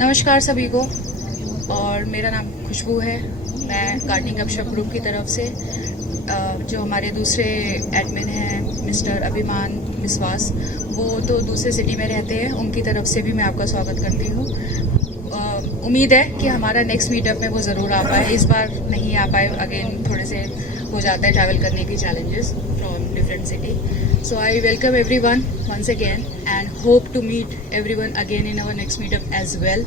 नमस्कार सभी को, और मेरा नाम खुशबू है। मैं गार्डनिंग गपशप ग्रुप की तरफ से जो हमारे दूसरे एडमिन हैं मिस्टर अभिमान विश्वास, वो तो दूसरे सिटी में रहते हैं, उनकी तरफ से भी मैं आपका स्वागत करती हूँ। उम्मीद है कि हमारा नेक्स्ट मीटअप में वो ज़रूर आ पाए। इस बार नहीं आ पाए, अगेन थोड़े से हो जाता है ट्रैवल करने की challenges from different city. So I welcome everyone once again and hope to meet everyone again in our next meetup as well,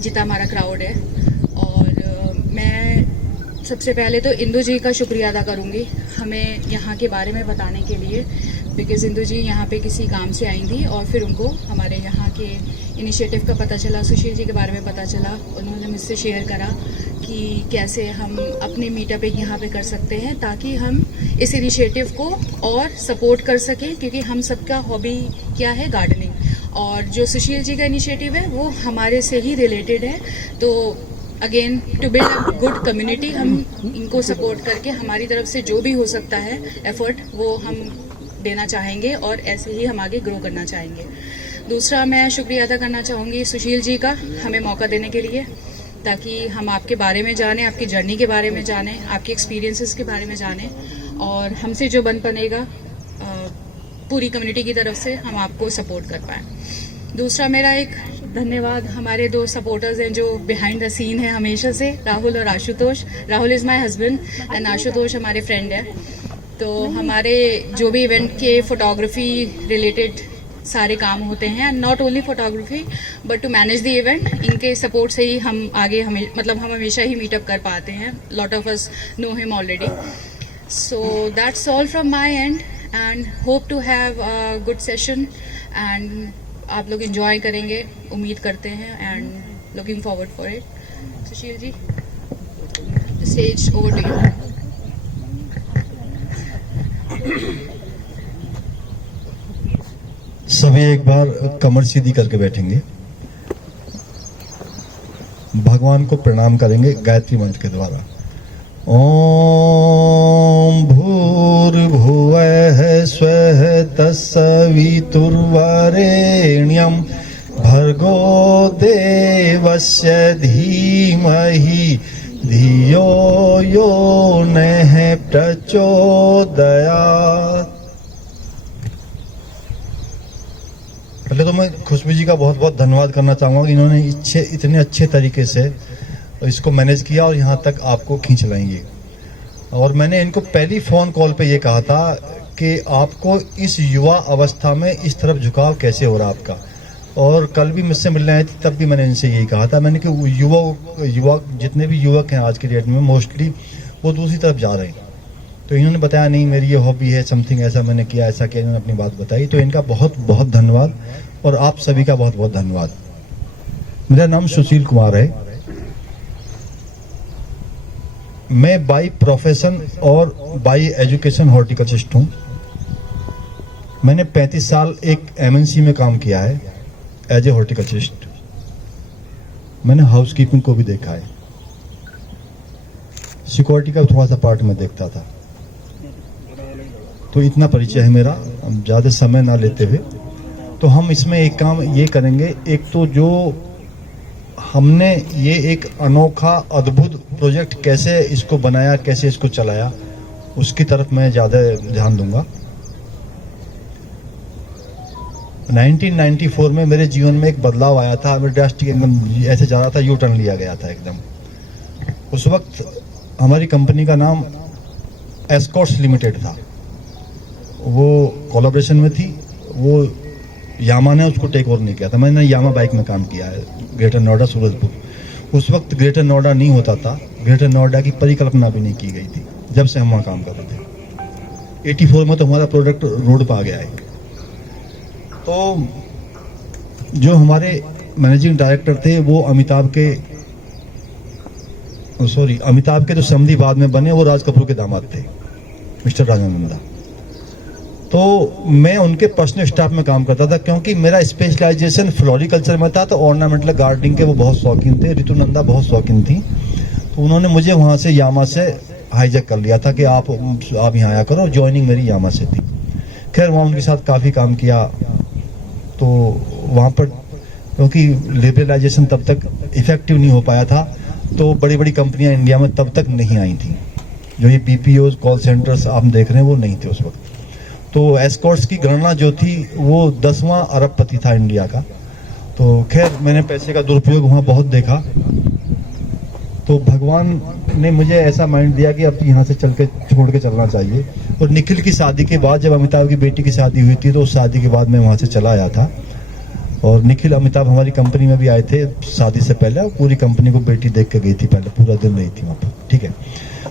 जितना हमारा क्राउड है। और मैं सबसे पहले तो इंदु जी का शुक्रिया अदा करूँगी हमें यहाँ के बारे में बताने के लिए, बिकॉज इंदु जी यहाँ पे किसी काम से आई थी और फिर उनको हमारे यहाँ के इनिशिएटिव का पता चला, सुशील जी के बारे में पता चला। उन्होंने मुझसे शेयर करा कि कैसे हम अपने मीटअप यहाँ पे कर सकते हैं ताकि हम इस इनिशिएटिव को और सपोर्ट कर सकें, क्योंकि हम सबका हॉबी क्या है, गार्डनिंग। और जो सुशील जी का इनिशिएटिव है वो हमारे से ही रिलेटेड है। तो again to build a good community, हम इनको सपोर्ट करके हमारी तरफ से जो भी हो सकता है एफर्ट वो हम देना चाहेंगे और ऐसे ही हम आगे ग्रो करना चाहेंगे। दूसरा, मैं शुक्रिया अदा करना चाहूँगी सुशील जी का हमें मौका देने के लिए, ताकि हम आपके बारे में जानें, आपकी जर्नी के बारे में जानें, आपके एक्सपीरियंसेस के बारे में जानें, और हमसे जो बन बनेगा पूरी कम्युनिटी की तरफ से हम आपको सपोर्ट कर पाएँ। दूसरा, मेरा एक धन्यवाद हमारे दो सपोर्टर्स हैं जो बिहाइंड द सीन है हमेशा से, राहुल और Ashutosh. Rahul is my husband and Ashutosh हमारे फ्रेंड है। तो हमारे जो भी इवेंट के फोटोग्राफी रिलेटेड सारे काम होते हैं, not only photography but to manage the event, इनके सपोर्ट से ही हम आगे हम हमेशा ही मीटअप कर पाते हैं। Lot of us know him already. So that's all from my end and hope to have a good session and आप लोग एंजॉय करेंगे, उम्मीद करते हैं, and looking forward for it. Sushil ji, stage over to you. सभी एक बार कमर सीधी करके बैठेंगे, भगवान को प्रणाम करेंगे गायत्री मंत्र के द्वारा। ओम भूर्भुवः स्वः तत्सवितुर्वरेण्यं भर्गो देवस्य धीमहि धियो यो नः प्रचोदयात्। पहले तो मैं खुशबू जी का बहुत बहुत धन्यवाद करना चाहूँगा कि इन्होंने इतने अच्छे तरीके से इसको मैनेज किया और यहाँ तक आपको खींच लाएंगे। और मैंने इनको पहली फ़ोन कॉल पे ये कहा था कि आपको इस युवा अवस्था में इस तरफ झुकाव कैसे हो रहा आपका। और कल भी मुझसे मिलने आई थी, तब भी मैंने इनसे यही कहा था मैंने कि युवा जितने भी युवक हैं आज के डेट में मोस्टली वो दूसरी तरफ जा रहे हैं। तो इन्होंने बताया नहीं मेरी ये हॉबी है, समथिंग ऐसा मैंने किया, ऐसा किया, इन्होंने अपनी बात बताई। तो इनका बहुत बहुत धन्यवाद और आप सभी का बहुत बहुत धन्यवाद। मेरा नाम सुशील कुमार है। मैं बाई प्रोफेशन और बाई एजुकेशन हॉर्टिकल्चरिस्ट हूँ। मैंने 35 साल एक एमएनसी में काम किया है एज ए हॉर्टिकल्चरिस्ट। मैंने हाउसकीपिंग को भी देखा है, सिक्योरिटी का थोड़ा सा पार्ट में देखता था। तो इतना परिचय है मेरा, हम ज़्यादा समय ना लेते हुए तो हम इसमें एक काम ये करेंगे। एक तो जो हमने ये एक अनोखा अद्भुत प्रोजेक्ट कैसे इसको बनाया, कैसे इसको चलाया, उसकी तरफ मैं ज़्यादा ध्यान दूंगा। 1994 में मेरे जीवन में एक बदलाव आया था। मैं ड्रास्टिक एकदम ऐसे जा रहा था, यू टर्न लिया गया था एकदम। उस वक्त हमारी कंपनी का नाम एस्कॉर्ट्स लिमिटेड था, वो कोलैबोरेशन में थी। वो यामा ने उसको टेक ओवर नहीं किया था। मैंने यामा बाइक में काम किया है, ग्रेटर नोएडा, सूरजपुर। उस वक्त ग्रेटर नोएडा नहीं होता था, ग्रेटर नोएडा की परिकल्पना भी नहीं की गई थी जब से हम वहाँ काम कर रहे थे। 84 में तो हमारा प्रोडक्ट रोड पर आ गया है। तो जो हमारे मैनेजिंग डायरेक्टर थे वो अमिताभ के जो समधी बाद में बने वो राज कपूर के दामाद थे, मिस्टर राजानंदा। तो मैं उनके पर्सनल स्टाफ में काम करता था, क्योंकि मेरा स्पेशलाइजेशन फ्लोरिकल्चर में था। तो ऑर्नामेंटल गार्डनिंग के वो बहुत शौकीन थे, ऋतुनंदा बहुत शौकीन थी। तो उन्होंने मुझे वहाँ से यामा से हाईजैक कर लिया था कि आप यहाँ आया करो। ज्वाइनिंग मेरी यामा से थी। खैर वहाँ उनके साथ काफ़ी काम किया। तो वहाँ पर क्योंकि लिबरलाइजेशन तब तक इफेक्टिव नहीं हो पाया था, तो बड़ी बड़ी कंपनियां इंडिया में तब तक नहीं आई थी। जो ये बीपीओ कॉल सेंटर्स आप देख रहे हैं वो नहीं थे उस वक्त। तो एस्कॉर्ट्स की गणना जो थी वो 10वां अरबपति था इंडिया का। तो खैर मैंने पैसे का दुरुपयोग वहाँ बहुत देखा, तो भगवान ने मुझे ऐसा माइंड दिया कि अब यहाँ से चल के छोड़ के चलना चाहिए। और निखिल की शादी के बाद, जब अमिताभ की बेटी की शादी हुई थी, तो उस शादी के बाद मैं वहाँ से चला आया था। और निखिल अमिताभ हमारी कंपनी में भी आए थे शादी से पहले, पूरी कंपनी को बेटी देख के गई थी, पहले पूरा दिन रही थी वहाँ पर, ठीक है।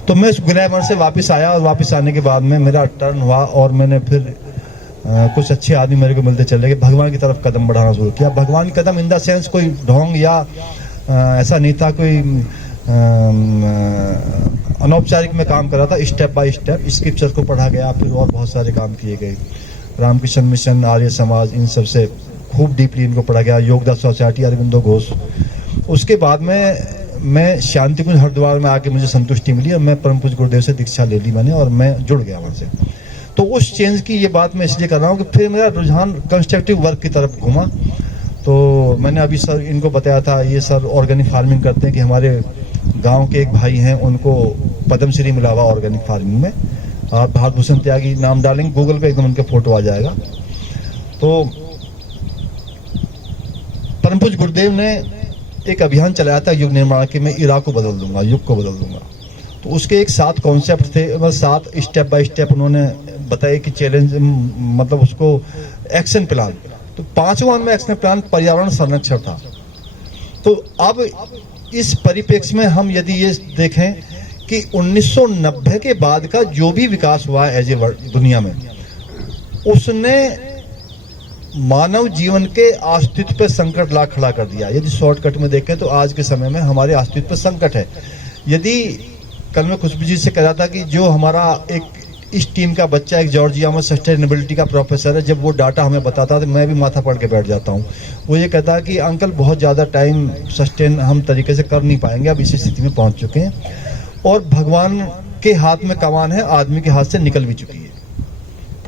तो मैं उस ग्लैमर से वापस आया, और वापस आने के बाद में मेरा टर्न हुआ और मैंने फिर कुछ अच्छे आदमी मेरे को मिलते चले गए, भगवान की तरफ कदम बढ़ाना शुरू किया। भगवान की कदम इन द सेंस कोई ढोंग या ऐसा नहीं था, कोई अनौपचारिक में काम कर रहा था, स्टेप बाय स्टेप स्क्रिप्चर को पढ़ा गया, फिर और बहुत सारे काम किए गए। रामकृष्ण मिशन, आर्य समाज, इन सब से खूब डीपली इनको पढ़ा गया, योगदास सोसाइटी, अरविंदो घोष। उसके बाद में मैं शांति कुंज हरिद्वार में आके मुझे संतुष्टि मिली और मैं परम पूज्य गुरुदेव से दीक्षा ले ली मैंने, और मैं जुड़ गया वहाँ से। तो उस चेंज की ये बात मैं इसलिए कर रहा हूँ कि फिर मेरा रुझान कंस्ट्रक्टिव वर्क की तरफ घूमा। तो मैंने अभी सर इनको बताया था, ये सर ऑर्गेनिक फार्मिंग करते हैं, कि हमारे गांव के एक भाई हैं, उनको पद्मश्री मिला हुआ ऑर्गेनिक फार्मिंग में। आप भारत भूषण त्यागी नाम डालेंगे गूगल पे, एकदम उनके फोटो आ जाएगा। तो परम पूज्य गुरुदेव ने एक अभियान चलाया था युग निर्माण के, मैं इरा को बदल दूंगा, युग को बदल दूंगा। तो उसके एक 7 कॉन्सेप्ट थे, 7 स्टेप बाय स्टेप उन्होंने बताया कि चैलेंज, मतलब उसको एक्शन प्लान। तो 5वां में एक्शन प्लान पर्यावरण संरक्षण था। तो अब इस परिप्रेक्ष्य में हम यदि ये देखें कि 1990 के बाद का जो भी विकास हुआ है एज ए दुनिया में, उसने मानव जीवन के अस्तित्व पर संकट ला खड़ा कर दिया। यदि शॉर्टकट में देखें तो आज के समय में हमारे अस्तित्व पर संकट है। यदि कल मैं खुशबू जी से कह रहा था कि जो हमारा एक इस टीम का बच्चा एक जॉर्जिया में सस्टेनेबिलिटी का प्रोफेसर है, जब वो डाटा हमें बताता तो मैं भी माथा पड़ के बैठ जाता हूँ। वो ये कहता है कि अंकल बहुत ज़्यादा टाइम सस्टेन हम तरीके से कर नहीं पाएंगे, अब इसी स्थिति में पहुँच चुके हैं, और भगवान के हाथ में कमान है, आदमी के हाथ से निकल भी चुकी है।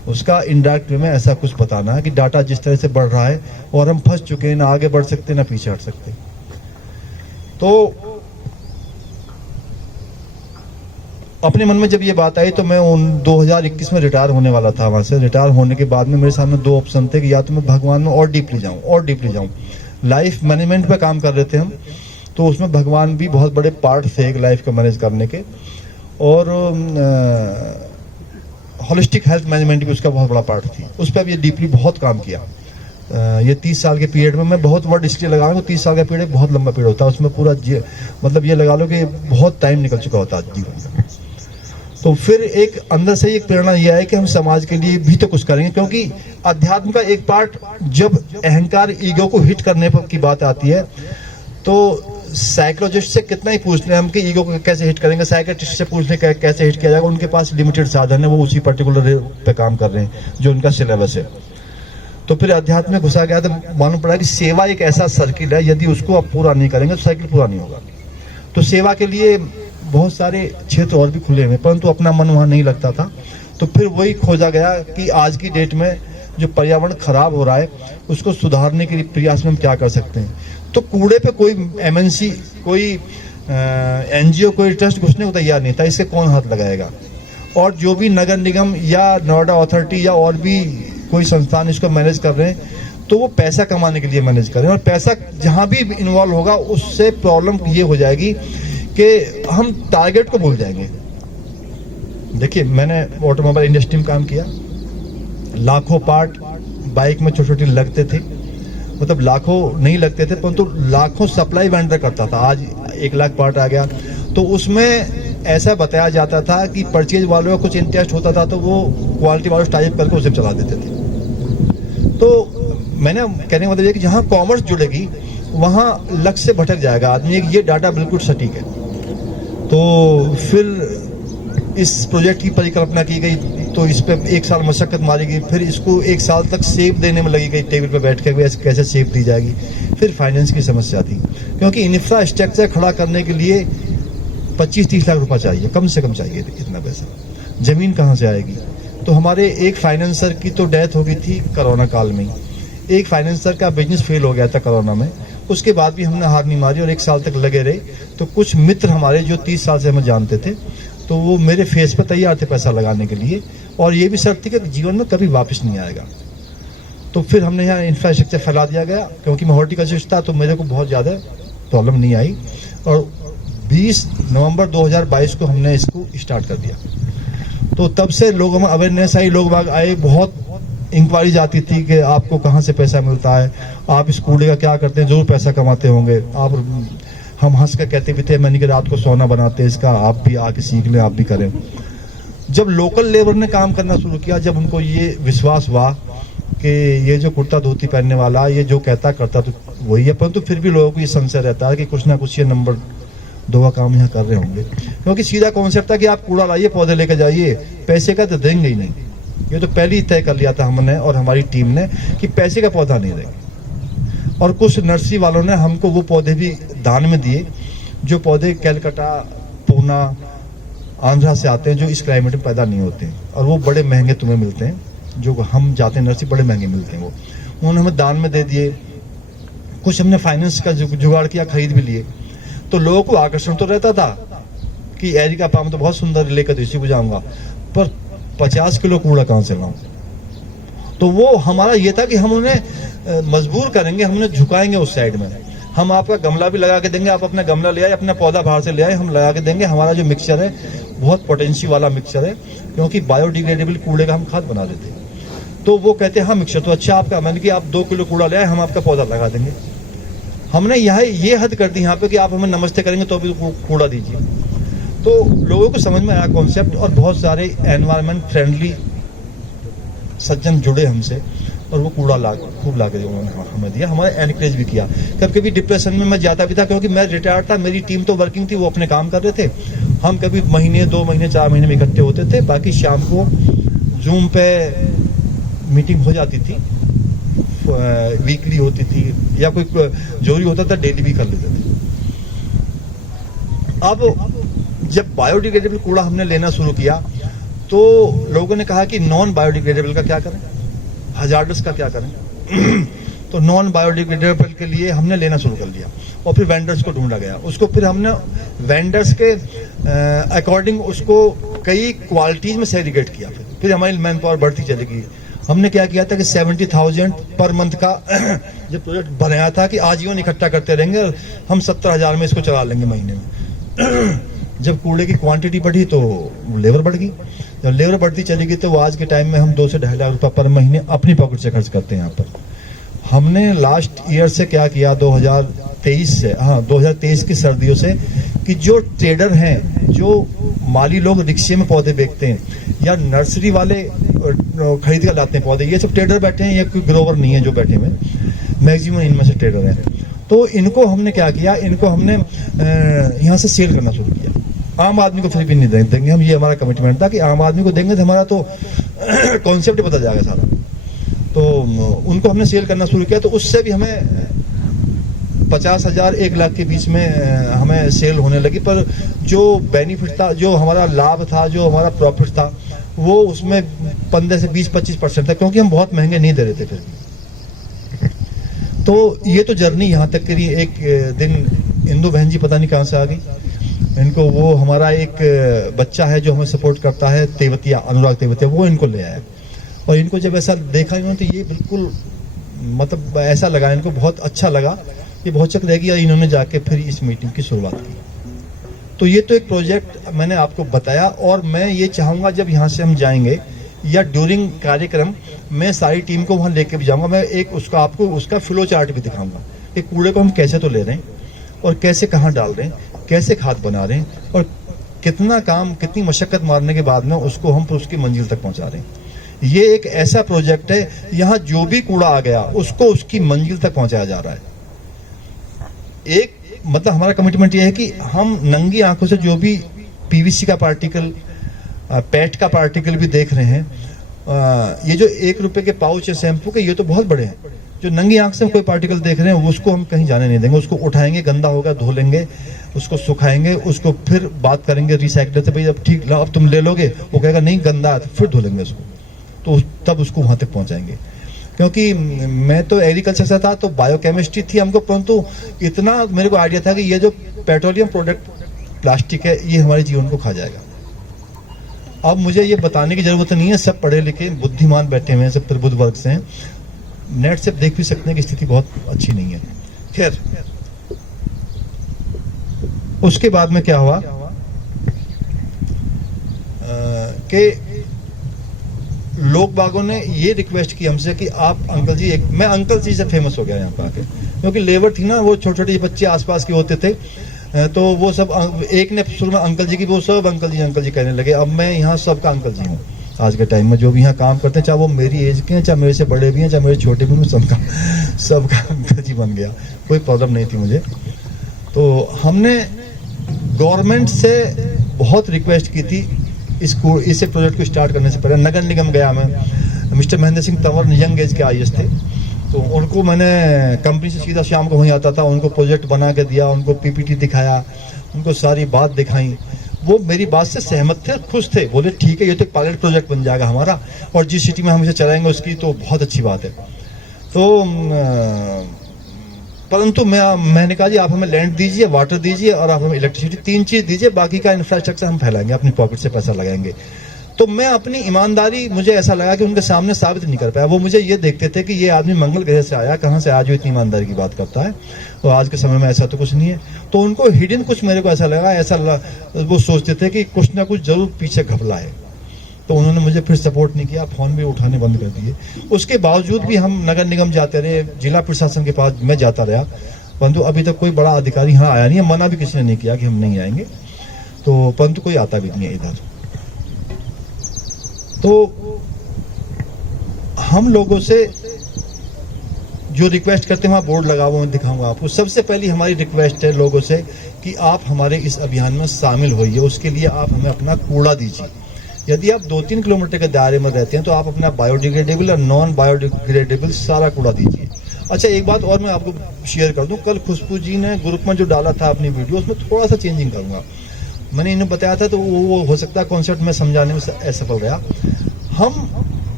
उसका इनडायरेक्ट वे में ऐसा कुछ बताना है कि डाटा जिस तरह से बढ़ रहा है और हम फंस चुके हैं, ना आगे बढ़ सकते ना पीछे हट सकते। तो अपने मन में जब ये बात आई तो मैं 2021 में रिटायर होने वाला था वहां से। रिटायर होने के बाद में मेरे सामने 2 ऑप्शन थे कि या तो मैं भगवान में और डीपली जाऊं। लाइफ मैनेजमेंट पे काम कर रहे थे हम, तो उसमें भगवान भी बहुत बड़े पार्ट थे एक लाइफ को मैनेज करने के, और होलिस्टिक हेल्थ मैनेजमेंट भी उसका बहुत बड़ा पार्ट थी। उस पर भी ये डीपली बहुत काम किया। ये 30 साल के पीरियड में, मैं बहुत वर्ड इसलिए लगा रहा हूँ, 30 साल का पीरियड बहुत लंबा पीरियड होता है, उसमें पूरा मतलब ये लगा लो कि बहुत टाइम निकल चुका होता है जीवन में। तो फिर एक अंदर से एक प्रेरणा यह है कि हम समाज के लिए भी तो कुछ करेंगे, क्योंकि अध्यात्म का एक पार्ट जब अहंकार ईगो को हिट करने पर की बात आती है, तो साइकोलॉजिस्ट से कितना ही पूछ लें हम कि ईगो को कैसे हिट करेंगे, साइकेट्रिस्ट से पूछ लें कैसे हिट किया जाएगा, उनके पास लिमिटेड साधन है, वो उसी पर्टिकुलर पे काम कर रहे हैं जो उनका सिलेबस है। तो फिर अध्यात्म में घुसा गया तो मालूम पड़ा कि सेवा एक ऐसा सर्किल है, यदि उसको आप पूरा नहीं करेंगे तो साइकिल पूरा नहीं होगा। तो सेवा के लिए बहुत सारे क्षेत्र और भी खुले हुए, परंतु अपना मन वहाँ नहीं लगता था। तो फिर वही खोजा गया कि आज की डेट में जो पर्यावरण खराब हो रहा है उसको सुधारने के लिए प्रयास में हम क्या कर सकते हैं। तो कूड़े पे कोई एमएनसी, कोई एनजीओ, कोई ट्रस्ट घुसने को तैयार नहीं था, इससे कौन हाथ लगाएगा। और जो भी नगर निगम या नोएडा अथॉरिटी या और भी कोई संस्थान इसको मैनेज कर रहे हैं, तो वो पैसा कमाने के लिए मैनेज कर रहे हैं, और पैसा जहां भी इन्वॉल्व होगा उससे प्रॉब्लम ये हो जाएगी कि हम टारगेट को भूल जाएंगे। देखिए, मैंने ऑटोमोबाइल इंडस्ट्री में काम किया, लाखों पार्ट बाइक में छोटे छोटे लगते थे, मतलब लाखों नहीं लगते थे परंतु लाखों सप्लाई वेंडर करता था। आज 1 लाख पार्ट आ गया, तो उसमें ऐसा बताया जाता था कि परचेज वालों का कुछ इंटरेस्ट होता था, तो वो क्वालिटी वालों टाइप करके उसे चला देते थे। तो मैंने कहने का मतलब ये कि जहाँ कॉमर्स जुड़ेगी वहाँ लक्ष्य से भटक जाएगा आदमी। ये डाटा बिल्कुल सटीक है। तो फिर इस प्रोजेक्ट की परिकल्पना की गई, तो इस पे 1 साल मशक्कत मारी गई, फिर इसको 1 साल तक सेव देने में लगी गई, टेबल पे बैठ के कैसे सेव दी जाएगी। फिर फाइनेंस की समस्या थी, क्योंकि इंफ्रास्ट्रक्चर खड़ा करने के लिए 25-30 लाख रुपया चाहिए, कम से कम चाहिए इतना पैसा। जमीन कहाँ से आएगी। तो हमारे एक फाइनेंसर की तो डेथ हो गई थी कोरोना काल में ही, एक फाइनेंसर का बिजनेस फेल हो गया था कोरोना में, उसके बाद भी हमने हार नहीं मारी और 1 साल तक लगे रहे। तो कुछ मित्र हमारे जो 30 साल से हमें जानते थे, तो वो मेरे फेस पे तैयार थे पैसा लगाने के लिए, और ये भी शर्त थी कि जीवन में कभी वापस नहीं आएगा। तो फिर हमने यहाँ इंफ्रास्ट्रक्चर फैला दिया गया, क्योंकि मैं हॉर्टिकल्चर था तो मेरे को बहुत ज़्यादा प्रॉब्लम नहीं आई, और 20 नवंबर 2022 को हमने इसको स्टार्ट कर दिया। तो तब से लोगों में अवेयरनेस आई, लोग बाग आए, बहुत इंक्वायरीज आती थी कि आपको कहाँ से पैसा मिलता है, आप इस कूड़े का क्या करते हैं, जरूर पैसा कमाते होंगे आप। हम हंस कर कहते भी थे, मैंने कि रात को सोना बनाते हैं इसका, आप भी आके सीख लें, आप भी करें। जब लोकल लेबर ने काम करना शुरू किया, जब उनको ये विश्वास हुआ कि ये जो कुर्ता धोती पहनने वाला ये जो कहता करता तो वही है, परंतु फिर भी लोगों को ये संशय रहता है कि कुछ ना कुछ ये नंबर 2 का काम यहाँ कर रहे होंगे, क्योंकि सीधा कॉन्सेप्ट था कि आप कूड़ा लाइए, पौधे लेकर जाइए, पैसे का तो देंगे ही नहीं। ये तो पहले ही तय कर लिया था हमने और हमारी टीम ने कि पैसे का पौधा नहीं देंगे। और कुछ नर्सरी वालों ने हमको वो पौधे भी दान में दिए, जो पौधे कलकत्ता, पूना, आंध्रा से आते हैं, जो इस क्लाइमेट में पैदा नहीं होते हैं, और वो बड़े महंगे तुम्हें मिलते हैं। जो हम जाते हैं नर्सरी, बड़े महंगे मिलते हैं, वो उन्होंने हमें दान में दे दिए। कुछ हमने फाइनेंस का जुगाड़ किया, खरीद भी लिए। तो लोगों को आकर्षण तो रहता था कि एरी का पाम तो बहुत सुंदर, लेकर तो इसी को जाऊंगा, पर 50 किलो कूड़ा कहां से लाऊं। तो वो हमारा ये था कि हम उन्हें मजबूर करेंगे, हम उन्हें झुकाएंगे उस साइड में। हम आपका गमला भी लगा के देंगे, आप अपना गमला ले आए, अपना पौधा बाहर से ले आए, हम लगा के देंगे। हमारा जो मिक्सचर है बहुत पोटेंशियल वाला मिक्सचर है, क्योंकि बायोडिग्रेडेबल कूड़े का हम खाद बना देते हैं। तो वो कहते हैं हाँ मिक्सचर तो अच्छा आपका, मैंने कि आप 2 किलो कूड़ा ले आए, हम आपका पौधा लगा देंगे। हमने यहाँ ये हद कर दी यहाँ पे कि आप हमें नमस्ते करेंगे तो भी कूड़ा दीजिए। तो लोगों को समझ में आया कॉन्सेप्ट, और बहुत सारे एनवायरमेंट फ्रेंडली सज्जन जुड़े हमसे, और वो कूड़ा खूब ला के उन्होंने हमें दिया, हमारे एनकरेज भी किया। कभी कभी डिप्रेशन में मैं जाता भी था, क्योंकि मैं रिटायर्ड था, मेरी टीम तो वर्किंग थी, वो अपने काम कर रहे थे। हम कभी महीने, 2 महीने, 4 महीने में इकट्ठे होते थे, बाकी शाम को जूम पे मीटिंग हो जाती थी, वीकली होती थी, या कोई जोरी होता था डेली भी कर लेते थे। अब जब बायोडिग्रेडेबल कूड़ा हमने लेना शुरू किया, तो लोगों ने कहा कि नॉन बायोडिग्रेडेबल का क्या करें, हजार्डस का क्या करें। तो नॉन बायोडिग्रेडेबल के लिए हमने लेना शुरू कर दिया, और फिर वेंडर्स को ढूंढा गया। उसको फिर हमने वेंडर्स के अकॉर्डिंग उसको कई क्वालिटीज में सेग्रीगेट किया। फिर हमारी मैन पावर बढ़ती चलेगी। हमने क्या किया था कि 70,000 पर मंथ का जब प्रोजेक्ट बनाया था कि आजीवन इकट्ठा करते रहेंगे, हम 70,000 में इसको चला लेंगे महीने में। जब कूड़े की क्वांटिटी बढ़ी तो लेबर बढ़ गई, जब लेबर बढ़ती चली गई तो वो आज के टाइम में हम 2 से 2.5 लाख रुपए पर महीने अपनी पॉकेट से खर्च करते हैं यहाँ पर। हमने लास्ट ईयर से क्या किया, 2023 की सर्दियों से, कि जो ट्रेडर हैं, जो माली लोग रिक्शे में पौधे बेचते हैं, या नर्सरी वाले खरीद कर लाते हैं पौधे, ये सब ट्रेडर बैठे हैं, ये कोई ग्रोवर नहीं है जो बैठे हुए, मैक्सिमम इनमें से ट्रेडर हैं। तो इनको हमने क्या किया, इनको हमने यहाँ से सेल करना शुरू किया। आम आदमी को फ्री भी नहीं देंगे हम, ये हमारा कमिटमेंट था कि आम आदमी को देंगे तो हमारा तो कॉन्सेप्ट बदल जाएगा सारा। तो उनको हमने सेल करना शुरू किया, तो उससे भी हमें 50,000 1 लाख के बीच में हमें सेल होने लगी। पर जो बेनिफिट था, जो हमारा लाभ था, जो हमारा प्रॉफिट था, वो उसमें 15 से 20-25% था, क्योंकि हम बहुत महंगे नहीं दे रहे थे फिर। तो ये तो जर्नी यहाँ तक करी। एक दिन इंदू बहन जी पता नहीं कहाँ से आ गई, इनको वो हमारा एक बच्चा है जो हमें सपोर्ट करता है, तेवतिया, अनुराग तेवतिया, वो इनको ले आया। और इनको जब ऐसा देखा इन्होंने, तो ये बिल्कुल मतलब ऐसा लगा, इनको बहुत अच्छा लगा, ये बहुत चक रहेगी। इन्होंने जाके फिर इस मीटिंग की शुरुआत की। तो ये तो एक प्रोजेक्ट मैंने आपको बताया, और मैं ये चाहूंगा जब यहाँ से हम जाएंगे या ड्यूरिंग कार्यक्रम, मैं सारी टीम को वहाँ लेके भी जाऊंगा। मैं एक उसका आपको उसका फ्लो चार्ट भी दिखाऊंगा कि कूड़े को हम कैसे तो ले रहे हैं, और कैसे कहाँ डाल रहे हैं, कैसे खाद बना रहे हैं, और कितना काम, कितनी मशक्कत मारने के बाद में उसको हम उसकी मंजिल तक पहुंचा रहे हैं। ये एक ऐसा प्रोजेक्ट है, यहाँ जो भी कूड़ा आ गया उसको उसकी मंजिल तक पहुंचाया जा रहा है। एक मतलब हमारा कमिटमेंट ये है कि हम नंगी आंखों से जो भी पीवीसी का पार्टिकल, पेट का पार्टिकल भी देख रहे हैं, ये जो 1 रुपए के पाउच है शैम्पू के, ये तो बहुत बड़े हैं। जो नंगी आंख से कोई पार्टिकल देख रहे हैं, उसको हम कहीं जाने नहीं देंगे। उसको उठाएंगे, गंदा होगा, धो लेंगे, उसको सुखाएंगे, उसको फिर बात करेंगे रिसाइकलर से, भाई अब ठीक अब तुम ले लोगे, वो कहेगा नहीं गंदा है, तो फिर धो लेंगे उसको, तो तब उसको वहां तक पहुंचाएंगे। क्योंकि मैं तो एग्रीकल्चर से था, तो बायोकेमिस्ट्री थी हमको, परंतु इतना मेरे को आइडिया था कि ये जो पेट्रोलियम प्रोडक्ट प्लास्टिक है ये हमारे जीवन को खा जाएगा। अब मुझे ये बताने की जरूरत नहीं है, सब पढ़े लिखे बुद्धिमान बैठे हुए हैं, सब प्रबुद्ध वर्ग से हैं, नेट से देख भी सकते हैं कि स्थिति बहुत अच्छी नहीं है। खैर, उसके बाद में क्या हुआ कि लोग बागों ने ये रिक्वेस्ट की हमसे कि आप अंकल जी, मैं अंकल जी से फेमस हो गया यहाँ पे आके, क्योंकि लेबर थी ना, वो छोटे छोटे बच्चे आसपास के होते थे, तो वो सब एक ने शुरू में अंकल जी की, वो सब अंकल जी कहने लगे। अब मैं यहाँ सबका अंकल जी हूँ आज के टाइम में, जो भी यहाँ काम करते हैं, चाहे वो मेरी एज के हैं, चाहे मेरे से बड़े भी हैं, चाहे मेरे छोटे भी हैं, सबका अंकल जी बन गया, कोई प्रॉब्लम नहीं थी मुझे। तो हमने गवर्नमेंट से बहुत रिक्वेस्ट की थी इसको, इसे प्रोजेक्ट को स्टार्ट करने से पहले। नगर निगम गया मैं, mister Mahendra Singh Tanwar young age के आईएएस थे, तो उनको मैंने कंपनी से सीधा शाम को वहीं आता था, उनको प्रोजेक्ट बना के दिया, उनको पीपीटी दिखाया, उनको सारी बात दिखाई। वो मेरी बात से सहमत थे, खुश थे, बोले ठीक है ये तो एक पायलट प्रोजेक्ट बन जाएगा हमारा, और जिस सिटी में हम इसे चलाएंगे उसकी तो बहुत अच्छी बात है। तो परंतु मैंने कहा जी आप हमें लैंड दीजिए, वाटर दीजिए और आप हमें इलेक्ट्रिसिटी, 3 चीज दीजिए, बाकी का इंफ्रास्ट्रक्चर हम फैलाएंगे, अपनी पॉकेट से पैसा लगाएंगे। तो मैं अपनी ईमानदारी, मुझे ऐसा लगा कि उनके सामने साबित नहीं कर पाया। वो मुझे ये देखते थे कि ये आदमी मंगल ग्रह से आया, कहाँ से आज जो इतनी ईमानदारी की बात करता है, और आज के समय में ऐसा तो कुछ नहीं है। तो उनको हिडन कुछ मेरे को ऐसा लगा, वो सोचते थे कि कुछ ना कुछ जरूर पीछे घपला है। तो उन्होंने मुझे फिर सपोर्ट नहीं किया, फोन भी उठाने बंद कर दिए। उसके बावजूद भी हम नगर निगम जाते रहे, जिला प्रशासन के पास मैं जाता रहा, परंतु अभी तक कोई बड़ा अधिकारी यहाँ आया नहीं है। मना भी किसी ने नहीं किया कि हम नहीं आएंगे, तो परंतु कोई आता भी नहीं है इधर। तो हम लोगों से जो रिक्वेस्ट करते हैं, वहां बोर्ड लगा हुआ मैं दिखाऊंगा आपको। सबसे पहली हमारी रिक्वेस्ट है लोगों से कि आप हमारे इस अभियान में शामिल होइए। उसके लिए आप हमें अपना कूड़ा दीजिए। यदि आप 2-3 किलोमीटर के दायरे में रहते हैं तो आप अपना बायोडिग्रेडेबल और नॉन बायोडिग्रेडेबल सारा कूड़ा दीजिए। अच्छा, एक बात और मैं आपको शेयर कर दूं, कल खुशबू जी ने ग्रुप में जो डाला था अपनी वीडियो, उसमें थोड़ा सा चेंजिंग करूंगा। मैंने इन्हें बताया था तो वो हो सकता है कॉन्सेप्ट में समझाने में असफल गया। हम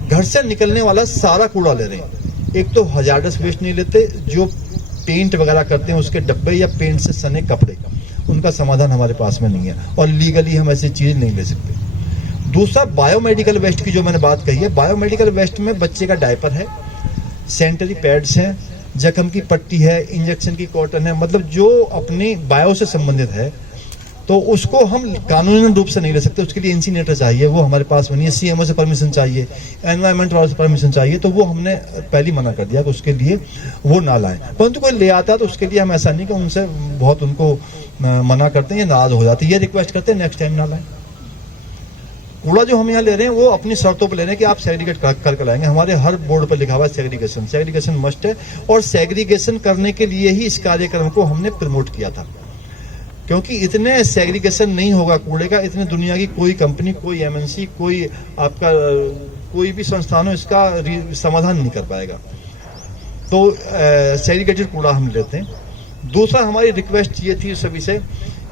घर से निकलने वाला सारा कूड़ा ले रहे हैं। एक तो हजार्डस वेस्ट नहीं लेते, जो पेंट वगैरह करते हैं उसके डब्बे या पेंट से सने कपड़े, उनका समाधान हमारे पास में नहीं है, और लीगली हम ऐसी चीज नहीं ले सकते। दूसरा, बायोमेडिकल वेस्ट की जो मैंने बात कही है, बायोमेडिकल वेस्ट में बच्चे का डायपर है, सैनिटरी पैड्स हैं, जख्म की पट्टी है, इंजेक्शन की कॉटन है, मतलब जो अपनी बायो से संबंधित है, तो उसको हम कानूनी रूप से नहीं ले सकते। उसके लिए इंसीनेटर चाहिए, वो हमारे पास में नहीं है। सीएमओ से परमिशन चाहिए, एनवायरमेंट वालों से परमिशन चाहिए, तो वो हमने पहले मना कर दिया कि उसके लिए वो ना लाएं। परंतु कोई ले आता तो उसके लिए हम ऐसा नहीं कि उनसे बहुत उनको मना करते हैं, नाराज हो जाते हैं, ये रिक्वेस्ट करते हैं नेक्स्ट टाइम ना लाएं। कूड़ा जो हम यहाँ ले रहे हैं वो अपनी शर्तों पर ले रहे हैं कि आप सेग्रीगेट करके लाएंगे। हमारे हर बोर्ड पर लिखा हुआ है सेग्रीगेशन मस्ट है, और सेग्रीगेशन करने के लिए ही इस कार्यक्रम को हमने प्रमोट किया था, क्योंकि इतने सेग्रीगेशन नहीं होगा कूड़े का, इतने दुनिया की कोई कंपनी, कोई एमएनसी, कोई आपका कोई भी संस्थान हो इसका समाधान नहीं कर पाएगा। तो सेग्रीगेटेड कूड़ा हम लेते हैं। दूसरा, हमारी रिक्वेस्ट ये थी सभी से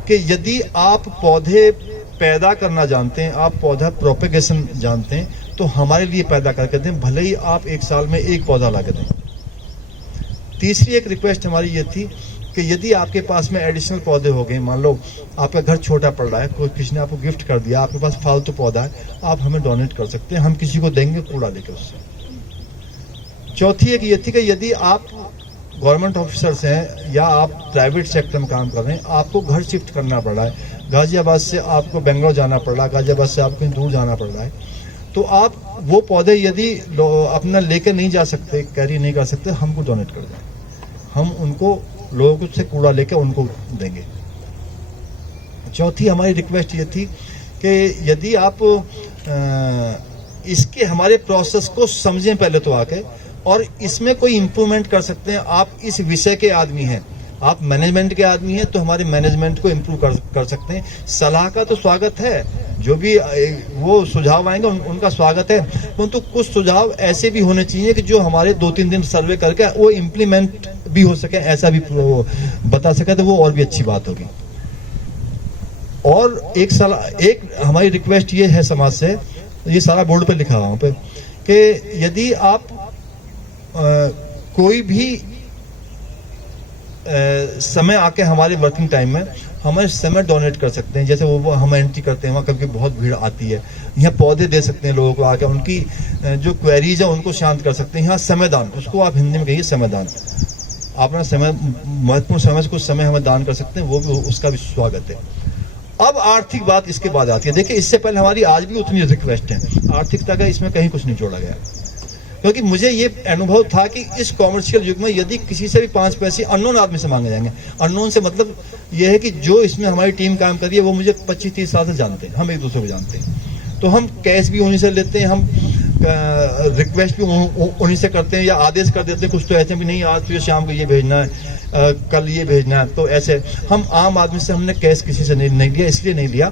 कि यदि आप पौधे पैदा करना जानते हैं, आप पौधा प्रोपेगेशन जानते हैं, तो हमारे लिए पैदा करके दें, भले ही आप 1 साल में 1 पौधा ला के दें। तीसरी एक रिक्वेस्ट हमारी ये थी कि यदि आपके पास में एडिशनल पौधे हो गए, मान लो आपका घर छोटा पड़ रहा है, कोई किसी ने आपको गिफ्ट कर दिया, आपके पास फालतू पौधा है, आप हमें डोनेट कर सकते हैं, हम किसी को देंगे कूड़ा लेके उससे। चौथी एक ये थी कि यदि आप गवर्नमेंट ऑफिसर्स हैं या आप प्राइवेट सेक्टर में काम कर रहे हैं, आपको घर शिफ्ट करना पड़ रहा है, गाजियाबाद से आपको बेंगलोर जाना पड़ रहा है, गाजियाबाद से आपको कहीं दूर जाना पड़ रहा है, तो आप वो पौधे यदि अपना लेकर नहीं जा सकते, कैरी नहीं कर सकते, हमको डोनेट कर दें, हम उनको लोगों से कूड़ा लेकर उनको देंगे। चौथी हमारी रिक्वेस्ट ये थी कि यदि आप इसके हमारे प्रोसेस को समझें पहले तो आके, और इसमें कोई इम्प्रूवमेंट कर सकते हैं। आप इस विषय के आदमी हैं, आप मैनेजमेंट के आदमी हैं, तो हमारे मैनेजमेंट को इम्प्रूव कर सकते हैं। सलाह का तो स्वागत है, जो भी वो सुझाव आएंगे उनका स्वागत है, परंतु कुछ सुझाव ऐसे भी होने चाहिए कि जो हमारे 2-3 दिन सर्वे करके वो इम्प्लीमेंट भी हो सके, ऐसा भी बता सके, तो वो और भी अच्छी बात होगी। और एक हमारी रिक्वेस्ट ये है समाज से, ये सारा बोर्ड पे लिखा हुआ पे, कि यदि आप कोई भी समय आके हमारे वर्किंग टाइम में हमारे समय डोनेट कर सकते हैं। जैसे वो हम एंट्री करते हैं वहाँ कभी बहुत भीड़ आती है, यहाँ पौधे दे सकते हैं लोगों को आके, उनकी जो क्वेरीज है उनको शांत कर सकते हैं। यहाँ समयदान, उसको आप हिंदी में कहिए समयदान, अपना समय, महत्वपूर्ण समय से कुछ समय हमें दान कर सकते हैं, वो भी, उसका भी स्वागत है। अब आर्थिक बात इसके बाद आती है। देखिए, इससे पहले हमारी आज भी उतनी रिक्वेस्ट है, आर्थिकता का इसमें कहीं कुछ नहीं जोड़ा गया, क्योंकि मुझे ये अनुभव था कि इस कॉमर्शियल युग में यदि किसी से भी 5 पैसे अननोन आदमी से मांगे जाएंगे, अननोन से मतलब ये है कि जो इसमें हमारी टीम काम कर रही है वो मुझे 25-30 साल से जानते हैं, हम एक दूसरे को जानते हैं, तो हम कैश भी उन्हीं से लेते हैं, हम रिक्वेस्ट भी उन्हीं से करते हैं या आदेश कर देते हैं। कुछ तो ऐसे भी नहीं, आज तुझे शाम को ये भेजना है, कल ये भेजना है, तो ऐसे हम आम आदमी से हमने कैश किसी से नहीं लिया। इसलिए नहीं लिया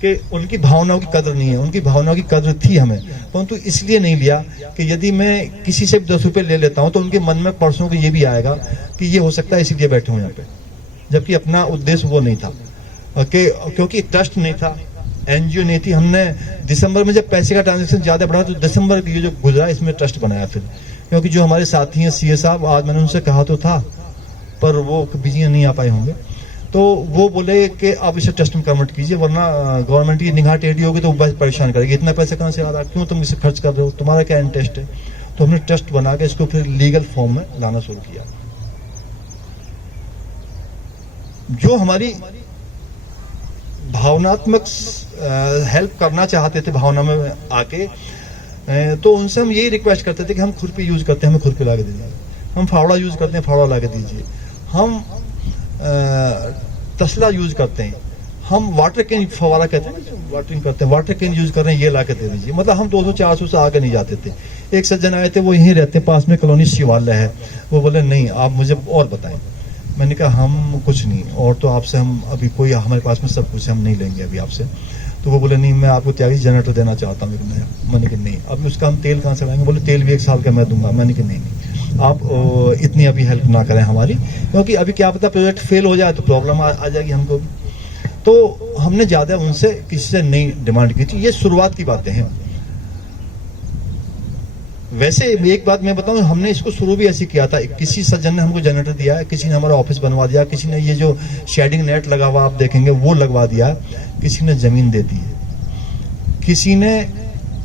कि उनकी भावनाओं की कदर नहीं है, उनकी भावनाओं की कदर थी हमें, परंतु इसलिए नहीं लिया कि यदि मैं किसी से भी 10 रुपये ले लेता हूं तो उनके मन में परसों को ये भी आएगा कि ये हो सकता है इसीलिए बैठे हूं यहाँ पे, जबकि अपना उद्देश्य वो नहीं था, क्योंकि ट्रस्ट नहीं था, एनजीओ नहीं थी। हमने दिसंबर में जब पैसे का ट्रांजेक्शन ज्यादा बढ़ा तो दिसंबर की जो गुजरा इसमें ट्रस्ट बनाया फिर, क्योंकि जो हमारे साथी हैं सीए साहब, आज मैंने उनसे कहा तो था पर वो बिजी नहीं आ पाए होंगे, तो वो बोले कि आप इसे ट्रस्ट में कन्वर्ट कीजिए, वरना गवर्नमेंट की निगाह टेढ़ी होगी तो बस परेशान करेगी, इतना पैसे कहाँ से आ रहा, क्यों तुम इसे खर्च कर रहे हो, तुम्हारा क्या इंटरेस्ट है। तो हमने ट्रस्ट बना के इसको फिर लीगल फॉर्म में लाना शुरू किया। जो हमारी भावनात्मक हेल्प करना चाहते थे भावना में आके, तो उनसे हम यही रिक्वेस्ट करते थे कि हम खुरपी यूज करते हैं, हमें खुरपी ला के दीजिए, हम फावड़ा यूज करते हैं, फावड़ा ला के दीजिए, हम तसला यूज करते हैं, हम वाटर कैन, फवारा कहते हैं वाटरिंग करते हैं, वाटर कैन यूज कर रहे हैं, ये ला के दे दीजिए। मतलब हम 200-400 से आगे नहीं जाते थे। एक सज्जन आए थे, वो यहीं रहते, पास में कॉलोनी शिवालय है, वो बोले नहीं आप मुझे और बताएं। मैंने कहा हम कुछ नहीं, और तो आपसे हम अभी कोई, हमारे पास में सब कुछ हम नहीं लेंगे अभी आपसे। तो वो बोले नहीं मैं आपको त्यागी जनरेटर देना चाहता हूँ। मैंने कहा नहीं, अब उसका हम तेल कहाँ से लाएंगे, बोले तेल भी 1 साल का मैं दूंगा। मैंने कहा नहीं आप इतनी अभी हेल्प ना करें हमारी, क्योंकि अभी क्या पता प्रोजेक्ट फेल हो जाए तो प्रॉब्लम आ जाएगी हमको भी। तो हमने ज्यादा उनसे किसी से नहीं डिमांड की थी, ये शुरुआत की बातें हैं। वैसे एक बात मैं बताऊं, हमने इसको शुरू भी ऐसे किया था, किसी सज्जन ने हमको जनरेटर दिया है, किसी ने हमारा ऑफिस बनवा दिया, किसी ने ये जो शेडिंग नेट लगा हुआ आप देखेंगे वो लगवा दिया, किसी ने जमीन दे दी है, किसी ने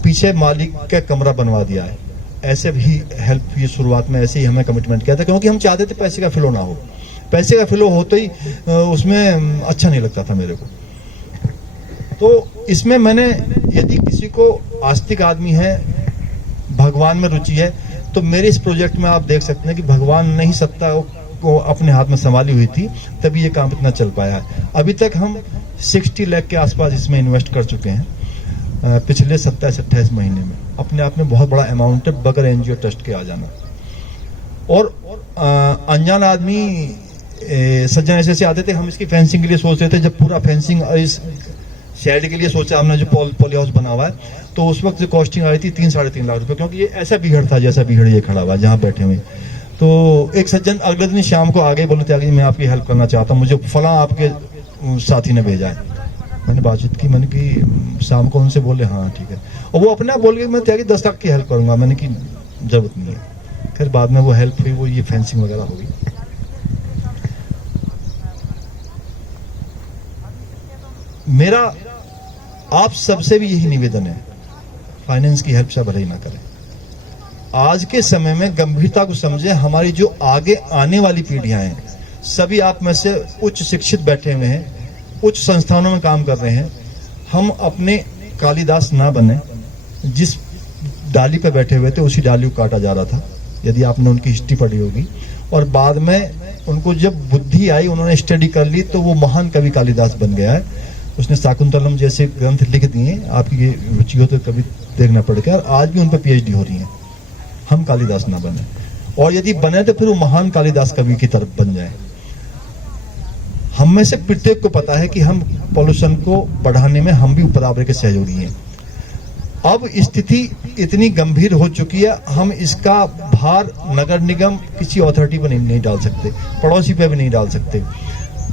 पीछे मालिक का कमरा बनवा दिया है। ऐसे भी हेल्प, ये शुरुआत में ऐसे ही हमें कमिटमेंट किया था, क्योंकि हम चाहते थे पैसे का फ्लो ना हो। पैसे का फ्लो होते ही उसमें अच्छा नहीं लगता था मेरे को। तो इसमें मैंने, यदि किसी को आस्तिक आदमी है, भगवान में रुचि है, तो मेरे इस प्रोजेक्ट में आप देख सकते हैं कि भगवान ने ही सत्ता को अपने हाथ में संभाली हुई थी, तभी ये काम इतना चल पाया है। अभी तक हम 60 लाख के आसपास इसमें इन्वेस्ट कर चुके हैं पिछले 27-28 महीने में। अपने आप में बहुत बड़ा अमाउंट है, बगैर एनजीओ ट्रस्ट के आ जाना। और अनजान आदमी सज्जन ऐसे आते थे, हम इसकी फेंसिंग के लिए सोच रहे थे, जब पूरा फेंसिंग इस शेड के लिए सोचा हमने, जो पॉली हाउस बना हुआ है, तो उस वक्त जो कॉस्टिंग आई थी 3-3.5 लाख रुपए, क्योंकि ये ऐसा बिगड़ था जैसा बिगड़ ये खड़ा हुआ जहाँ बैठे हुए। तो एक सज्जन अगले दिन शाम को आगे बोले त्यागी मैं आपकी हेल्प करना चाहता हूँ, मुझे फला आपके साथी ने भेजा है। मैंने बातचीत की, मैंने कि शाम को उनसे बोले हाँ ठीक है, और वो अपने आप बोल के मैं त्यागी 10 लाख की हेल्प करूंगा। मैंने की जरूरत नहीं है। फिर बाद में वो हेल्प हुई, वो ये फेंसिंग वगैरह होगी। मेरा आप सबसे भी यही निवेदन है, फाइनेंस की हेल्प से भले ही ना करें। आज के समय में गंभीरता को समझे, हमारी जो आगे आने वाली पीढ़ियां हैं, सभी आप में से उच्च शिक्षित बैठे हुए हैं, उच्च संस्थानों में काम कर रहे हैं। हम अपने कालिदास ना बने, जिस डाली पे बैठे हुए थे उसी डाली को काटा जा रहा था, यदि आपने उनकी हिस्ट्री पढ़ी होगी। और बाद में उनको जब बुद्धि आई, उन्होंने स्टडी कर ली, तो वो महान कवि कालिदास बन गया है। उसने शाकुंतलम जैसे ग्रंथ लिख दिए, आपकी ये रुचि हो तो कभी देखना पड़ेगा। और आज भी उन पर पीएचडी हो रही है। हम कालिदास ना बने, और यदि बने तो फिर वो महान कालिदास कवि की तरफ बन जाए। हम में से प्रत्येक को पता है कि हम पॉल्यूशन को बढ़ाने में हम भी बराबर के सहयोगी हैं। अब स्थिति इतनी गंभीर हो चुकी है, हम इसका भार नगर निगम किसी अथॉरिटी पर नहीं डाल सकते, पड़ोसी पे भी नहीं डाल सकते।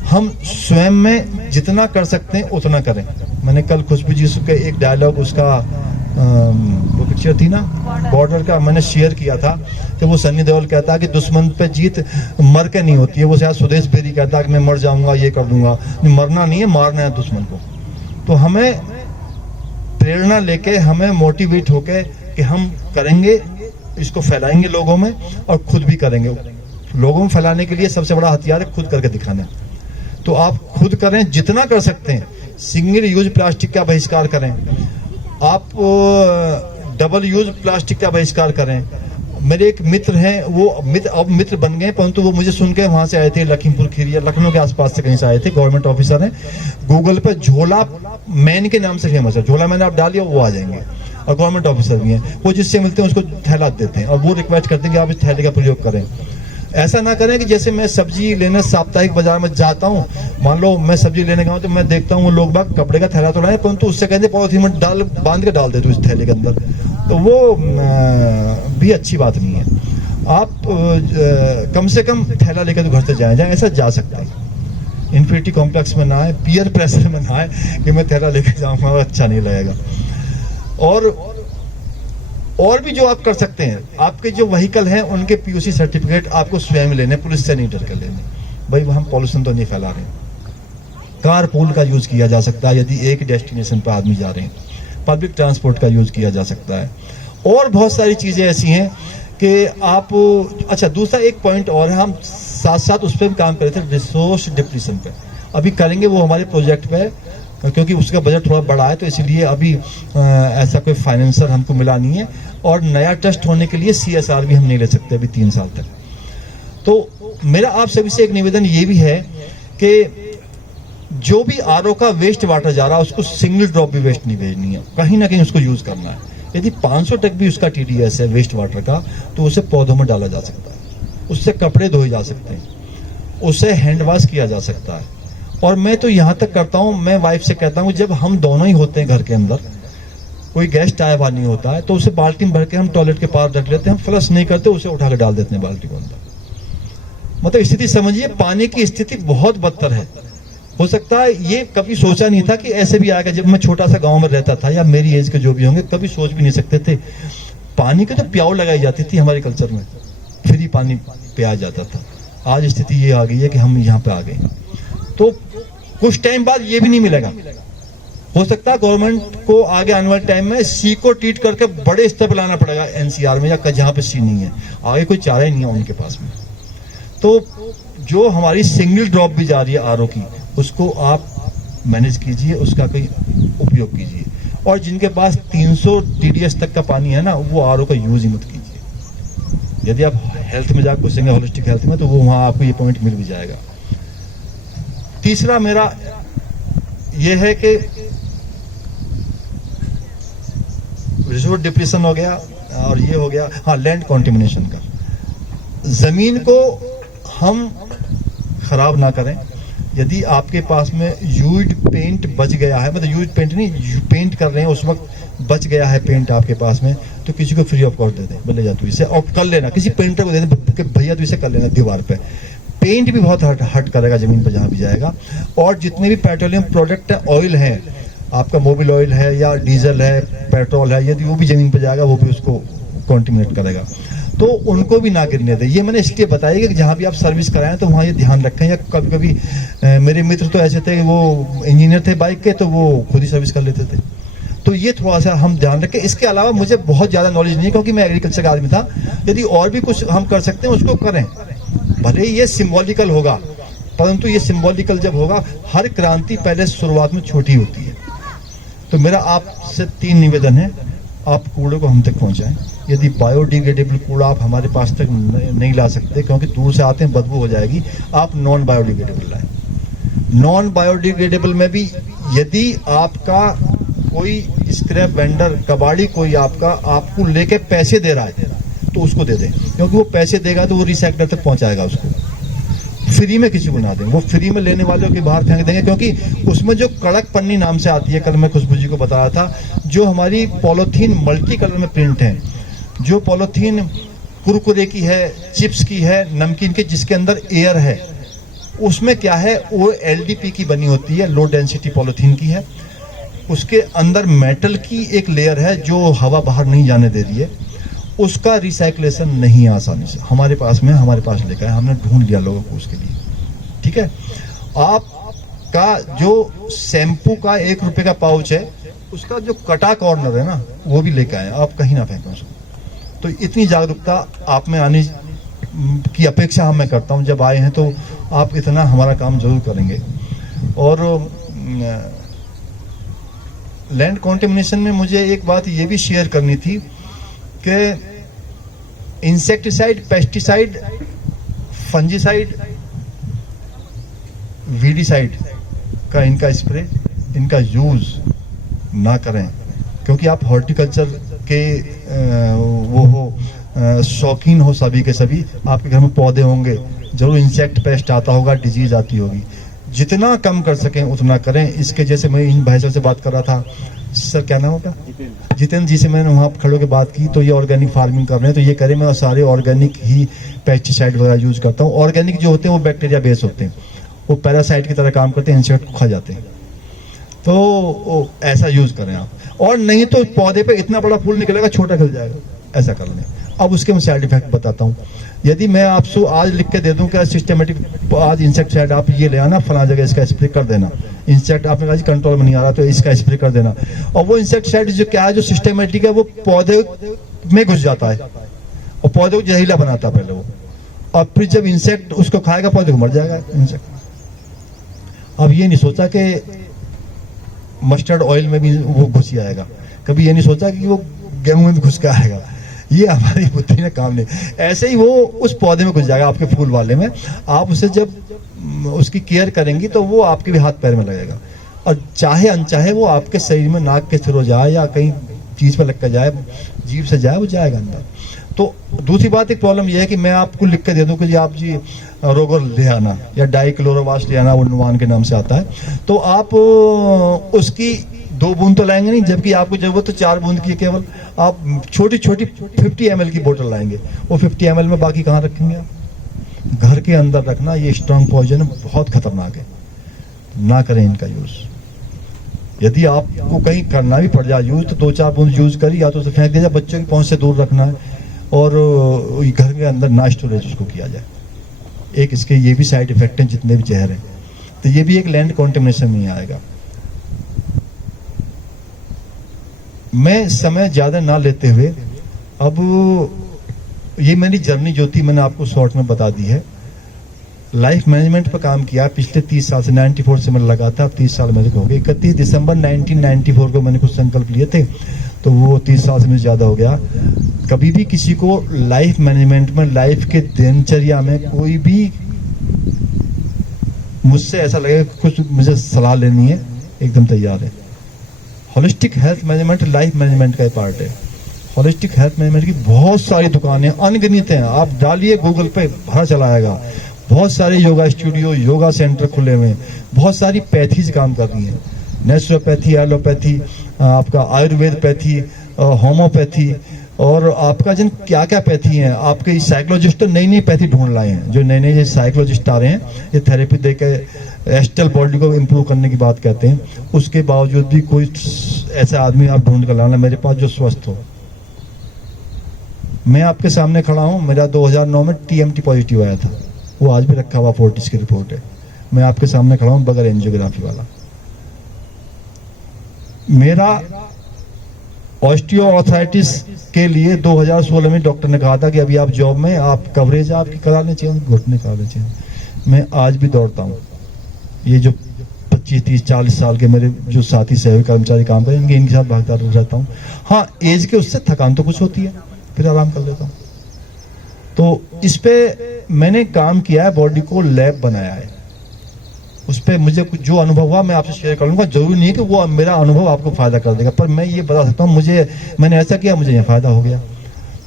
हम स्वयं में जितना कर सकते हैं उतना करें। मैंने कल खुशबू जी के एक डायलॉग उसका वो पिक्चर थी ना बॉर्डर का, मैंने शेयर किया था, तो वो सन्नी देओल कहता है कि दुश्मन पे जीत मर के नहीं होती है, वो शायद सुदेश बेरी कहता है कि मैं मर जाऊंगा ये कर दूंगा, मरना नहीं है, मारना है दुश्मन को। तो हमें प्रेरणा लेके, हमें मोटिवेट होके कि हम करेंगे, इसको फैलाएंगे लोगों में और खुद भी करेंगे। लोगों में फैलाने के लिए सबसे बड़ा हथियार है खुद करके दिखाना। तो आप खुद करें जितना कर सकते हैं। सिंगल यूज प्लास्टिक का बहिष्कार करें, आप डबल यूज प्लास्टिक का बहिष्कार करें। मेरे एक मित्र हैं, वो अब मित्र बन गए, परंतु वो मुझे सुन के वहां से आए थे, लखीमपुर खीरी या लखनऊ के आसपास से कहीं से आए थे, गवर्नमेंट ऑफिसर हैं। गूगल पे झोला मैन के नाम से फेमस है, झोला मैन आप डालिए वो आ जाएंगे, और गवर्नमेंट ऑफिसर भी हैं। वो जिससे मिलते हैं उसको थैला देते हैं और वो रिक्वेस्ट करते हैं कि आप इस थैले का प्रयोग करें। ऐसा ना करें कि जैसे मैं सब्जी लेने साप्ताहिक बाजार में जाता हूँ, मान लो मैं सब्जी लेने गया हूँ, तो मैं देखता हूँ वो लोग बाग कपड़े का थैला तो लाए, परंतु उससे कहते पॉलिथीन में बांध के डाल देते इस थैले के अंदर, तो वो भी अच्छी बात नहीं है। आप कम से कम थैला लेकर तो घर से जाए ऐसा जा सकता है। इन्फिनिटी कॉम्प्लेक्स में ना आए, पीयर प्रेशर में ना आए कि मैं थैला लेकर जाऊंगा, अच्छा नहीं लगेगा। और भी जो आप कर सकते हैं, आपके जो व्हीकल हैं उनके पीयूसी सर्टिफिकेट आपको स्वयं लेने, पुलिस से नहीं डर कर लेने। भाई हम पॉल्यूशन तो नहीं फैला रहे। कार पूल का यूज किया जा सकता है यदि एक डेस्टिनेशन पर आदमी जा रहे हैं, पब्लिक ट्रांसपोर्ट का यूज किया जा सकता है, और बहुत सारी चीजें ऐसी हैं कि आप। अच्छा, दूसरा एक पॉइंट और है, हम साथ साथ उस पर भी काम कर रहे थे, रिसोर्स डिप्लीशन पे अभी करेंगे वो हमारे प्रोजेक्ट पे, क्योंकि उसका बजट थोड़ा बड़ा है, तो इसलिए अभी ऐसा कोई फाइनेंसर हमको मिला नहीं है, और नया ट्रस्ट होने के लिए CSR भी हम नहीं ले सकते अभी 3 साल तक। तो मेरा आप सभी से एक निवेदन ये भी है कि जो भी RO का वेस्ट वाटर जा रहा है उसको सिंगल ड्रॉप भी वेस्ट नहीं भेजनी है, कहीं ना कहीं उसको यूज करना है। यदि 500 टक भी उसका TDS है वेस्ट वाटर का, तो उसे पौधों में डाला जा सकता है, उससे कपड़े धोए जा सकते हैं, उससे हैंड वॉश किया जा सकता है। और मैं तो यहाँ तक करता हूँ, मैं वाइफ से कहता हूँ जब हम दोनों ही होते हैं घर के अंदर, कोई गेस्ट आया हुआ नहीं होता है, तो उसे बाल्टी में भर के हम टॉयलेट के पास रख लेते हैं, हम फ्लश नहीं करते, उसे उठा के डाल देते हैं बाल्टी के अंदर। मतलब स्थिति समझिए, पानी की स्थिति बहुत बदतर है। हो सकता है ये कभी सोचा नहीं था कि ऐसे भी आएगा। जब मैं छोटा सा गांव में रहता था, या मेरी एज के जो भी होंगे, कभी सोच भी नहीं सकते थे। पानी की तो प्याऊ लगाई जाती थी हमारे कल्चर में, फ्री पानी पिया जाता था। आज स्थिति ये आ गई है कि हम यहाँ पे आ गए, तो कुछ टाइम बाद ये भी नहीं मिलेगा। हो सकता है गवर्नमेंट को आगे आने वाले टाइम में सी को ट्रीट करके बड़े स्तर पर लाना पड़ेगा NCR में, या जहां पे सी नहीं है, आगे कोई चारा ही नहीं है उनके पास में। तो जो हमारी सिंगल ड्रॉप भी जा रही है RO की, उसको आप मैनेज कीजिए, उसका कोई उपयोग कीजिए। और जिनके पास 300 TDS तक का पानी है ना, वो RO का यूज ही मत कीजिए। यदि आप हेल्थ में जाकर घुसेंगे, होलिस्टिक हेल्थ में, तो वो वहां आपको ये पॉइंट मिल भी जाएगा। तीसरा मेरा ये है कि रिसोर्स डिप्लीशन हो गया, और ये हो गया, हाँ, लैंड कॉन्टेमिनेशन का। जमीन को हम खराब ना करें। यदि आपके पास में यूज्ड पेंट बच गया है, मतलब यूज्ड पेंट नहीं, पेंट कर रहे हैं उस वक्त बच गया है पेंट आपके पास में, तो किसी को फ्री ऑफ कॉस्ट दे दें, बोले जा तू इसे, और कर लेना, किसी पेंटर को दे दें कि भैया तू इसे कर लेना दीवार पे। पेंट भी बहुत हट करेगा जमीन पर जहां भी जाएगा। और जितने भी पेट्रोलियम प्रोडक्ट है, ऑयल है, आपका मोबिल ऑयल है या डीजल है, पेट्रोल है, यदि वो भी जमीन पर जाएगा, वो भी उसको कॉन्टेमिनेट करेगा, तो उनको भी ना गिरने दें। ये मैंने इसलिए बताया कि जहां भी आप सर्विस कराएं तो वहां ये ध्यान रखें। या कभी कभी मेरे मित्र तो ऐसे थे, वो इंजीनियर थे बाइक के, तो वो खुद ही सर्विस कर लेते थे। तो ये थोड़ा सा हम ध्यान रखें। इसके अलावा मुझे बहुत ज्यादा नॉलेज नहीं है, क्योंकि मैं एग्रीकल्चर का आदमी था। यदि और भी कुछ हम कर सकते हैं उसको करें, भले ही ये सिंबॉलिकल होगा, परंतु ये सिंबॉलिकल जब होगा, हर क्रांति पहले शुरुआत में छोटी होती है। तो मेरा आपसे 3 निवेदन है, आप कूड़े को हम तक पहुंचाएं। यदि बायोडिग्रेडेबल कूड़ा आप हमारे पास तक नहीं ला सकते, क्योंकि दूर से आते हैं, बदबू हो जाएगी, आप नॉन बायोडिग्रेडेबल लाएं। नॉन बायोडिग्रेडेबल में भी यदि आपका कोई स्क्रैप वेंडर, कबाड़ी कोई आपको लेके पैसे दे रहा है, तो उसको दे दें, क्योंकि वो पैसे देगा तो वो रिसाइकलर तक पहुंचाएगा उसको। फ्री में किसी को ना दें, वो फ्री में लेने वालों के बाहर फेंक देंगे, क्योंकि उसमें जो कड़क पन्नी नाम से आती है, कल मैं खुशबू जी को बता रहा था, जो हमारी पॉलीथीन मल्टी कलर में प्रिंट है, जो पॉलीथीन कुरकुरे की है, चिप्स की है, नमकीन की, जिसके अंदर एयर है, उसमें क्या है, वो LDP की बनी होती है, लो डेंसिटी पॉलीथीन की है। उसके अंदर मेटल की एक लेयर है जो हवा बाहर नहीं जाने दे रही है, उसका रिसाइक्लेशन नहीं है आसानी से। हमारे पास लेकर आए, हमने ढूंढ लिया लोगों को उसके लिए। ठीक है, आपका जो शैम्पू का 1 रुपए का पाउच है, उसका जो कटा कॉर्नर है ना, वो भी लेकर आए, आप कहीं ना फेंकें उसको। तो इतनी जागरूकता आप में आने की अपेक्षा मैं करता हूं। जब आए हैं तो आप इतना हमारा काम जरूर करेंगे। और लैंड कॉन्टेमिनेशन में मुझे एक बात ये भी शेयर करनी थी कि इंसेक्टिसाइड, पेस्टिसाइड, फंजीसाइड, वीडीसाइड का इनका स्प्रे, इनका यूज ना करें, क्योंकि आप हॉर्टिकल्चर के शौकीन हो सभी के सभी। आपके घर में पौधे होंगे, जरूर इंसेक्ट पेस्ट आता होगा, डिजीज आती होगी। जितना कम कर सकें उतना करें। इसके जैसे मैं इन भाई साहब से बात कर रहा था, सर क्या नाम होगा, जितेंद्र जी से मैंने वहाँ खड़े होकर बात की, तो ये ऑर्गेनिक फार्मिंग कर रहे हैं, तो ये करें। मैं सारे ऑर्गेनिक ही पेस्टिसाइड वगैरह यूज करता हूँ। ऑर्गेनिक जो होते हैं वो बैक्टीरिया बेस होते हैं, वो पैरासाइट की तरह काम करते हैं, इंसेक्ट को खा जाते हैं। तो ऐसा यूज करें आप। और नहीं तो पौधे पे इतना बड़ा फूल निकलेगा, छोटा खिल जाएगा, ऐसा कर लें। अब उसके मैं साइड इफेक्ट बताता हूँ। यदि मैं आपसे आज लिख के दे दूं कि सिस्टमेटिक आज इंसेक्टिसाइड आप ये ले आना, फला जगह इसका स्प्रे कर देना, इंसेक्ट आपने कहा कंट्रोल में नहीं आ रहा तो इसका स्प्रे कर देना, और वो इंसेक्टिसाइड जो क्या है, जो सिस्टमेटिक है, वो पौधे में घुस जाता है और पौधे को जहरीला बनाता है पहले वो, और फिर जब इंसेक्ट उसको खाएगा पौधे को मर जाएगा इंसेक्ट। अब ये नहीं सोचा कि मस्टर्ड ऑयल में भी वो घुस आएगा, कभी ये नहीं सोचा कि वो गेहूं में भी घुस के आएगा। ये हमारी बुद्धि ने काम नहीं। ऐसे ही वो उस पौधे में घुस जाएगा, आपके फूल वाले में। आप उसे जब उसकी केयर करेंगी तो वो आपके भी हाथ पैर में लगेगा, और चाहे अनचाहे वो आपके शरीर में नाक के थ्रू जाए या कहीं चीज पर लग कर जाए, जीभ से जाए, वो जाएगा अंदर। तो दूसरी बात, एक प्रॉब्लम यह है कि मैं आपको लिख के दे दूं कि आप जी रोगर ले आना या डाइक्लोरोवास ले आना, वो नुमान के नाम से आता है, तो आप उसकी 2 बूंद तो लाएंगे नहीं, जबकि आपको जरूरत तो 4 बूंद की केवल। आप छोटी छोटी 50 ml की बोतल लाएंगे, वो 50 ml में बाकी कहाँ रखेंगे आप? घर के अंदर रखना। ये स्ट्रांग पॉइजन है, बहुत खतरनाक है, ना करें इनका यूज। यदि आपको कहीं करना भी पड़ जाए यूज, तो 2-4 बूंद यूज करिए, या तो उसे फेंक दीजिए, बच्चों की पहुंच से दूर रखना है, और घर के अंदर ना स्टोरेज उसको किया जाए। एक इसके ये भी साइड इफेक्ट हैं, जितने भी जहर हैं, तो ये भी एक लैंड कॉन्टेमिनेशन में आएगा। मैं समय ज्यादा ना लेते हुए, अब ये मेरी जर्नी जो थी मैंने आपको शॉर्ट में बता दी है। लाइफ मैनेजमेंट पर काम किया पिछले 30 साल से, 94 से मैं लगा था, अब 30 साल मेरे को हो गए। 31 दिसंबर 1994 को मैंने कुछ संकल्प लिए थे, तो वो 30 साल से मुझे ज्यादा हो गया। कभी भी किसी को लाइफ मैनेजमेंट में, लाइफ के दिनचर्या में कोई भी मुझसे ऐसा लगे कुछ मुझे सलाह लेनी है, एकदम तैयार है। Holistic health management life management का पार्ट है। होलिस्टिक हेल्थ मैनेजमेंट की बहुत सारी दुकानें अनगिनत हैं, आप डालिए गूगल पे, भरा चलाएगा। बहुत सारे योगा स्टूडियो, योगा सेंटर खुले हुए हैं, बहुत सारी पैथीज काम कर रही हैं, नेचुरोपैथी, एलोपैथी, आपका आयुर्वेद पैथी, होम्योपैथी, और आपका जिन क्या क्या पैथी हैं। आपके साइकोलॉजिस्ट तो नई नई पैथी ढूंढ लाए हैं, जो नए नए साइकोलॉजिस्ट आ रहे हैं, ये थेरेपी देकर एस्टल बॉडी को इम्प्रूव करने की बात कहते हैं। उसके बावजूद भी कोई ऐसा आदमी आप ढूंढ कर लाना मेरे पास जो स्वस्थ हो। मैं आपके सामने खड़ा हूं, मेरा 2009 में TMT पॉजिटिव आया था, वो आज भी रखा हुआ फोर्टिस की रिपोर्ट है। मैं आपके सामने खड़ा हूं बगैर एंजियोग्राफी वाला। मेरा ऑस्टियोआर्थराइटिस के लिए 2016 में डॉक्टर ने कहा था कि अभी आप जॉब में, आप कवरेज आपकी कराने चाहिए, घुटने कराने चाहिए। मैं आज भी दौड़ता हूँ। ये जो 25, 30, 40 साल के मेरे जो साथी सहयोगी कर्मचारी काम करेंगे, इनके साथ भागता रहता हूँ। हाँ, एज के उससे थकान तो कुछ होती है, फिर आराम कर लेता हूँ। तो इस पे मैंने काम किया है, बॉडी को लैब बनाया है। उस पर मुझे कुछ जो अनुभव हुआ मैं आपसे शेयर कर लूंगा। जरूरी नहीं है कि वो मेरा अनुभव आपको फायदा कर देगा, पर मैं ये बता सकता हूँ मैंने ऐसा किया, मुझे यहाँ फायदा हो गया,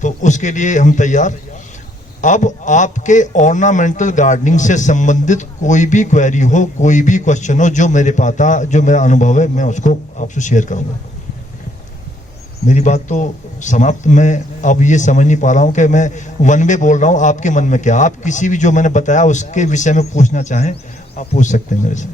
तो उसके लिए हम तैयार। अब आपके ऑर्नामेंटल गार्डनिंग से संबंधित कोई भी क्वेरी हो, कोई भी क्वेश्चन हो, जो मेरे पास था, जो मेरा अनुभव है, मैं उसको आपसे शेयर करूंगा। मेरी बात तो समाप्त। मैं अब ये समझ नहीं पा रहा हूँ कि मैं वन वे बोल रहा हूँ, आपके मन में क्या। आप किसी भी जो मैंने बताया उसके विषय में पूछना चाहें, आप पूछ सकते हैं मेरे से।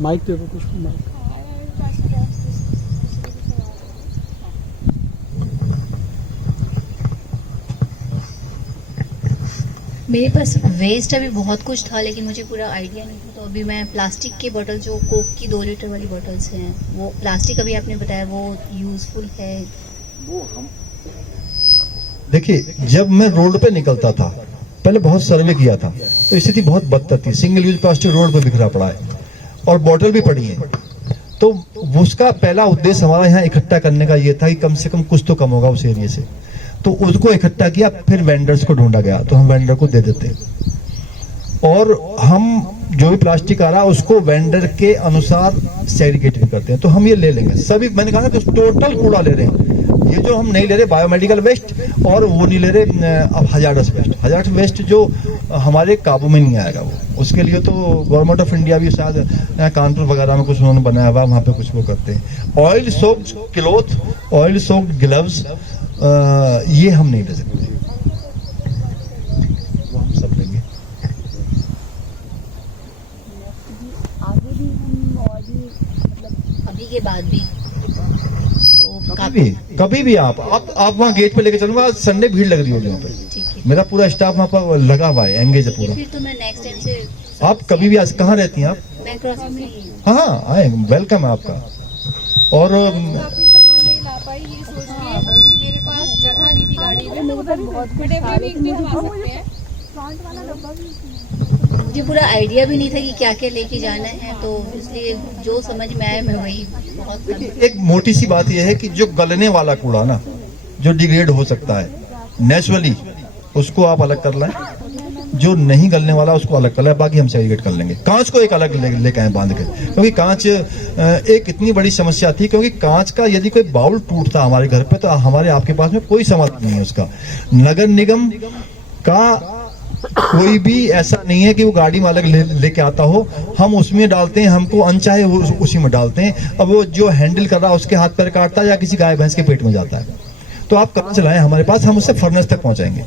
माइक दे दो कुछ माइक। मेरे पास वेस्ट अभी बहुत कुछ था लेकिन मुझे पूरा आइडिया नहीं था, तो अभी मैं प्लास्टिक की बोतल, जो कोक की 2 लीटर वाली बोतल्स हैं, वो प्लास्टिक अभी आपने बताया वो यूजफुल है। देखिए, जब मैं रोड पे निकलता था, पहले बहुत सर्वे किया था, तो स्थिति बहुत बदतर थी। सिंगल यूज प्लास्टिक रोड पे बिखरा पड़ा है और बॉटल भी पड़ी है। तो उसका पहला उद्देश्य हमारा यहाँ इकट्ठा करने का ये था कि कम से कम कुछ तो कम होगा उस एरिया से। तो उसको इकट्ठा किया, फिर वेंडर्स को ढूंढा गया, तो हम वेंडर को दे देते और हम जो भी प्लास्टिक आ रहा है उसको वेंडर के अनुसार सेग्रीगेट भी करते हैं। तो हम ये ले लेंगे सभी, मैंने कहा ना तो टोटल कूड़ा ले रहे हैं। ये जो हम नहीं ले रहे बायोमेडिकल वेस्ट, और वो नहीं ले रहे अब हजारस वेस्ट। हजारस वेस्ट जो हमारे काबू में नहीं आएगा, वो उसके लिए तो गवर्नमेंट ऑफ इंडिया भी शायद कानपुर वगैरह में कुछ उन्होंने बनाया हुआ, वहाँ पे कुछ वो करते हैं। Oil soaked cloth, oil soaked gloves, ये हम नहीं ले सकते, वो हम सब लेंगे। आगे भी हम और भी मतलब अभी के बाद भी तो कभी भी आप वहाँ गेट पे लेके चलूंगा। आज संडे भीड़ लग रही होगी वहाँ पे, ठीक है। मेरा पूरा स्टाफ वहाँ पर लगा हुआ है, एंगेज है पूरा। फिर तो मैं नेक्स्ट टाइम से आप कभी भी आज कहाँ रहती हैं आप? मैं क्रॉसिंग में ही हूँ। हाँ आए, वेलकम है आपका। और काफी सामान नहीं ला पाई ये सोच के कि मेरे पास जगह नहीं थी गाड़ी में, तो बट एवरी वीक में हम आ सकते हैं। मुझे पूरा आइडिया भी नहीं था कि क्या क्या लेके जाना है, तो इसलिए जो समझ में आया मैं वही बहुत एक मोटी सी बात यह है कि जो गलने वाला कूड़ा ना, जो डिग्रेड हो सकता है नेचुरली, उसको आप अलग कर लें। जो नहीं गलने वाला उसको अलग कर लें, बाकी हम सेग्रीगेट कर लेंगे। कांच को एक अलग लेके आए बांध के, क्योंकि कांच एक इतनी बड़ी समस्या थी, क्योंकि कांच का यदि कोई बाउल टूटता हमारे घर पे तो हमारे आपके पास में कोई समाधान नहीं है उसका। नगर निगम का कोई भी ऐसा नहीं है कि वो गाड़ी में अलग लेके आता हो, हम उसमें डालते हैं, हमको अनचाहे उसी में डालते हैं। अब वो जो हैंडल कर रहा है उसके हाथ पैर काटता है या किसी गाय भैंस के पेट में जाता है। तो आप कहाँ चलाएं हमारे पास, हम उससे फर्नेस तक पहुंचाएंगे।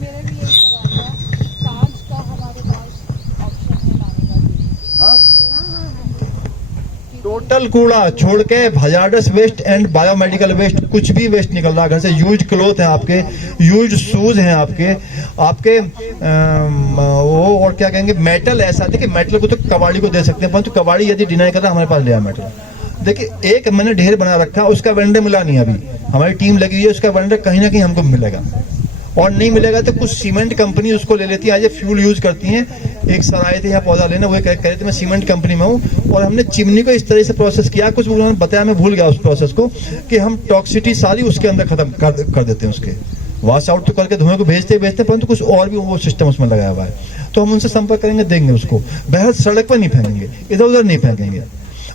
मेरा भी ये सवाल था, कांच का हमारे पास ऑप्शन है लाने का? टोटल कूड़ा छोड़ के hazardous waste and biomedical waste, कुछ भी वेस्ट निकल रहा है घर से। यूज क्लोथ है आपके, यूज शूज हैं आपके वो और क्या कहेंगे, मेटल। ऐसा देखिए, मेटल को तो कबाड़ी को दे सकते हैं, परंतु कबाड़ी यदि डिनाई कर रहा है, हमारे पास ले आया मेटल। देखिए, एक मैंने ढेर बना रखा, उसका वेंडर मिला नहीं अभी। हमारी टीम लगी हुई है, उसका वेंडर कहीं ना कहीं हमको मिलेगा, और नहीं मिलेगा तो कुछ सीमेंट कंपनी उसको ले लेती है। आज ये फ्यूल यूज करती हैं। एक सर आए थे यहाँ पौधा लेना, वो कह रहे थे मैं सीमेंट कंपनी में हूँ, और हमने चिमनी को इस तरह से प्रोसेस किया, कुछ उन्होंने बताया, मैं भूल गया उस प्रोसेस को, कि हम टॉक्सिटी सारी उसके अंदर खत्म कर देते हैं। उसके वॉश आउट तो करके धुएं को भेजते परंतु कुछ और भी वो सिस्टम उसमें लगाया हुआ है। तो हम उनसे संपर्क करेंगे, देंगे उसको। बहर सड़क पर नहीं फेंकेंगे, इधर उधर नहीं फेंकेंगे,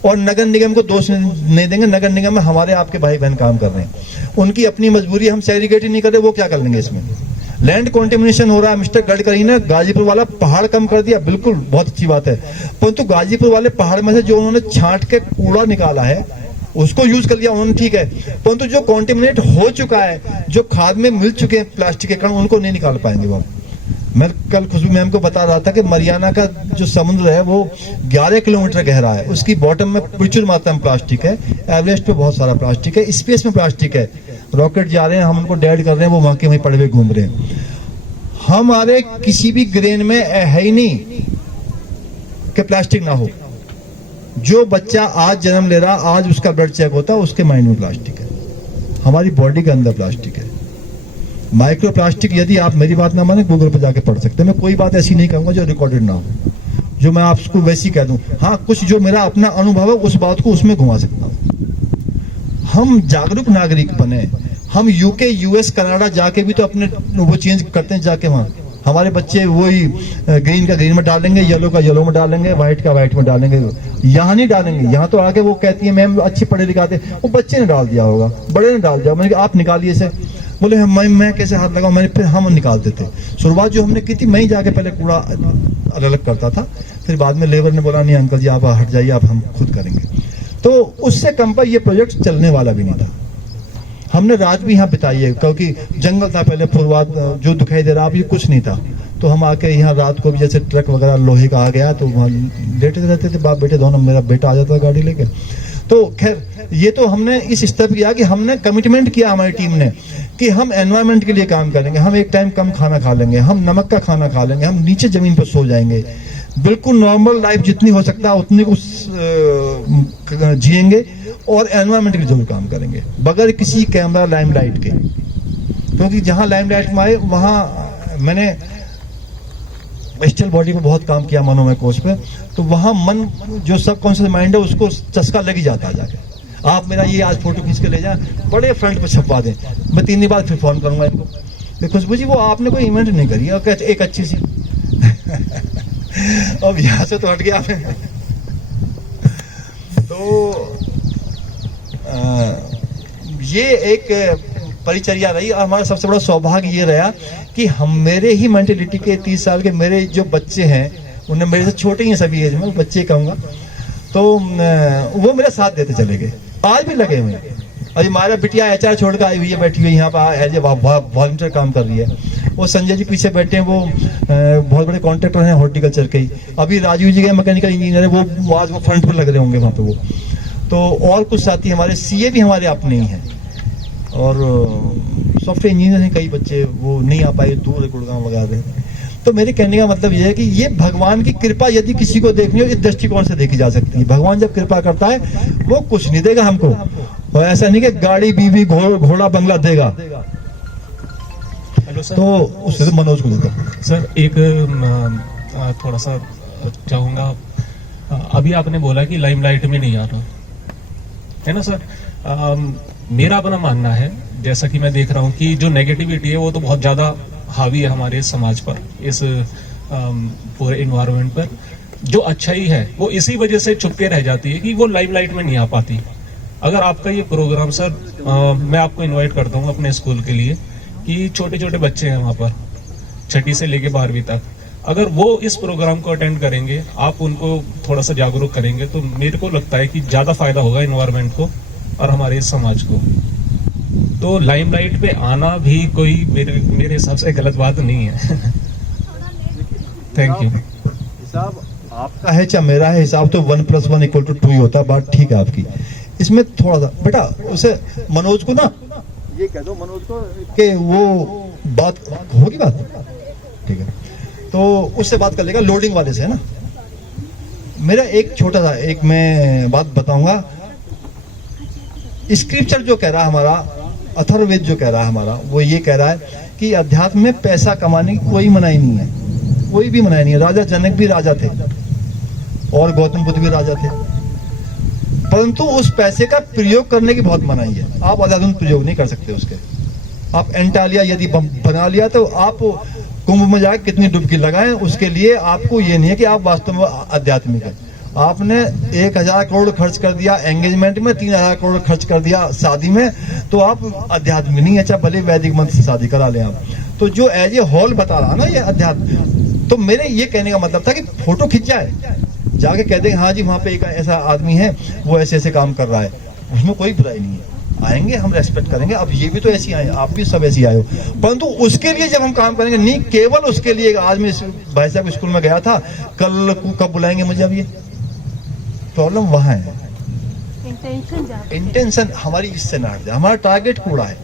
और नगर निगम को दोष नहीं देंगे। नगर निगम में हमारे आपके भाई बहन काम कर रहे हैं, उनकी अपनी मजबूरी, हम सेग्रीगेट ही नहीं कर रहे, वो क्या कर लेंगे इसमें। लैंड कॉन्टेमिनेशन हो रहा है, मिस्टर गडकरी ने गाजीपुर वाला पहाड़ कम कर दिया, बिल्कुल बहुत अच्छी बात है, परंतु गाजीपुर वाले पहाड़ में से जो उन्होंने छांट के कूड़ा निकाला है उसको यूज कर लिया उन्होंने, ठीक है, परंतु जो कॉन्टेमिनेट हो चुका है, जो खाद में मिल चुके हैं प्लास्टिक के कण, उनको नहीं निकाल पाएंगे वो। मैं कल खुशबू मैम को बता रहा था कि मरियाना का जो समुद्र है वो 11 किलोमीटर गहरा है, उसकी बॉटम में प्रचुर मात्रा में प्लास्टिक है, एवरेस्ट पे बहुत सारा प्लास्टिक है, स्पेस में प्लास्टिक है। रॉकेट जा रहे हैं, हम उनको डेड कर रहे हैं, वो वहां के वहीं पड़े हुए घूम रहे हैं। हमारे किसी भी ग्रेन में है ही नहीं कि प्लास्टिक ना हो। जो बच्चा आज जन्म ले रहा, आज उसका ब्लड चेक होता है, उसके माइंड में प्लास्टिक है, हमारी बॉडी के अंदर प्लास्टिक है। माइक्रो प्लास्टिक, यदि आप मेरी बात ना माने, गूगल पर जाके पढ़ सकते हैं। मैं कोई बात ऐसी नहीं कहूंगा जो रिकॉर्डेड ना हो, जो मैं आपको वैसी कह दूं। हाँ, कुछ जो मेरा अपना अनुभव है उस बात को उसमें घुमा सकता हूं। हम जागरूक नागरिक बने। हम यूके, यूएस, कनाडा जाके भी तो अपने वो चेंज करते हैं जाके वहां। हमारे बच्चे वही ग्रीन का ग्रीन में डालेंगे, येलो का येलो में डालेंगे, व्हाइट का व्हाइट में डालेंगे, यहाँ नहीं डालेंगे। यहाँ तो आके वो कहती है मैम अच्छे पढ़े लिखाते, वो बच्चे ने डाल दिया होगा, बड़े ने डाल दिया। मैंने कहा आप निकालिए इसे, बोले मैं कैसे हाथ लगाऊं, मैंने फिर हम निकाल देते। शुरुआत जो हमने की थी, मैं ही जाके पहले कूड़ा अलग अलग करता था, फिर बाद में लेबर ने बोला नहीं अंकल जी आप हट जाइए, आप हम खुद करेंगे। तो उससे कम पर ये प्रोजेक्ट चलने वाला भी नहीं था। हमने रात भी यहाँ बिताई है, क्योंकि जंगल था पहले, फुरवाद जो दिखाई दे रहा, अब ये कुछ नहीं था। तो हम आके यहाँ रात को भी जैसे ट्रक वगैरह लोहे का आ गया तो वहाँ लेटे रहते थे बाप बेटे दोनों, मेरा बेटा आ जाता था गाड़ी लेके। तो खैर ये तो हमने इस स्तर पर किया कि हमने कमिटमेंट किया हमारी टीम ने कि हम एनवायरनमेंट के लिए काम करेंगे, हम एक टाइम कम खाना खा लेंगे, हम नमक का खाना खा लेंगे, हम नीचे जमीन पर सो जाएंगे, बिल्कुल नॉर्मल लाइफ जितनी हो सकता है उतनी कुछ जिएंगे और एनवायरनमेंट के लिए जरूर काम करेंगे बगैर किसी कैमरा लाइमलाइट के। क्योंकि जहां लाइमलाइट में आए वहां मैंने वेस्टल बॉडी पे बहुत काम किया, मनोमय कोष पे, तो वहां मन जो सबकॉन्शियस माइंड है उसको चस्का लग ही जाता है जाके। आप मेरा ये आज फोटो खींच के ले जाए बड़े फ्रंट पे छपवा दें, मैं 3 दिन बाद फिर फोन करूंगा इनको, खुशबू जी वो आपने कोई इवेंट नहीं करी है और एक अच्छी सी अब यहां से तो हट गया तो ये एक परिचर्या रही। हमारा सबसे बड़ा सौभाग्य ये रहा कि हम मेरे ही मेंटेलिटी के 30 साल के मेरे जो बच्चे हैं, उन्हें मेरे से छोटे ही हैं सभी एज में, बच्चे कहूंगा, तो वो मेरा साथ देते चले गए, आज भी लगे हुए हैं। और हमारा बिटिया HR छोड़ कर आई हुई है, बैठी हुई यहाँ पर एज ए वॉलंटियर काम कर रही है। वो संजय जी पीछे बैठे हैं, वो बहुत बड़े कॉन्ट्रैक्टर हैं हॉर्टिकल्चर के ही। अभी राजीव जी के मैकेनिकल इंजीनियर है, वो आज वो फ्रंट पर लग रहे होंगे वहाँ पे वो। तो और कुछ साथी हमारे CA भी हमारे अपने ही हैं और सॉफ्टवेयर इंजीनियर हैं कई बच्चे, वो नहीं आ पाए, दूर है गुड़गांव वगैरह। तो मेरे कहने का मतलब ये है कि ये भगवान की कृपा यदि किसी को देखनी हो इस दृष्टिकोण से देखी जा सकती है। भगवान जब कृपा करता है वो कुछ नहीं देगा हमको, और ऐसा नहीं कि गाड़ी बीवी घोड़ा बंगला देगा। Hello sir. तो उससे तो मनोज को देता सर एक थोड़ा सा चाहूँगा, अभी आपने बोला कि लाइमलाइट में नहीं आना, है ना सर। मेरा अपना मानना है, जैसा कि मैं देख रहा हूँ कि जो नेगेटिविटी है वो तो बहुत ज़्यादा हावी है हमारे समाज पर, इस पूरे इन्वायरमेंट पर। जो अच्छाई है वो इसी वजह से छुपके रह जाती है कि वो लाइमलाइट में नहीं आ पाती। अगर आपका ये प्रोग्राम सर, मैं आपको इनवाइट करता हूँ अपने स्कूल के लिए, कि छोटे छोटे बच्चे हैं वहाँ पर 6ठी से लेके 12वीं तक, अगर वो इस प्रोग्राम को अटेंड करेंगे, आप उनको थोड़ा सा जागरूक करेंगे, तो मेरे को लगता है कि ज़्यादा फायदा होगा इन्वायरमेंट को और हमारे समाज को। तो लाइमलाइट पे आना भी कोई मेरे हिसाब से गलत बात नहीं है। Thank you. हिसाब आपका है चाहे मेरा है, हिसाब तो 1 + 1 = 2 ही होता है। बात ठीक है आपकी। इसमें थोड़ा सा बेटा उसे मनोज को ना ये कह दो, मनोज को कि वो बात होगी, बात ठीक है तो उससे बात कर लेगा, लोडिंग वाले से है ना। मेरा एक छोटा सा एक मैं बात बताऊंगा। स्क्रिप्चर जो कह रहा है हमारा, अथर्ववेद जो कह रहा है हमारा, वो ये कह रहा है कि अध्यात्म में पैसा कमाने की कोई मनाही नहीं है, कोई भी मनाही नहीं है। राजा जनक भी राजा थे और गौतम बुद्ध भी राजा थे, परंतु उस पैसे का प्रयोग करने की बहुत मनाही है। आप अध्यात्म प्रयोग नहीं कर सकते उसके। आप एंटालिया यदि बना लिया तो आप कुंभ में जाके कितनी डुबकी लगाएं, उसके लिए आपको ये नहीं है कि आप वास्तव में आध्यात्मिक है। आपने 1000 करोड़ खर्च कर दिया एंगेजमेंट में, 3000 करोड़ खर्च कर दिया शादी में, तो आप अध्यात्म नहीं है, चाहे भले वैदिक मंत्र से शादी करा लें आप। तो जो एज ए हॉल बता रहा ना ये अध्यात्म, तो मेरे ये कहने का मतलब था कि फोटो खिंच जाए, जाके कह दें हाँ जी वहां पे एक ऐसा आदमी है वो ऐसे ऐसे काम कर रहा है, उसमें कोई बुराई नहीं है। आएंगे हम रेस्पेक्ट करेंगे, अब ये भी तो ऐसी आए, आप भी सब ऐसी आए हो, परंतु उसके लिए जब हम काम करेंगे नहीं केवल उसके लिए। आज मैं भाई साहब स्कूल में गया था, कल कब बुलाएंगे मुझे, अब ये प्रॉब्लम वहां है। इंटेंशन हमारी इससे ना हट जाए। हमारा टारगेट कूड़ा है,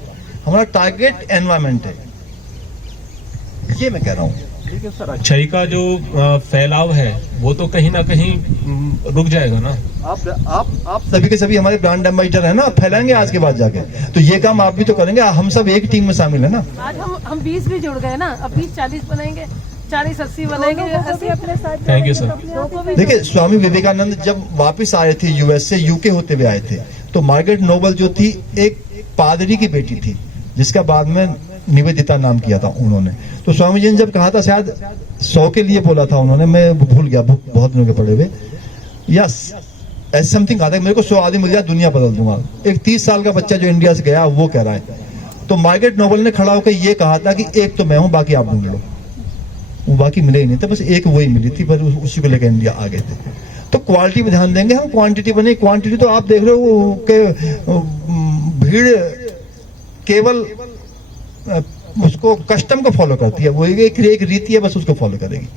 हमारा टारगेट एनवायरमेंट है, ये मैं कह रहा हूँ। अच्छाई का जो फैलाव है वो तो कहीं ना कहीं रुक जाएगा ना। आप सभी के सभी हमारे ब्रांड एम्बेसडर है ना, फैलाएंगे आज के बाद जाके, तो ये काम आप भी तो करेंगे। हम सब एक टीम में शामिल है ना। आज हम 20 भी जुड़ गए ना, अब 20-40 बनाएंगे, 40-80 बनाएंगे, 80 अपने साथ। Thank you sir. देखिए स्वामी विवेकानंद जब वापस आए थे US से, UK होते हुए आए थे, तो मार्गरेट नोबल जो थी एक पादरी की बेटी थी, जिसका बाद में निवेदिता नाम किया था उन्होंने। तो स्वामी जी ने जब कहा था, शायद 100 के लिए बोला था उन्होंने, मैं भूल गया, बहुत दिनों के पड़े हुए, यस ऐसे समथिंग कहा था, मेरे को 100 आदमी मिल जाए दुनिया बदल दूंगा। एक 30 साल का बच्चा जो इंडिया से गया वो कह रहा है। तो मार्गरेट नोबल ने खड़ा होकर ये कहा था कि एक तो मैं हूं, बाकी आप ढूंढ लो। वो बाकी मिले ही नहीं थे, बस एक वही मिली थी, पर उसी को लेकर इंडिया आ गए थे। तो क्वालिटी पे ध्यान देंगे हम, क्वांटिटी पर नहीं। क्वांटिटी तो आप देख रहे हो कि भीड़ केवल उसको कस्टम को फॉलो करती है, वो एक रीति है, बस उसको फॉलो करेगी।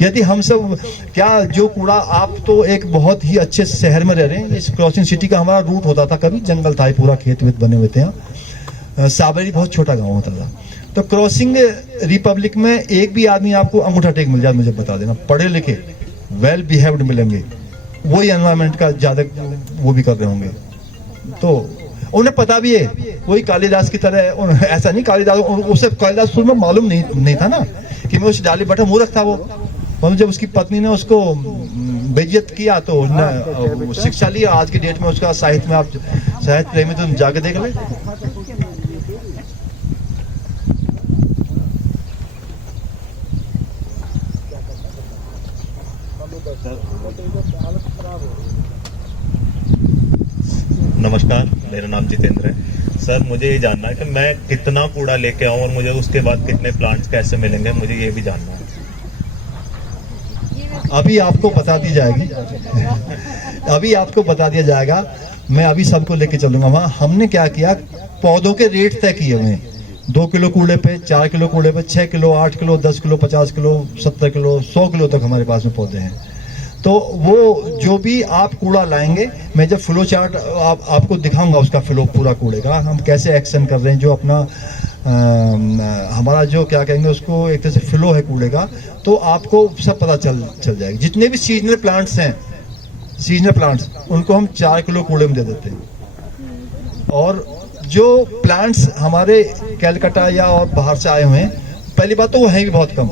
यदि हम सब क्या जो कूड़ा, आप तो एक बहुत ही अच्छे शहर में रह रहे हैं, इस क्रॉसिंग सिटी का हमारा रूट होता था, कभी जंगल था, पूरा खेत वेत बने हुए थे यहाँ। साबरी बहुत छोटा गांव होता था, तो क्रॉसिंग रिपब्लिक में एक भी आदमी आपको अंगूठा टेक मिल जाए मुझे बता देना, पढ़े लिखे वेल बिहेव्ड मिलेंगे, वही एनवायरमेंट का ज्यादा वो भी कर रहे होंगे। तो उन्हें पता भी है, वही कालिदास की तरह, ऐसा नहीं कालिदास, उसे कालिदास शुरू में मालूम नहीं था ना कि मैं उस डाली बैठा मूर्ख था वो। और जब उसकी पत्नी ने उसको बेइज्जत किया तो उसने शिक्षा ली। आज की डेट में उसका साहित्य में, आप साहित्य प्रेमी तो जाके देख ले। नमस्कार, मेरा नाम जितेंद्र है। सर, मुझे ये जानना है कि मैं कितना कूड़ा लेके आऊं और मुझे उसके बाद कितने प्लांट्स कैसे मिलेंगे, मुझे ये भी जानना है। अभी आपको बता दी जाएगी, अभी आपको बता दिया जाएगा। मैं अभी सबको लेके चलूंगा वहां। हमने क्या किया, पौधों के रेट तय किए हुए हैं। 2 किलो कूड़े पे, 4 किलो कूड़े पे, 6 kilo, 8 kilo, 10 kilo, 50 kilo, 70 kilo, 100 kilo तक हमारे पास में पौधे हैं। तो वो जो भी आप कूड़ा लाएंगे, मैं जब फ्लो चार्ट आपको दिखाऊंगा उसका फ्लो पूरा कूड़े का, हम कैसे एक्शन कर रहे हैं, जो अपना हमारा जो क्या कहेंगे उसको, एक तरह से फ्लो है कूड़े का, तो आपको सब पता चल जाएगा। जितने भी सीजनल प्लांट्स हैं, सीजनल प्लांट्स, उनको हम 4 किलो कूड़े में दे देते हैं। और जो प्लांट्स हमारे कैलकाटा या और बाहर से आए हुए हैं, पहली बात तो वो हैं भी बहुत कम,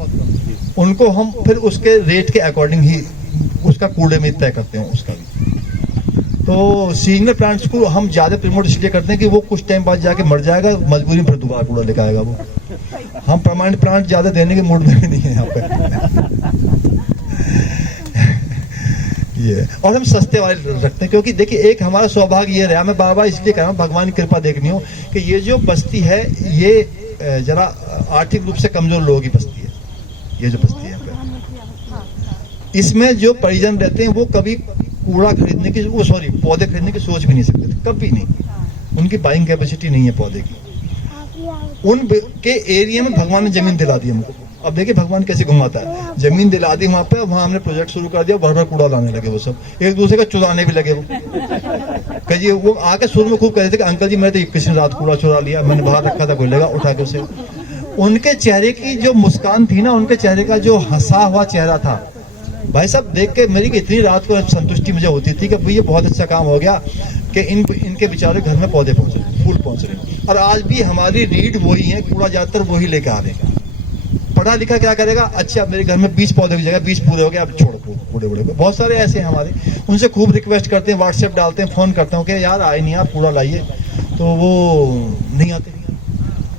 उनको हम फिर उसके रेट के अकॉर्डिंग ही उसका कूड़े में तय करते हैं उसका भी। तो सीजनल प्लांट्स को हम ज्यादा प्रमोट इसलिए करते हैं कि वो कुछ टाइम बाद जाके मर जाएगा, मजबूरी में फिर दोबारा कूड़ा लेकर आएगा वो। हम परमानेंट प्लांट ज्यादा देने के मूड में भी नहीं है यहाँ पे। ये और हम सस्ते वाले रखते हैं, क्योंकि देखिए एक हमारा सौभाग्य ये रहा, मैं बार बार इसलिए कह रहा हूँ, भगवान की कृपा देखनी हो कि ये जो बस्ती है ये जरा आर्थिक रूप से कमजोर लोगों की बस्ती है। ये जो बस्ती है यहाँ पे, इसमें जो परिजन रहते हैं वो कभी कूड़ा खरीदने की, वो सॉरी पौधे खरीदने की सोच भी नहीं सकते थे, कभी नहीं। उनकी बाइंग कैपेसिटी नहीं है पौधे की। उन के एरिया में भगवान ने जमीन दिला दी हमको। अब देखिए भगवान कैसे घुमाता है, जमीन दिला दी वहां पे, वहां हमने प्रोजेक्ट शुरू कर दिया, भर भर कूड़ा लाने लगे वो सब, एक दूसरे का चुराने भी लगे वो। कहिए वो आके शुरू में खूब कहते थे कि अंकल जी मैंने तो किसी ने रात कूड़ा चुरा लिया, मैंने बाहर रखा था, कोई लेगा उठा के उसे। उनके चेहरे की जो मुस्कान थी ना, उनके चेहरे का जो हंसा हुआ चेहरा था, भाई साहब देख के मेरी इतनी रात को संतुष्टि मुझे होती थी कि भाई ये बहुत अच्छा काम हो गया कि इनके बेचारे घर में पौधे पहुंच रहे, फूल पहुंच रहे। और आज भी हमारी रीड वही है, कूड़ा ज्यादातर वही लेके आ रहे हैं। पढ़ा लिखा क्या करेगा, अच्छा मेरे घर में 20 पौधे की जगह 20 पूरे हो गए, अब छोड़ो बूढ़े बूढ़े। बहुत सारे ऐसे हैं हमारे, उनसे खूब रिक्वेस्ट करते हैं, व्हाट्सएप डालते हैं, फोन करता हूँ कि यार आए नहीं आप कूड़ा लाइए, तो वो नहीं आते।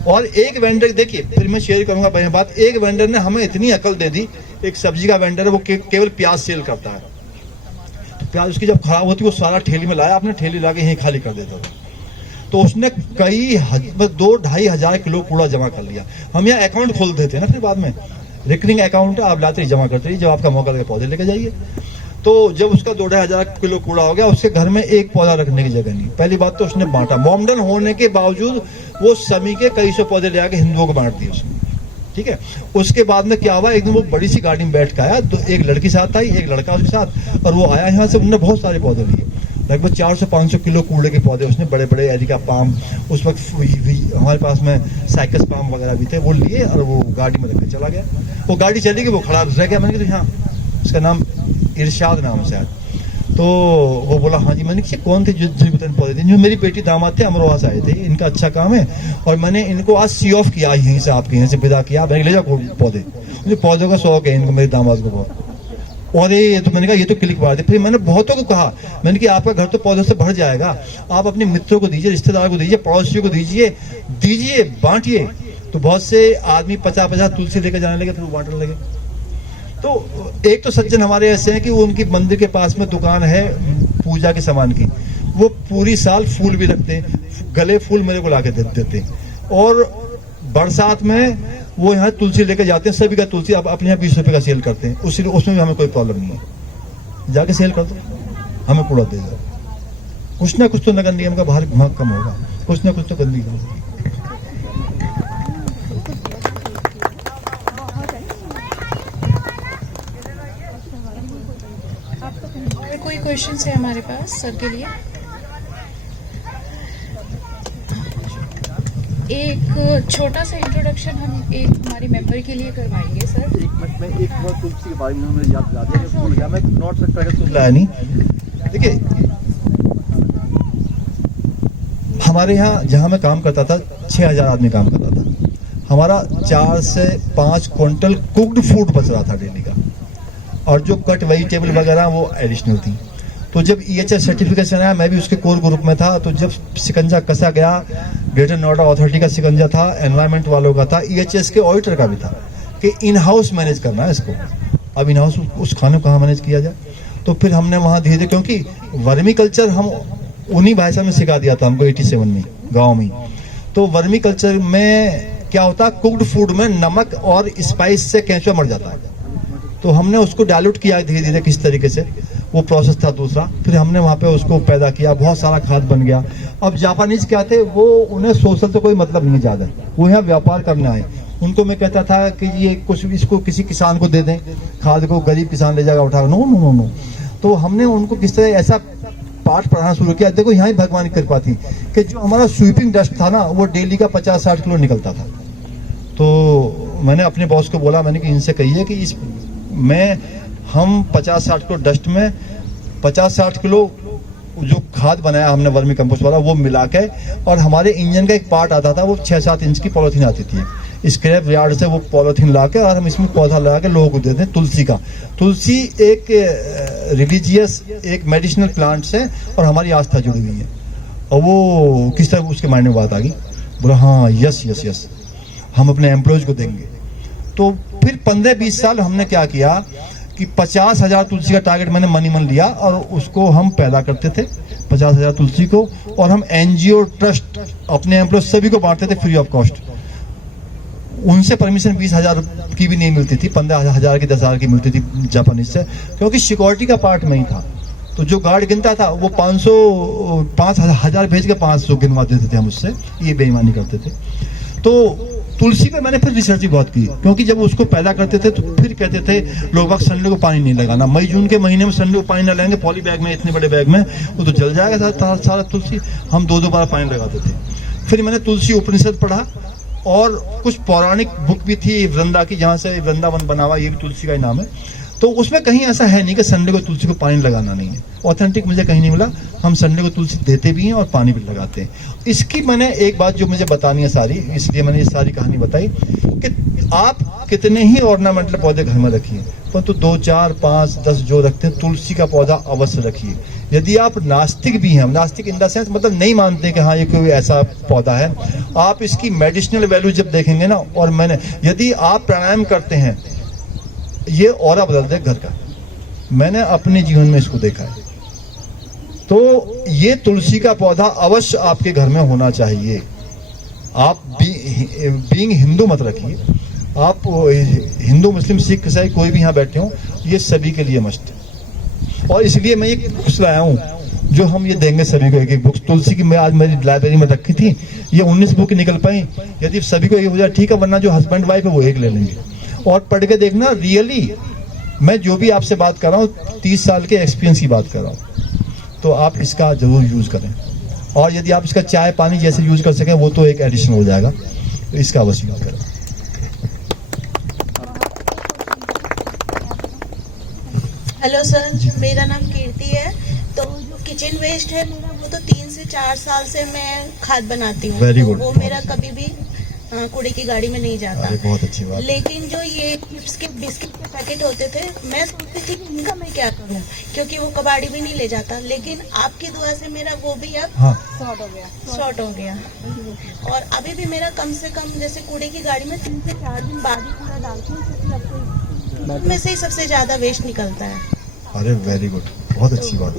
और एक वेंडर, देखिए फिर मैं शेयर करूंगा भाई बात, एक वेंडर ने हमें इतनी अकल दे दी, एक सब्जी का वेंडर है, वो केवल प्याज सेल करता है। तो प्याज उसकी जब खराब होती है वो सारा ठेली में लाया, अपने ठेली लाके यहीं खाली कर देता था। तो उसने कई 2-2.5 हजार किलो कूड़ा जमा कर लिया। हम यहाँ अकाउंट खोल देते हैं ना, फिर बाद में रिकरिंग अकाउंट है, आप लाते ही जमा करते रहिए, जब आपका मौका लगे पौधे लेके जाइए। तो जब उसका 2-2.5 हजार किलो कूड़ा हो गया, उसके घर में एक पौधा रखने की जगह नहीं। पहली बात तो उसने बांटा, मॉमडन होने के बावजूद वो समी के कई सौ पौधे ले आके हिंदुओं को बांट दिए उसने, ठीक है। उसके बाद में क्या हुआ, एक दिन वो बड़ी सी गाड़ी में बैठ के आया, तो एक लड़की साथ आई, एक लड़का उसके साथ, और वो आया यहाँ से, उन्होंने बहुत सारे पौधे लिए, लगभग 400-500 किलो कूड़े के पौधे उसने, बड़े बड़े एरिका पाम, उस वक्त हमारे पास में साइकस पाम वगैरह भी थे, वो लिए और वो गाड़ी में रख के चला गया। वो गाड़ी चली गई, वो खड़ा रह गया। मैंने कहा हाँ, उसका नाम इरशाद नाम है शायद। तो वो बोला हाँ जी। मैंने कहा कौन थे जो पौधे थे? जो मेरी बेटी दामाद थे, अमरोहा से आए थे, इनका अच्छा काम है और मैंने इनको आज सी ऑफ किया, यहीं से आपके यहाँ से विदा किया, मैंने ले जाओ पौधे, मुझे पौधों का शौक है इनको, मेरे दामाद को बहुत। और ये तो मैंने कहा ये तो क्लिक मार दे। फिर मैंने बहुतों को कहा, मैंने कि आपका घर तो पौधों से भर जाएगा, आप अपने मित्रों को दीजिए, रिश्तेदार को दीजिए, पड़ोसियों को दीजिए, बांटिए। तो बहुत से आदमी 50-50 तुलसी लेकर जाने लगे, फिर वो बांटने लगे। तो एक तो सज्जन हमारे ऐसे हैं कि वो उनकी मंदिर के पास में दुकान है पूजा के सामान की, वो पूरी साल फूल भी रखते हैं, गले फूल मेरे को लाके देते हैं। और बरसात में वो यहाँ तुलसी लेके जाते हैं, सभी का तुलसी आप अपने यहाँ 20 रुपए का सेल करते हैं, उसमें भी हमें कोई प्रॉब्लम नहीं है, जाके सेल कर दो, हमें कूड़ा दे दो। कुछ ना कुछ तो नगर निगम का बाहर कम होगा, कुछ ना कुछ तो गंदगी होगी। क्वेश्चंस है हमारे पास सर के लिए। एक छोटा सा इंट्रोडक्शन हम एक हमारे मेंबर के लिए करवाएंगे सर। एक मिनट में एक बार तुलसी के बारे में मुझे याद दिला दिया, मैं भूल गया, मैं नोट से पहले सुन लाया नहीं। देखिए हमारे यहाँ जहाँ मैं काम करता था 6000 आदमी काम करता था, हमारा 4 से 5 क्विंटल कुक्ड फूड बच रहा था डेली का, और जो कट वेजिटेबल वगैरह वो एडिशनल थी। तो जब EHS सर्टिफिकेशन आया, मैं भी उसके कोर ग्रुप में था, तो जब शिकंजा कसा गया, ग्रेटर नोएडा अथॉरिटी का शिकंजा था, एनवायरमेंट वालों का था, EHS के ऑडिटर का भी था कि इन हाउस मैनेज करना है इसको। अब इन हाउस उस खाने को कहाँ मैनेज किया जाए, तो फिर हमने वहाँ धीरे धीरे, क्योंकि वर्मी कल्चर हम उन्हीं भाषा में सिखा दिया था हमको 87 में गाँव में। तो वर्मी कल्चर में क्या होता है, कुक्ड फूड में नमक और स्पाइस से केंचुआ मर जाता है, तो हमने उसको डाइल्यूट किया धीरे धीरे किस तरीके से, वो प्रोसेस था दूसरा। फिर हमने वहाँ पे उसको पैदा किया, बहुत सारा खाद बन गया। अब जापानीज क्या थे, वो उन्हें सोशल से कोई मतलब नहीं ज़्यादा, वो यहाँ व्यापार करना है। उनको मैं कहता था कि ये कुछ इसको किसी किसान को दे दें, खाद को गरीब किसान ले जाएगा उठा, नो नो नो नो। तो हमने उनको किस तरह ऐसा पाठ पढ़ाना शुरू किया। देखो यहाँ ही भगवान की कृपा थी कि जो हमारा स्वीपिंग डस्ट था ना, वो डेली का 50-60 किलो निकलता था। तो मैंने अपने बॉस को बोला, मैंने कि इनसे कहिए कि इस में हम 50-60 किलो डस्ट में 50-60 किलो जो खाद बनाया हमने वर्मी कंपोस्ट वाला, वो मिला के, और हमारे इंजन का एक पार्ट आता था, वो 6-7 इंच की पॉलीथीन आती थी, स्क्रैप यार्ड से वो पॉलीथीन ला के, और हम इसमें पौधा लगा के लोगों को देते हैं तुलसी का। तुलसी एक रिलीजियस, एक मेडिसिनल प्लांट्स है, और हमारी आस्था जुड़ी हुई है। और वो किस तरह उसके माइंड में बात आ गई, बोला हाँ यस यस यस, हम अपने एम्प्लॉयज को देंगे। तो फिर 15-20 साल हमने क्या किया कि 50,000 तुलसी का टारगेट मैंने मन लिया, और उसको हम पैदा करते थे 50,000 तुलसी को, और हम NGO ट्रस्ट अपने एम्प्लॉय सभी को बांटते थे फ्री ऑफ कॉस्ट। उनसे परमिशन 20,000 की भी नहीं मिलती थी, 15,000 की 10,000 की मिलती थी जापानीज से, क्योंकि सिक्योरिटी का पार्ट में ही था। तो जो गार्ड गिनता था वो 5,000 भेज के 500 गिनवा देते थे हम उससे, ये बेईमानी करते थे। तो तुलसी पे मैंने फिर रिसर्च भी बहुत की, क्योंकि जब उसको पैदा करते थे तो फिर कहते थे लोग बाग संडे को पानी नहीं लगाना, मई जून के महीने में संडे को पानी न लगाएंगे, पॉली बैग में, इतने बड़े बैग में, वो तो जल जाएगा सारा तुलसी। हम 2-2 बार पानी लगाते थे। फिर मैंने तुलसी उपनिषद पढ़ा, और कुछ पौराणिक बुक भी थी वृंदा की, जहाँ से वृंदावन बना हुआ, ये भी तुलसी का ही नाम है। तो उसमें कहीं ऐसा है नहीं कि संडे को तुलसी को पानी लगाना नहीं है, ऑथेंटिक मुझे कहीं नहीं मिला। हम संडे को तुलसी देते भी हैं और पानी भी लगाते हैं। इसकी मैंने एक बात जो मुझे बतानी है सारी, इसलिए मैंने ये सारी कहानी बताई कि आप कितने ही ऑर्नामेंटल पौधे घर में रखिए, परंतु 2, 4, 5, 10 जो रखते हैं, तुलसी का पौधा अवश्य रखिए। यदि आप नास्तिक भी हैं, नास्तिक इन द सेंस मतलब नहीं मानते कि हाँ ये कोई ऐसा पौधा है, आप इसकी मेडिसिनल वैल्यू जब देखेंगे ना, और मैंने यदि आप प्राणायाम करते हैं, ये ऑरा बदल दे घर का, मैंने अपने जीवन में इसको देखा है। तो ये तुलसी का पौधा अवश्य आपके घर में होना चाहिए। आप बीइंग हिंदू मत रखिए, आप हिंदू मुस्लिम सिख ईसाई कोई भी यहाँ बैठे हो, ये सभी के लिए मस्त है। और इसलिए मैं ये बुक्स लाया हूँ जो हम ये देंगे सभी को, एक बुक्स तुलसी की मैं आज मेरी लाइब्रेरी में रखी थी, ये 19 बुक निकल पाई। यदि सभी को एक हो जाए ठीक है, वरना जो हस्बैंड वाइफ है वो एक ले लेंगे, और पढ़ के देखना। रियली मैं जो भी आपसे बात कर रहा हूँ 30 साल के एक्सपीरियंस की बात कर रहा हूँ, तो आप इसका जरूर यूज करें। और यदि आप इसका चाय पानी जैसे यूज कर सकें, वो तो एक एडिशन हो जाएगा, तो इसका अवश्य यूज करें। हेलो सर, मेरा नाम कीर्ति है। तो जो किचन वेस्ट है मेरा, वो तो 3 से 4 साल से मैं खाद बनाती हूँ। Very तो good. वो मेरा कभी भी कूड़े की गाड़ी में नहीं जाता। अरे बहुत अच्छी बात। लेकिन जो ये चिप्स के बिस्किट के पैकेट होते थे, मैं सोचती थी कि इनका मैं क्या करूँ, क्योंकि वो कबाड़ी भी नहीं ले जाता। लेकिन आपकी दुआ से मेरा वो भी अब हाँ, शॉर्ट हो गया। और अभी भी मेरा कम से कम जैसे कूड़े की गाड़ी में 3 से 4 दिन बाद ही कूड़ा डालती हूँ, क्योंकि अब तो में से ही सबसे ज्यादा वेस्ट निकलता है। अरे वेरी गुड, बहुत अच्छी बात,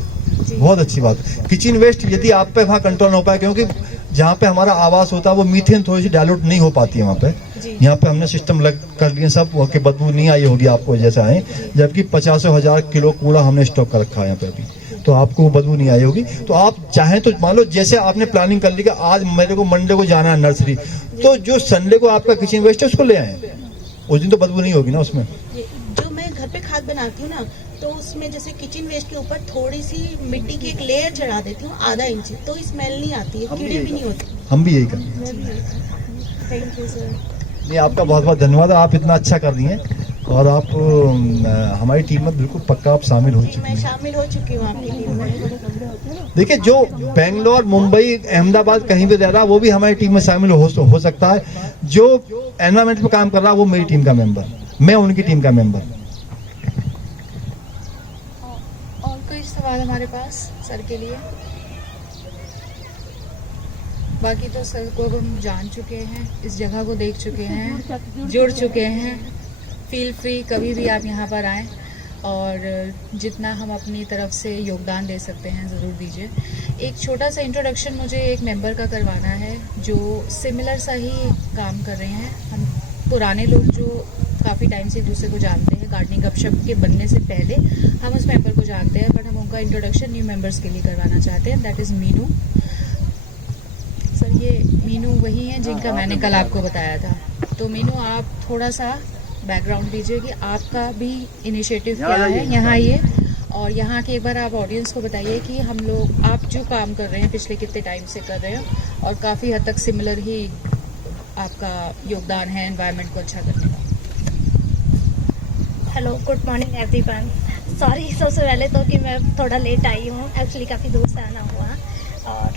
बहुत अच्छी बात। किचन वेस्ट यदि आप पे वहाँ कंट्रोल हो पाए, क्योंकि जहाँ पे हमारा आवास होता है वो मीथेन थोड़ी सी डाइल्यूट नहीं हो पाती है वहाँ पे। यहाँ पे हमने सिस्टम लग कर लिए सब, कि बदबू नहीं आई होगी आपको जैसे आए, जबकि 50,000 किलो कूड़ा हमने स्टॉक कर रखा है यहाँ पे अभी, तो आपको बदबू नहीं आई होगी। तो आप चाहें तो मान लो जैसे आपने प्लानिंग कर ली कि आज मेरे को मंडे को जाना है नर्सरी, तो जो संडे को आपका किचन वेस्ट है उसको ले आए, उस दिन तो बदबू नहीं होगी ना उसमें। जो मैं घर पे खाद बनाती हूँ ना, तो उसमें जैसे किचन वेस्ट के ऊपर थोड़ी सी मिट्टी की एक लेयर चढ़ा देती हूँ, आधा इंच, तो स्मेल नहीं आती है, कीड़े भी नहीं होते। हम भी यही करते थैंक यू सर। नहीं, आपका बहुत बहुत धन्यवाद, आप इतना अच्छा कर रही हैं और आप हमारी टीम में बिल्कुल पक्का आप शामिल हो चुकी मैं हैं। शामिल हो चुकी हूँ आपकी टीम में। देखिए, जो बेंगलोर, मुंबई, अहमदाबाद कहीं भी रह रहा है वो भी हमारी टीम में शामिल हो सकता है। जो एनवायरमेंट में काम कर रहा है वो मेरी टीम का मेंबर, मैं उनकी टीम का मेंबर। और कोई सवाल हमारे पास सर के लिए? बाकी तो सर को हम जान चुके हैं, इस जगह को देख चुके हैं, जुड़ चुके हैं। फील फ्री, कभी भी आप यहाँ पर आएँ और जितना हम अपनी तरफ से योगदान दे सकते हैं ज़रूर दीजिए। एक छोटा सा इंट्रोडक्शन मुझे एक मेंबर का करवाना है जो सिमिलर सा ही काम कर रहे हैं। हम पुराने लोग जो काफ़ी टाइम से एक दूसरे को जानते हैं, गार्डनिंग गपशप के बनने से पहले हम उस मेंबर को जानते हैं, बट हम उनका इंट्रोडक्शन न्यू मेंबर्स के लिए करवाना चाहते हैं। That is Meenu. सर, ये मीनू वही हैं जिनका मैंने कल आपको बताया था। तो मीनू, आप थोड़ा सा बैकग्राउंड दीजिए कि आपका भी इनिशिएटिव क्या है, यहाँ आइए और यहाँ के एक बार आप ऑडियंस को बताइए कि हम लोग, आप जो काम कर रहे हैं पिछले कितने टाइम से कर रहे हैं और काफ़ी हद तक सिमिलर ही आपका योगदान है एनवायरनमेंट को अच्छा करने का। Hello, good morning everyone. Sorry सबसे पहले तो कि मैं थोड़ा लेट आई हूँ, एक्चुअली काफ़ी दूर से आना हुआ और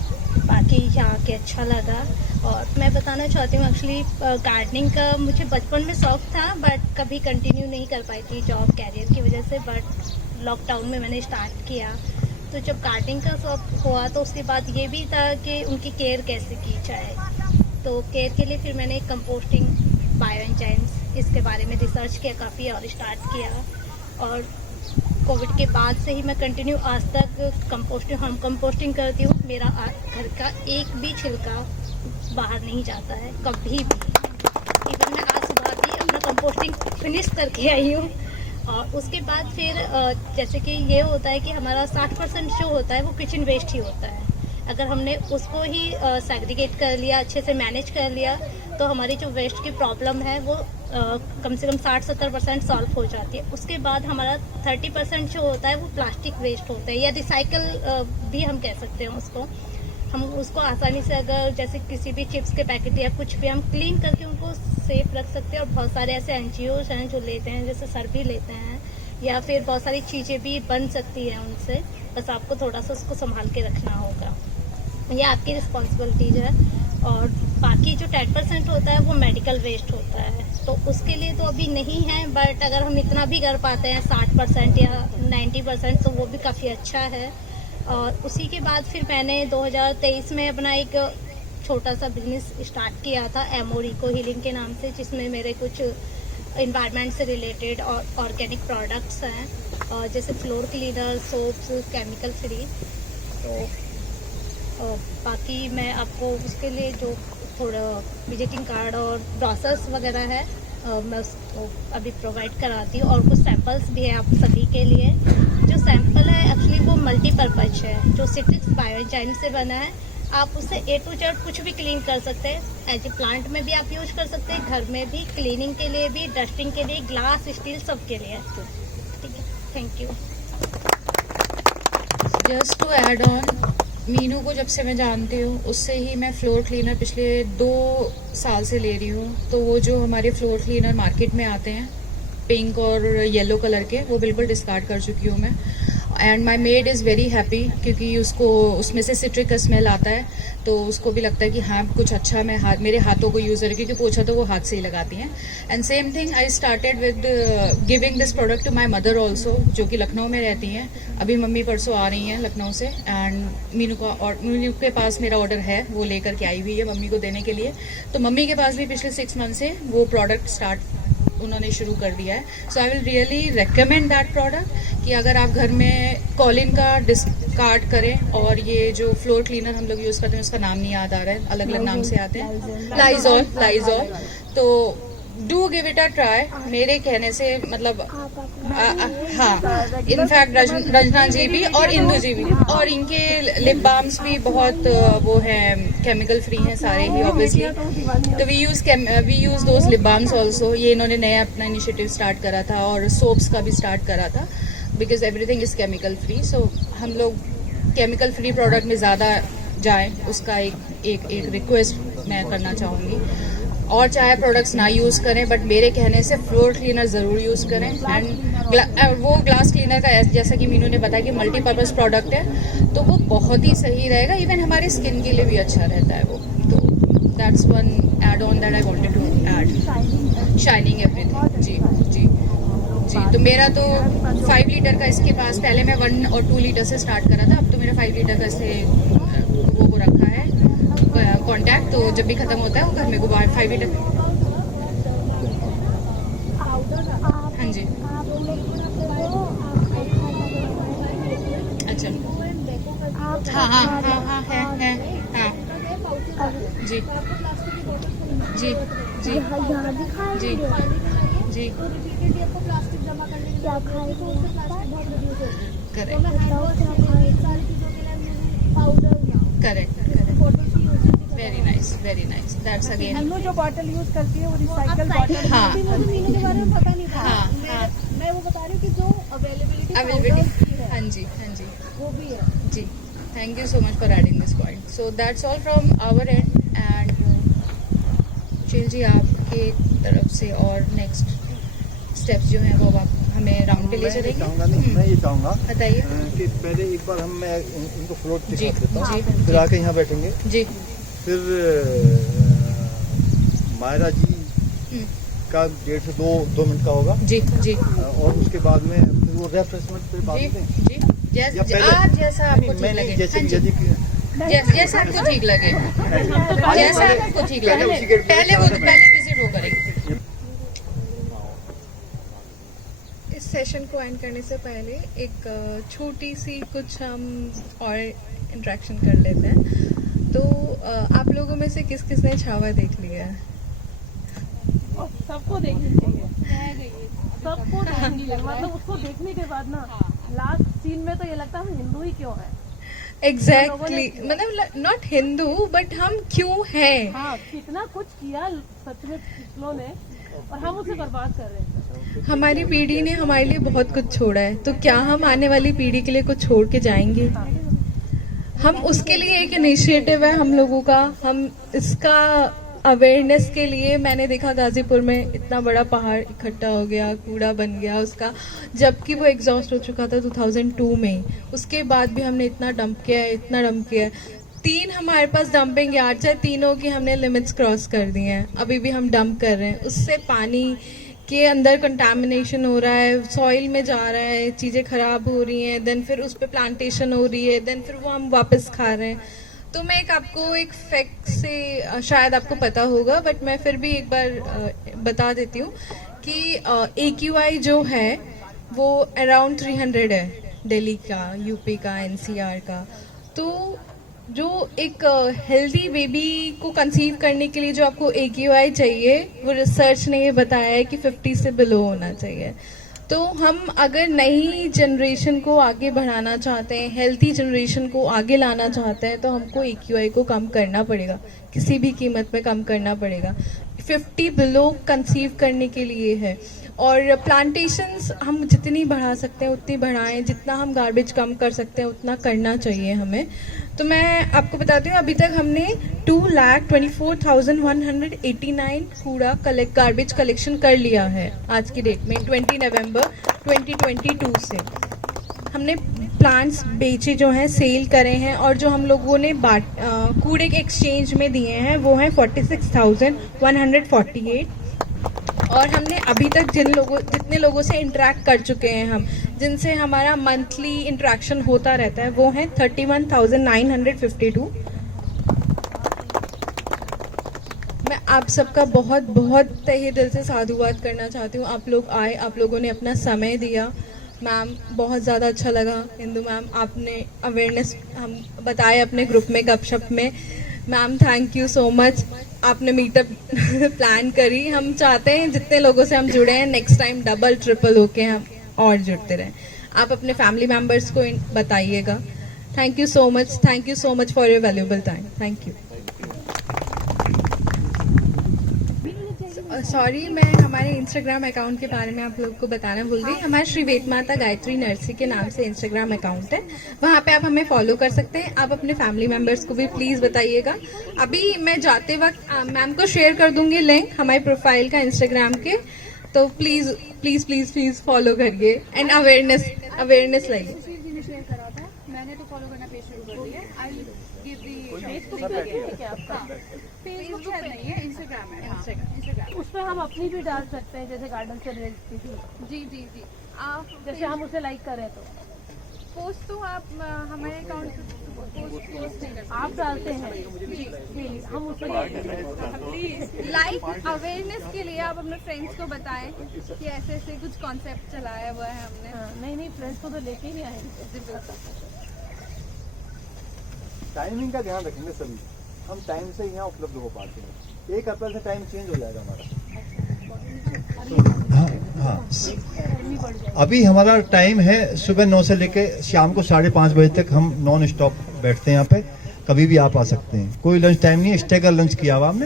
बाकी यहाँ के अच्छा लगा। और मैं बताना चाहती हूँ, एक्चुअली गार्डनिंग का मुझे बचपन में शौक था बट कभी कंटिन्यू नहीं कर पाई थी जॉब कैरियर की वजह से, बट लॉकडाउन में मैंने स्टार्ट किया। तो जब गार्डनिंग का शौक हुआ तो उसके बाद ये भी था कि उनकी केयर कैसे की जाए। तो केयर के लिए फिर मैंने कंपोस्टिंग, बायो एंजाइम्स, इसके बारे में रिसर्च किया काफ़ी और स्टार्ट किया। और कोविड के बाद से ही मैं कंटिन्यू आज तक कंपोस्टिंग, होम कंपोस्टिंग करती हूँ। मेरा घर का एक भी छिलका बाहर नहीं जाता है कभी भी। इवन मैं आज सुबह भी अपना कंपोस्टिंग फिनिश करके आई हूँ। और उसके बाद फिर जैसे कि ये होता है कि हमारा 60% जो होता है वो किचन वेस्ट ही होता है। अगर हमने उसको ही सेग्रीगेट कर लिया, अच्छे से मैनेज कर लिया, तो हमारी जो वेस्ट की प्रॉब्लम है वो कम से कम 60-70% सॉल्व हो जाती है। उसके बाद हमारा 30% जो होता है वो प्लास्टिक वेस्ट होता है, या रिसाइकल भी हम कह सकते हैं उसको। हम उसको आसानी से, अगर जैसे किसी भी चिप्स के पैकेट या कुछ भी, हम क्लीन करके उनको सेफ रख सकते हैं। और बहुत सारे ऐसे NGOs हैं जो लेते हैं, जैसे सर भी लेते हैं, या फिर बहुत सारी चीज़ें भी बन सकती हैं उनसे। बस आपको थोड़ा सा उसको संभाल के रखना होगा, ये आपकी रिस्पॉन्सिबिलिटीज है। और बाकी जो 10% होता है वो मेडिकल वेस्ट होता है, तो उसके लिए तो अभी नहीं है, बट अगर हम इतना भी कर पाते हैं 60% या 90%, तो वो भी काफ़ी अच्छा है। और उसी के बाद फिर मैंने 2023 में अपना एक छोटा सा बिजनेस स्टार्ट किया था, एमोरिको हीलिंग के नाम से, जिसमें मेरे कुछ इन्वायरमेंट से रिलेटेड और ऑर्गेनिक प्रोडक्ट्स हैं, और जैसे floor cleaner, soaps, chemical free. तो बाकी मैं आपको उसके लिए जो थोड़ा विजिटिंग कार्ड और ब्रोशर्स वगैरह है, मैं उसको अभी प्रोवाइड कराती हूँ। और कुछ सैंपल्स भी है आप सभी के लिए। जो सैंपल है एक्चुअली वो मल्टीपर्पज है, जो सिट्रिक्स बायो एंजाइम से बना है। आप उससे A to Z कुछ भी क्लीन कर सकते हैं। एज ए प्लांट में भी आप यूज कर सकते हैं, घर में भी, क्लीनिंग के लिए भी, डस्टिंग के लिए, ग्लास, स्टील, सब के लिए। ठीक है, thank you. Just to add on, Meenu को जब से मैं जानती हूँ उससे ही मैं फ्लोर क्लीनर पिछले 2 साल से ले रही हूँ। तो वो जो हमारे फ्लोर क्लीनर मार्केट में आते हैं पिंक और येलो कलर के, वो बिल्कुल डिस्कार्ड कर चुकी हूँ मैं। And my made is very happy, क्योंकि उसको उसमें से सिट्रिक का स्मेल आता है, तो उसको भी लगता है कि हाँ कुछ अच्छा मैं मेरे हाथों को यूज़ करूँ, क्योंकि पोछा तो वो हाथ से ही लगाती हैं। And same thing I started with giving this product to my mother also, जो कि लखनऊ में रहती हैं। अभी मम्मी परसों आ रही हैं लखनऊ से, एंड मीनू के पास मेरा ऑर्डर है, वो लेकर के आई हुई है मम्मी को देने के लिए। तो मम्मी के पास भी पिछले 6 मंथ से वो प्रोडक्ट उन्होंने शुरू कर दिया है। So I will really recommend that product, कि अगर आप घर में कॉलिन का डिस्कार्ड करें, और ये जो फ्लोर क्लीनर हम लोग यूज़ करते हैं उसका नाम नहीं याद आ रहा है, अलग अलग नाम से आते हैं, लाइजॉल। तो do give it a try, मेरे कहने से, मतलब हाँ, इनफैक्ट रंजना जी भी और इंदू जी भी, और इनके लिप बाम्स भी बहुत वो हैं, केमिकल फ्री हैं सारे ही ऑब्वियसली। तो we use those lip balms also. ये इन्होंने नया अपना इनिशिएटिव स्टार्ट करा था, और सोप्स का भी स्टार्ट करा था। Because everything is chemical free, so हम लोग केमिकल फ्री प्रोडक्ट में ज़्यादा जाए, उसका एक रिक्वेस्ट मैं करना चाहूँगी। और चाहे प्रोडक्ट्स ना यूज़ करें, बट मेरे कहने से फ्लोर क्लीनर ज़रूर यूज़ करें। एंड वो ग्लास क्लीनर का जैसा कि मीनू ने बताया कि मल्टीपर्पज़ प्रोडक्ट है, तो वो बहुत ही सही रहेगा, इवन हमारे स्किन के लिए भी अच्छा रहता है वो। तो that's one add on that I wanted to add, shining everything. जी जी जी। तो मेरा तो 5 लीटर का इसके पास, पहले मैं 1 और 2 लीटर से स्टार्ट करा था, अब तो मेरा 5 लीटर का इससे वो रखा है कॉन्टैक्ट, तो जब भी खत्म होता है वो घर में को 5 लीटर। हाँ जी, अच्छा, हाँ हाँ हाँ हाँ है हाँ जी जी जी जी जी correct, very nice, that's again. Hello जो बॉटल यूज करती है वो रिसाइकल बॉटल। हाँ मीनू के बारे में पता नहीं था। हाँ, मैं वो बता रही हूँ कि जो अवेलेबिलिटी है, हाँ जी वो भी है जी। Thank you so much for adding this point. So that's all from our end. And chill जी, आपके तरफ से और नेक्स्ट स्टेप्स जो हैं वो आप हमें राउंड पे ले चलेंगे। मैं ये चाहूँगा बताइए कि पहले एक बार मैं इनको फ्लोट जी दिखा देता हूँ, जी फिर आके यहाँ बैठेंगे, जी। फिर मायरा जी का 1.5 से 2 मिनट का होगा जी जी और उसके बाद में फिर वो रेफ्रेशमेंट पे बात जी करें। जी। आज जैसा आपको ठीक लगे, जैसे हाँ जी। यदि जैसा आपको ठीक लगे, जैसा आपको ठीक लगे, पहले विजिट वो करेंगे। इस सेशन को एंड करने से पहले एक छोटी सी कुछ हम और इंटरेक्शन कर लेते हैं। तो आप लोगों में से किस किसने छावा देख लिया है? सबको देखनी चाहिए, सबको देखनी चाहिए। मतलब उसको देखने के बाद ना लास्ट सीन में तो ये लगता है हम हिंदू ही क्यों हैं। एग्जैक्टली मतलब नॉट हिंदू बट हम क्यों हैं। हाँ, कितना कुछ किया सच में पिछलों ने और हम उसे बर्बाद कर रहे हैं। हमारी पीढ़ी ने हमारे लिए बहुत कुछ छोड़ा है, तो क्या हम आने वाली पीढ़ी के लिए कुछ छोड़ के जाएंगे? हम उसके लिए एक इनिशिएटिव है हम लोगों का, हम इसका अवेयरनेस के लिए मैंने देखा गाजीपुर में इतना बड़ा पहाड़ इकट्ठा हो गया, कूड़ा बन गया उसका, जबकि वो एग्जॉस्ट हो चुका था 2002 में। उसके बाद भी हमने इतना डंप किया है, इतना डंप किया है। 3 हमारे पास डंपिंग यार्ड्स है, तीनों की हमने लिमिट्स क्रॉस कर दी हैं, अभी भी हम डंप कर रहे हैं। उससे पानी के अंदर कंटामिनेशन हो रहा है, सॉइल में जा रहा है, चीज़ें खराब हो रही हैं, देन फिर उस पर प्लांटेशन हो रही है, देन फिर वो हम वापस खा रहे हैं। तो मैं आपको एक फैक्ट से शायद आपको पता होगा बट मैं फिर भी एक बार बता देती हूँ कि AQI जो है वो अराउंड 300 है दिल्ली का, यूपी का, NCR का। तो जो एक हेल्दी बेबी को कंसीव करने के लिए जो आपको AQI चाहिए वो रिसर्च ने ये बताया है कि 50 से बिलो होना चाहिए। तो हम अगर नई जनरेशन को आगे बढ़ाना चाहते हैं, हेल्थी जनरेशन को आगे लाना चाहते हैं, तो हमको AQI को कम करना पड़ेगा, किसी भी कीमत में कम करना पड़ेगा। 50 बिलो कंसीव करने के लिए है। और प्लांटेशंस हम जितनी बढ़ा सकते हैं उतनी बढ़ाएं, जितना हम गार्बेज कम कर सकते हैं उतना करना चाहिए हमें। तो मैं आपको बताती हूँ अभी तक हमने 2,24,189 कूड़ा गार्बेज कलेक्शन कर लिया है आज की डेट में 20 नवंबर 2022 से। हमने प्लांट्स बेचे जो हैं, सेल करे हैं, और जो हम लोगों ने कूड़े के एक्सचेंज में दिए हैं वो हैं 46,148। और हमने अभी तक जितने लोगों से इंटरेक्ट कर चुके हैं हम, जिनसे हमारा मंथली इंटरेक्शन होता रहता है, वो हैं 31,952। मैं आप सबका बहुत बहुत तहे दिल से साधुवाद करना चाहती हूँ। आप लोग आए, आप लोगों ने अपना समय दिया। मैम बहुत ज़्यादा अच्छा लगा, इंदु मैम आपने अवेयरनेस हम बताए अपने ग्रुप में, गपशप में। Ma'am thank you so much, आपने मीटअप प्लान करी। हम चाहते हैं जितने लोगों से हम जुड़े हैं नेक्स्ट टाइम डबल ट्रिपल होके हम और जुड़ते रहें। आप अपने फैमिली मेम्बर्स को बताइएगा। Thank you so much for your valuable time. Thank you. Sorry, मैं हमारे इंस्टाग्राम अकाउंट के बारे में आप लोग को बताना भूल गई। हमारा श्री वेद माता गायत्री नर्सरी के नाम से इंस्टाग्राम अकाउंट है, वहाँ पे आप हमें फॉलो कर सकते हैं। आप अपने फैमिली मेंबर्स को भी प्लीज़ बताइएगा। अभी मैं जाते वक्त मैम को शेयर कर दूंगी लिंक हमारी प्रोफाइल का इंस्टाग्राम के, तो please please please please follow करिए एंड अवेयरनेस लाइए। शेयर करा था मैंने, तो फॉलो करना पेज शुरू कर दिया। आई गिव दी फेसबुक है क्या आपका? फेसबुक शायद नहीं है, इंस्टाग्राम है। इंस्टाग्राम उस पर हम अपनी भी डाल सकते हैं, जैसे गार्डन से रिलेटेड। जी जी जी, आप जैसे हम उसे लाइक करें तो पोस्ट तो आप हमारे अकाउंट पोस्ट नहीं कर सकते, आप डालते हैं जी, हम उसे प्लीज लाइक अवेयरनेस के लिए आप अपने फ्रेंड्स को बताएं कि ऐसे ऐसे कुछ कॉन्सेप्ट चलाया हुआ है हमने। नहीं फ्रेंड्स को तो लेके ही आएंगे। टाइमिंग का ध्यान रखेंगे सभी, हम टाइम से यहाँ उपलब्ध हो पाते हैं। 1 अप्रैल से टाइम चेंज हो जाएगा हमारा। हाँ, अभी हमारा टाइम है सुबह 9 से लेके शाम को 5:30 बजे तक हम नॉन स्टॉप बैठते हैं यहाँ पे। कभी भी आप आ सकते हैं, कोई लंच टाइम नहीं है। स्टेगर लंच किया हुआ हमने,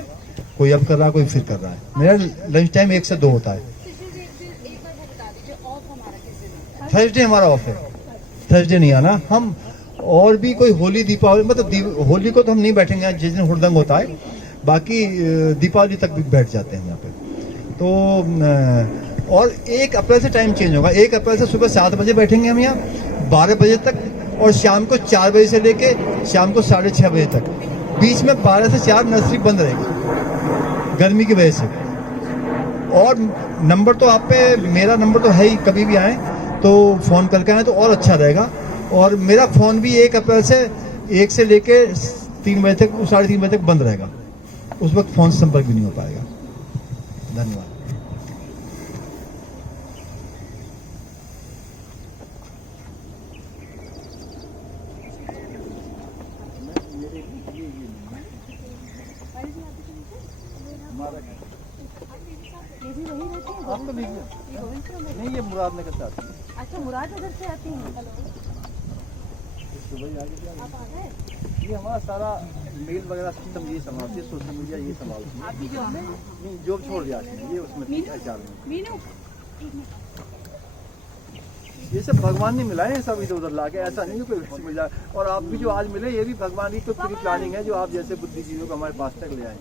कोई अब कर रहा है कोई फिर कर रहा है। मेरा लंच टाइम 1 से 2 होता है। थर्सडे हमारा ऑफ है, थर्सडे नहीं आना। हम और भी कोई होली दीपावली, मतलब होली को तो हम नहीं बैठेंगे जिस दिन हुड़दंग होता है, बाकी दीपावली तक भी बैठ जाते हैं यहाँ पे। तो और 1 अप्रैल से टाइम चेंज होगा। 1 अप्रैल से सुबह 7 बजे बैठेंगे हम यहाँ 12 बजे तक, और शाम को 4 बजे से लेके शाम को 6:30 बजे तक। बीच में 12 से 4 नर्सरी बंद रहेगी गर्मी की वजह से। और नंबर तो आप पे, मेरा नंबर तो है ही, कभी भी आए तो फ़ोन करके आए तो और अच्छा रहेगा। और मेरा फ़ोन भी 1 अप्रैल से 1 से लेके 3 बजे तक, 3:30 बजे तक बंद रहेगा। उस वक्त फ़ोन से संपर्क भी नहीं हो पाएगा। धन्यवाद। आप तो नहीं, ये मुरादनगर से आती है। अच्छा, मुरादनगर से आती हैं। ये हमारा सारा मेल वगैरह सिस्टम ये संभालती है, सोशल मीडिया ये संभालती है। आपकी जॉब में नहीं, जॉब छोड़ दिया ये उसमें 4 में। ये सब भगवान ने मिला है, सब इधर उधर लाके, ऐसा नहीं कि कोई मिल जाए। और आप भी जो आज मिले, ये भी भगवान की तो पूरी प्लानिंग है, जो आप जैसे बुद्धिजीवियों को हमारे पास तक ले आए।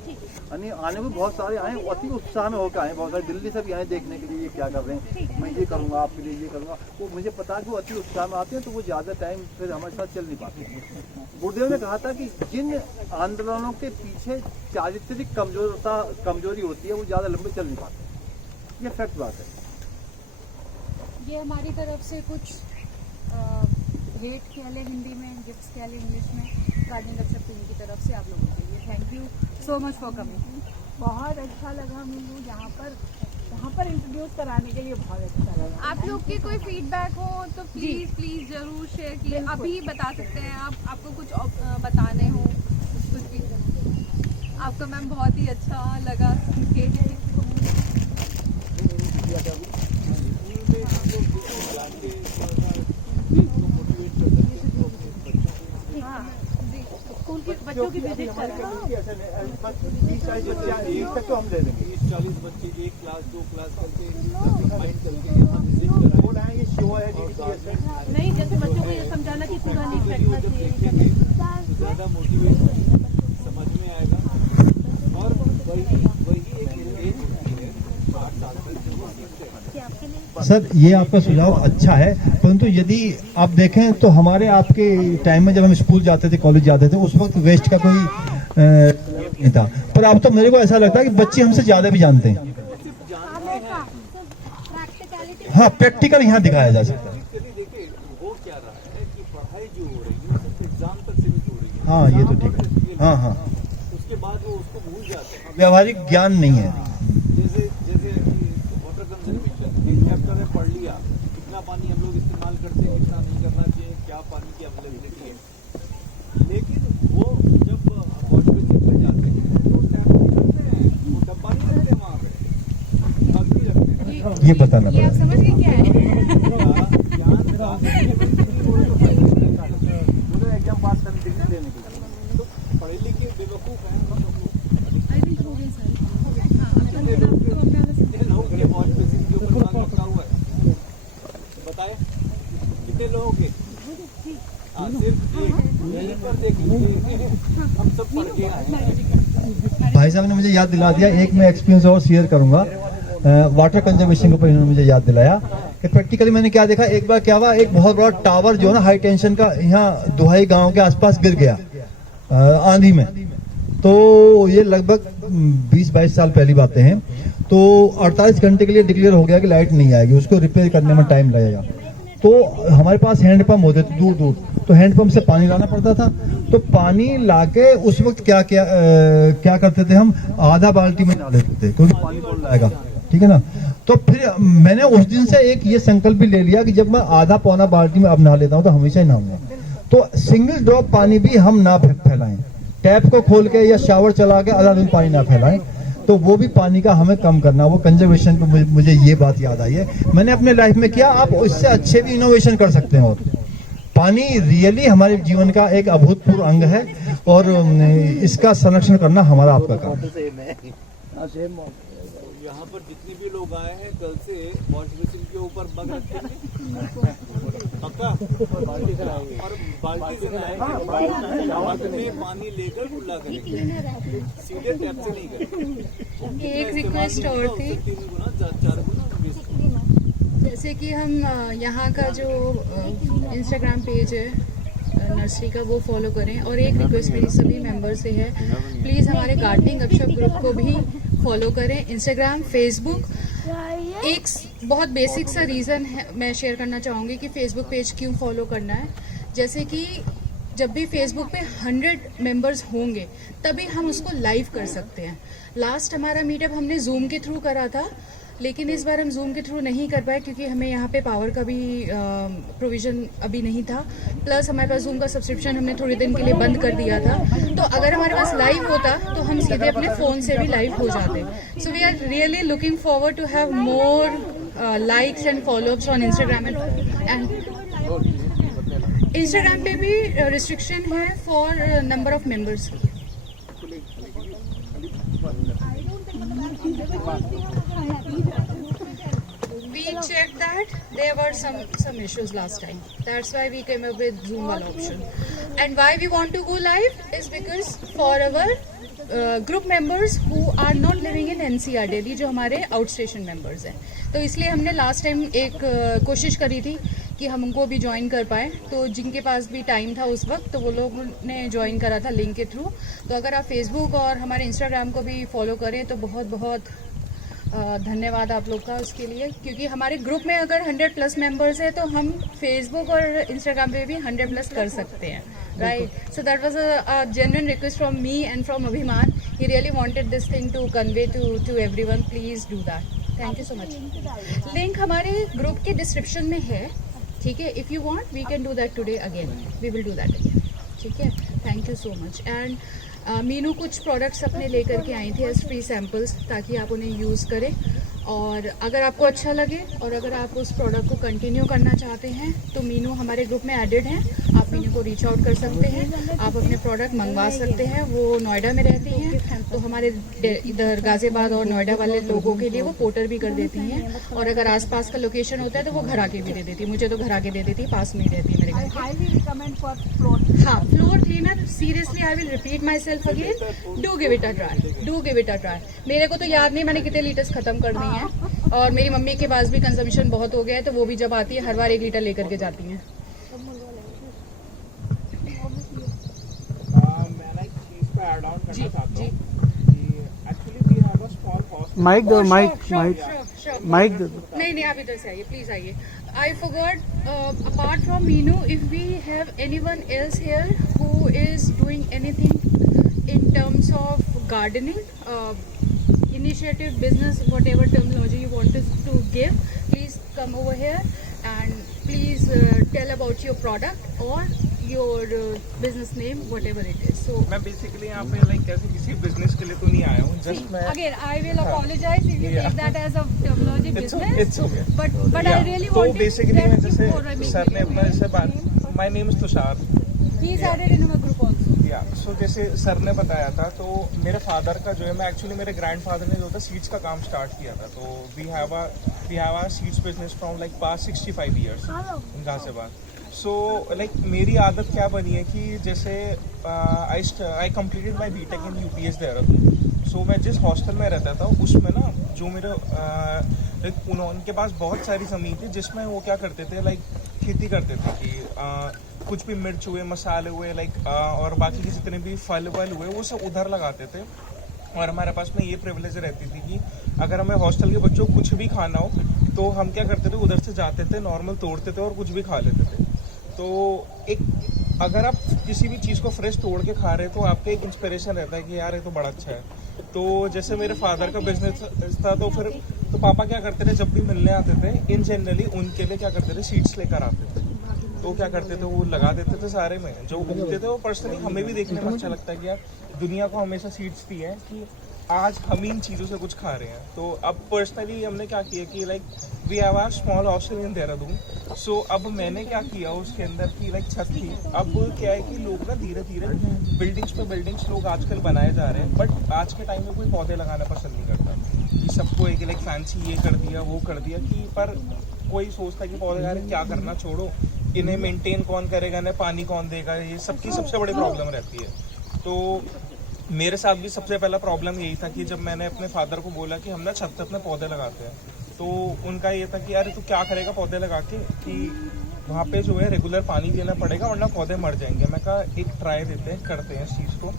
यानी आने में बहुत सारे आए, अति उत्साह में होकर आए। बहुत सारे दिल्ली से भी आए देखने के लिए, ये क्या कर रहे हैं, मैं ये करूँगा आपके लिए, ये करूँगा। वो मुझे पता है कि वो अति उत्साह में आते हैं, तो वो ज़्यादा टाइम फिर हमारे साथ चल नहीं पाते। गुरुदेव ने कहा था कि जिन आंदोलनों के पीछे चारित्रिक कमजोरी होती है, वो ज़्यादा लंबे चल नहीं पाते। ये फैक्ट बात है। ये हमारी तरफ से कुछ भेंट कह लें हिंदी में, गिफ्ट्स कह लें इंग्लिश में, गार्डन गपशप टीम की तरफ से आप लोगों के लिए। Thank you so much for coming. बहुत अच्छा लगा मुझे यहाँ पर इंट्रोड्यूस कराने के लिए, बहुत अच्छा लगा। आप लोग के कोई फीडबैक हो तो प्लीज जरूर शेयर कीजिए। अभी बता सकते हैं आप, आपको कुछ बताने हो कुछ भी। आपका मैम बहुत ही अच्छा लगा सुन के। स्कूल के बच्चों की विजिट तो हम ले लेंगे। 30-40 बच्चे एक क्लास 2 क्लास करके ये शो है। नहीं, जैसे बच्चों को ये समझाना कि पुरानी ज़्यादा मोटिवेशन समझ में आएगा। और वही एक सर, ये आपका सुझाव अच्छा है, परंतु यदि आप देखें तो हमारे आपके टाइम में जब हम स्कूल जाते थे, कॉलेज जाते थे, उस वक्त वेस्ट का कोई नहीं था। पर अब तो मेरे को ऐसा लगता है कि बच्चे हमसे ज्यादा भी जानते हैं। हाँ, प्रैक्टिकल यहाँ दिखाया जा सकता है। वो क्या रहा है कि पढ़ाई जो हो रही है सिर्फ एग्जाम तक सीमित हो रही है। हाँ, ये तो ठीक है। हाँ हाँ, उसके बाद वो उसको भूल जाते हैं। व्यवहारिक ज्ञान नहीं है। जैसे वाटर कंजर्वेशन एक चैप्टर में पढ़ लिया, कितना पानी हम लोग इस्तेमाल करते हैं, कितना नहीं करना चाहिए, क्या पानी की अवेलेबिलिटी है। लेकिन वो जब वाटर में जाते हैं तो टैप नहीं करते हैं, वो डब्बा नहीं रखते वहाँ पे, मग भी रखते हैं। ये बताना ये आप समझ गए क्या है? एग्जाम पास करने के लिए पढ़े लिखे बेवकूफ हैं। आई थिंक हो गया सर। ये वॉश बेसिन के ऊपर माल रखा हुआ है? बताया कितने लोगों के? हाँ, सिर्फ यहीं पर देख लीजिए, हम सब पढ़ के आए हैं। भाई साहब ने मुझे याद दिला दिया, एक मैं एक्सपीरियंस और शेयर करूंगा। वाटर कंजर्वेशन के ऊपर इन्होंने मुझे याद दिलाया कि प्रैक्टिकली मैंने क्या देखा। एक बार क्या हुआ, एक बहुत बड़ा टावर जो है ना हाई टेंशन का, यहाँ दुहाई गांव के आसपास गिर गया आंधी में। तो ये लगभग 20-22 साल पहली बातें हैं। तो 48 घंटे के लिए डिक्लेयर हो गया कि लाइट नहीं आएगी, उसको रिपेयर करने में टाइम लगेगा। तो हमारे पास हैंडपंप होते थे दूर दूर, तो हैंडपंप से पानी लाना पड़ता था। तो पानी लाके उस वक्त क्या करते थे, हम आधा बाल्टी में डाल देते थे क्योंकि पानी बढ़ जाएगा, ठीक है ना। तो फिर मैंने उस दिन से एक ये संकल्प भी ले लिया कि जब मैं आधा पौना बाल्टी में अब नहा लेता हूँ तो हमेशा ही नहाऊंगा। तो सिंगल ड्रॉप पानी भी हम ना फैलाएं, टैप को खोल के या शावर चला के आधा दिन पानी ना फैलाएं। तो वो भी पानी का हमें कम करना, वो कंजर्वेशन पे मुझे ये बात याद आई है। मैंने अपने लाइफ में किया, आप इससे अच्छे भी इनोवेशन कर सकते हैं। और पानी रियली हमारे जीवन का एक अभूतपूर्व अंग है और इसका संरक्षण करना हमारा आपका काम है। यहाँ पर जितने भी लोग आए हैं कल से वॉश बेसिन के ऊपर मग रखेंगे, पक्का? और बाल्टी से मग में पानी लेकर खुला करेंगे, सीधे टैप से नहीं करेंगे। एक रिक्वेस्ट और थी, 3 गुना 4 गुना। जैसे कि हम यहाँ का जो इंस्टाग्राम पेज है नर्सरी का, वो फॉलो करें। और एक रिक्वेस्ट मेरी सभी मेंबर से है, प्लीज़ हमारे गार्डनिंग गपशप ग्रुप को भी फॉलो करें, इंस्टाग्राम, फेसबुक। एक बहुत बेसिक सा रीज़न है मैं शेयर करना चाहूँगी कि फेसबुक पेज क्यों फॉलो करना है। जैसे कि जब भी फेसबुक पे 100 मेंबर्स होंगे तभी हम उसको लाइव कर सकते हैं। लास्ट हमारा मीटअप हमने जूम के थ्रू करा था, लेकिन इस बार हम जूम के थ्रू नहीं कर पाए क्योंकि हमें यहाँ पे पावर का भी प्रोविज़न अभी नहीं था। प्लस हमारे पास जूम का सब्सक्रिप्शन हमने थोड़े दिन के लिए बंद कर दिया था। तो अगर हमारे पास लाइव होता तो हम सीधे अपने फ़ोन से भी लाइव हो जाते। So we are really looking forward to have more likes and followups on Instagram and Instagram पे भी रिस्ट्रिक्शन है for number of members. We checked that there were some issues last time. That's why we came up with Zoom wala option. And why we want to go live is because for our group members who are not living in NCR Delhi, जो हमारे outstation members हैं, तो इसलिए हमने last time एक कोशिश करी थी कि हम उनको भी ज्वाइन कर पाए। तो जिनके पास भी टाइम था उस वक्त, तो वो लोगों ने ज्वाइन करा था लिंक के थ्रू। तो अगर आप फेसबुक और हमारे इंस्टाग्राम को भी फॉलो करें तो बहुत बहुत धन्यवाद आप लोग का उसके लिए, क्योंकि हमारे ग्रुप में अगर 100+ मेंबर्स है तो हम फेसबुक और इंस्टाग्राम पे भी 100+ कर सकते हैं, right. So that was a genuine request from me and from Abhiman. He really wanted this thing to convey to everyone. Please do that. Thank you so much. Link हमारे ग्रुप के description में है, ठीक है। If you want we can do that today again, we will do that again, ठीक है। Thank you so much. And Meenu कुछ products अपने लेकर के आई थी एज फ्री सैम्पल्स, ताकि आप उन्हें यूज़ करें। और अगर आपको अच्छा लगे और अगर आप उस प्रोडक्ट को कंटिन्यू करना चाहते हैं तो मीनू हमारे ग्रुप में एडेड हैं, आप मीनू को रीच आउट कर सकते हैं, आप अपने प्रोडक्ट मंगवा सकते हैं। वो नोएडा में रहती हैं, तो हमारे इधर गाजियाबाद और नोएडा वाले लोगों के लिए वो पोर्टर भी कर देती हैं। और अगर आसपास का लोकेशन होता है तो वो घर आके भी दे देती है। मुझे तो घर आके दे देती है, पास में ही रहती है मेरे घर के। हाँ, फ्लोर 3 में seriously I will repeat my self again, do give it a try, do give it a try. मेरे को तो याद नहीं मैंने कितने लीटर्स खत्म कर दिए हैं, और मेरी मम्मी के पास भी कंजम्पशन बहुत हो गया है, तो वो भी जब आती है हर बार 1 लीटर लेकर के जाती हैं। जी जी, माइक दो, माइक माइक दो। नहीं आप इधर से आइए, प्लीज आइए। I forgot, apart from Meenu, if we have anyone else here who is doing anything in terms of gardening, initiative, business, whatever terminology you want to give, please come over here and please tell about your product or your business name, whatever it is. So मैं basically यहाँ पे like कैसे किसी business के लिए तो नहीं आया हूँ, just मैं again I will apologize if you take that as a terminology business. It's okay. But I really तो wanted basically that जैसे before I make सर ने it अपना जैसे बात, my name is Tushar. He is added in our group also. या सो जैसे sir ने बताया था, तो मेरे फादर का जो है, मैं एक्चुअली मेरे ग्रैंडफादर ने जो था सीड्स का काम स्टार्ट किया था, तो we have a seeds business from like past 65 years in Ghaziabad. So like मेरी आदत क्या बनी है कि जैसे I completed my BTech in UPS Dehradun. So मैं जिस हॉस्टल में रहता था उसमें ना जो मेरे उनके पास बहुत सारी ज़मीन थी जिसमें वो क्या करते थे, लाइक खेती करते थे कि कुछ भी मिर्च हुए, मसाले हुए, लाइक और बाकी के जितने भी फल वल हुए वो सब उधर लगाते थे। और हमारे पास में ये प्रिविलेज रहती थी कि अगर हमें हॉस्टल के बच्चों को कुछ भी खाना हो तो हम क्या करते थे, उधर से जाते थे, नॉर्मल तोड़ते थे और कुछ भी खा लेते थे। तो एक अगर आप किसी भी चीज़ को फ्रेश तोड़ के खा रहे हैं तो आपका एक इंस्पिरेशन रहता है कि यार ये तो बड़ा अच्छा है। तो जैसे मेरे फादर का बिजनेस था, तो फिर तो पापा क्या करते थे, जब भी मिलने आते थे इन जनरली उनके लिए क्या करते थे, सीड्स लेकर आते थे। तो क्या करते थे, वो लगा देते थे सारे में, जो उगते थे वो पर्सनली हमें भी देखने में अच्छा लगता है कि यार दुनिया को हमेशा सीड्स दी है कि आज हम इन चीज़ों से कुछ खा रहे हैं। तो अब पर्सनली हमने क्या किया कि like we have a small hostel in Dehradun. So अब मैंने क्या किया, उसके अंदर की लाइक छत थी। अब क्या है कि लोग ना धीरे धीरे बिल्डिंग्स पे बिल्डिंग्स लोग आजकल बनाए जा रहे हैं, बट आज के टाइम में कोई पौधे लगाना पसंद नहीं करता कि सबको एक लाइक फैंसी ये कर दिया वो कर दिया, कि पर कोई सोचता कि पौधे यार क्या करना, छोड़ो, इन्हें मेंटेन कौन करेगा, इन्हें पानी कौन देगा, ये सबकी सबसे बड़ी प्रॉब्लम रहती है। तो मेरे साथ भी सबसे पहला प्रॉब्लम यही था कि जब मैंने अपने फादर को बोला कि हम ना छत पे अपने पौधे लगाते हैं, तो उनका ये था कि यार तू क्या करेगा पौधे लगा के, कि वहाँ पे जो है रेगुलर पानी देना पड़ेगा वरना पौधे मर जाएंगे। मैं कहा एक ट्राई देते हैं, करते हैं इस चीज़ को।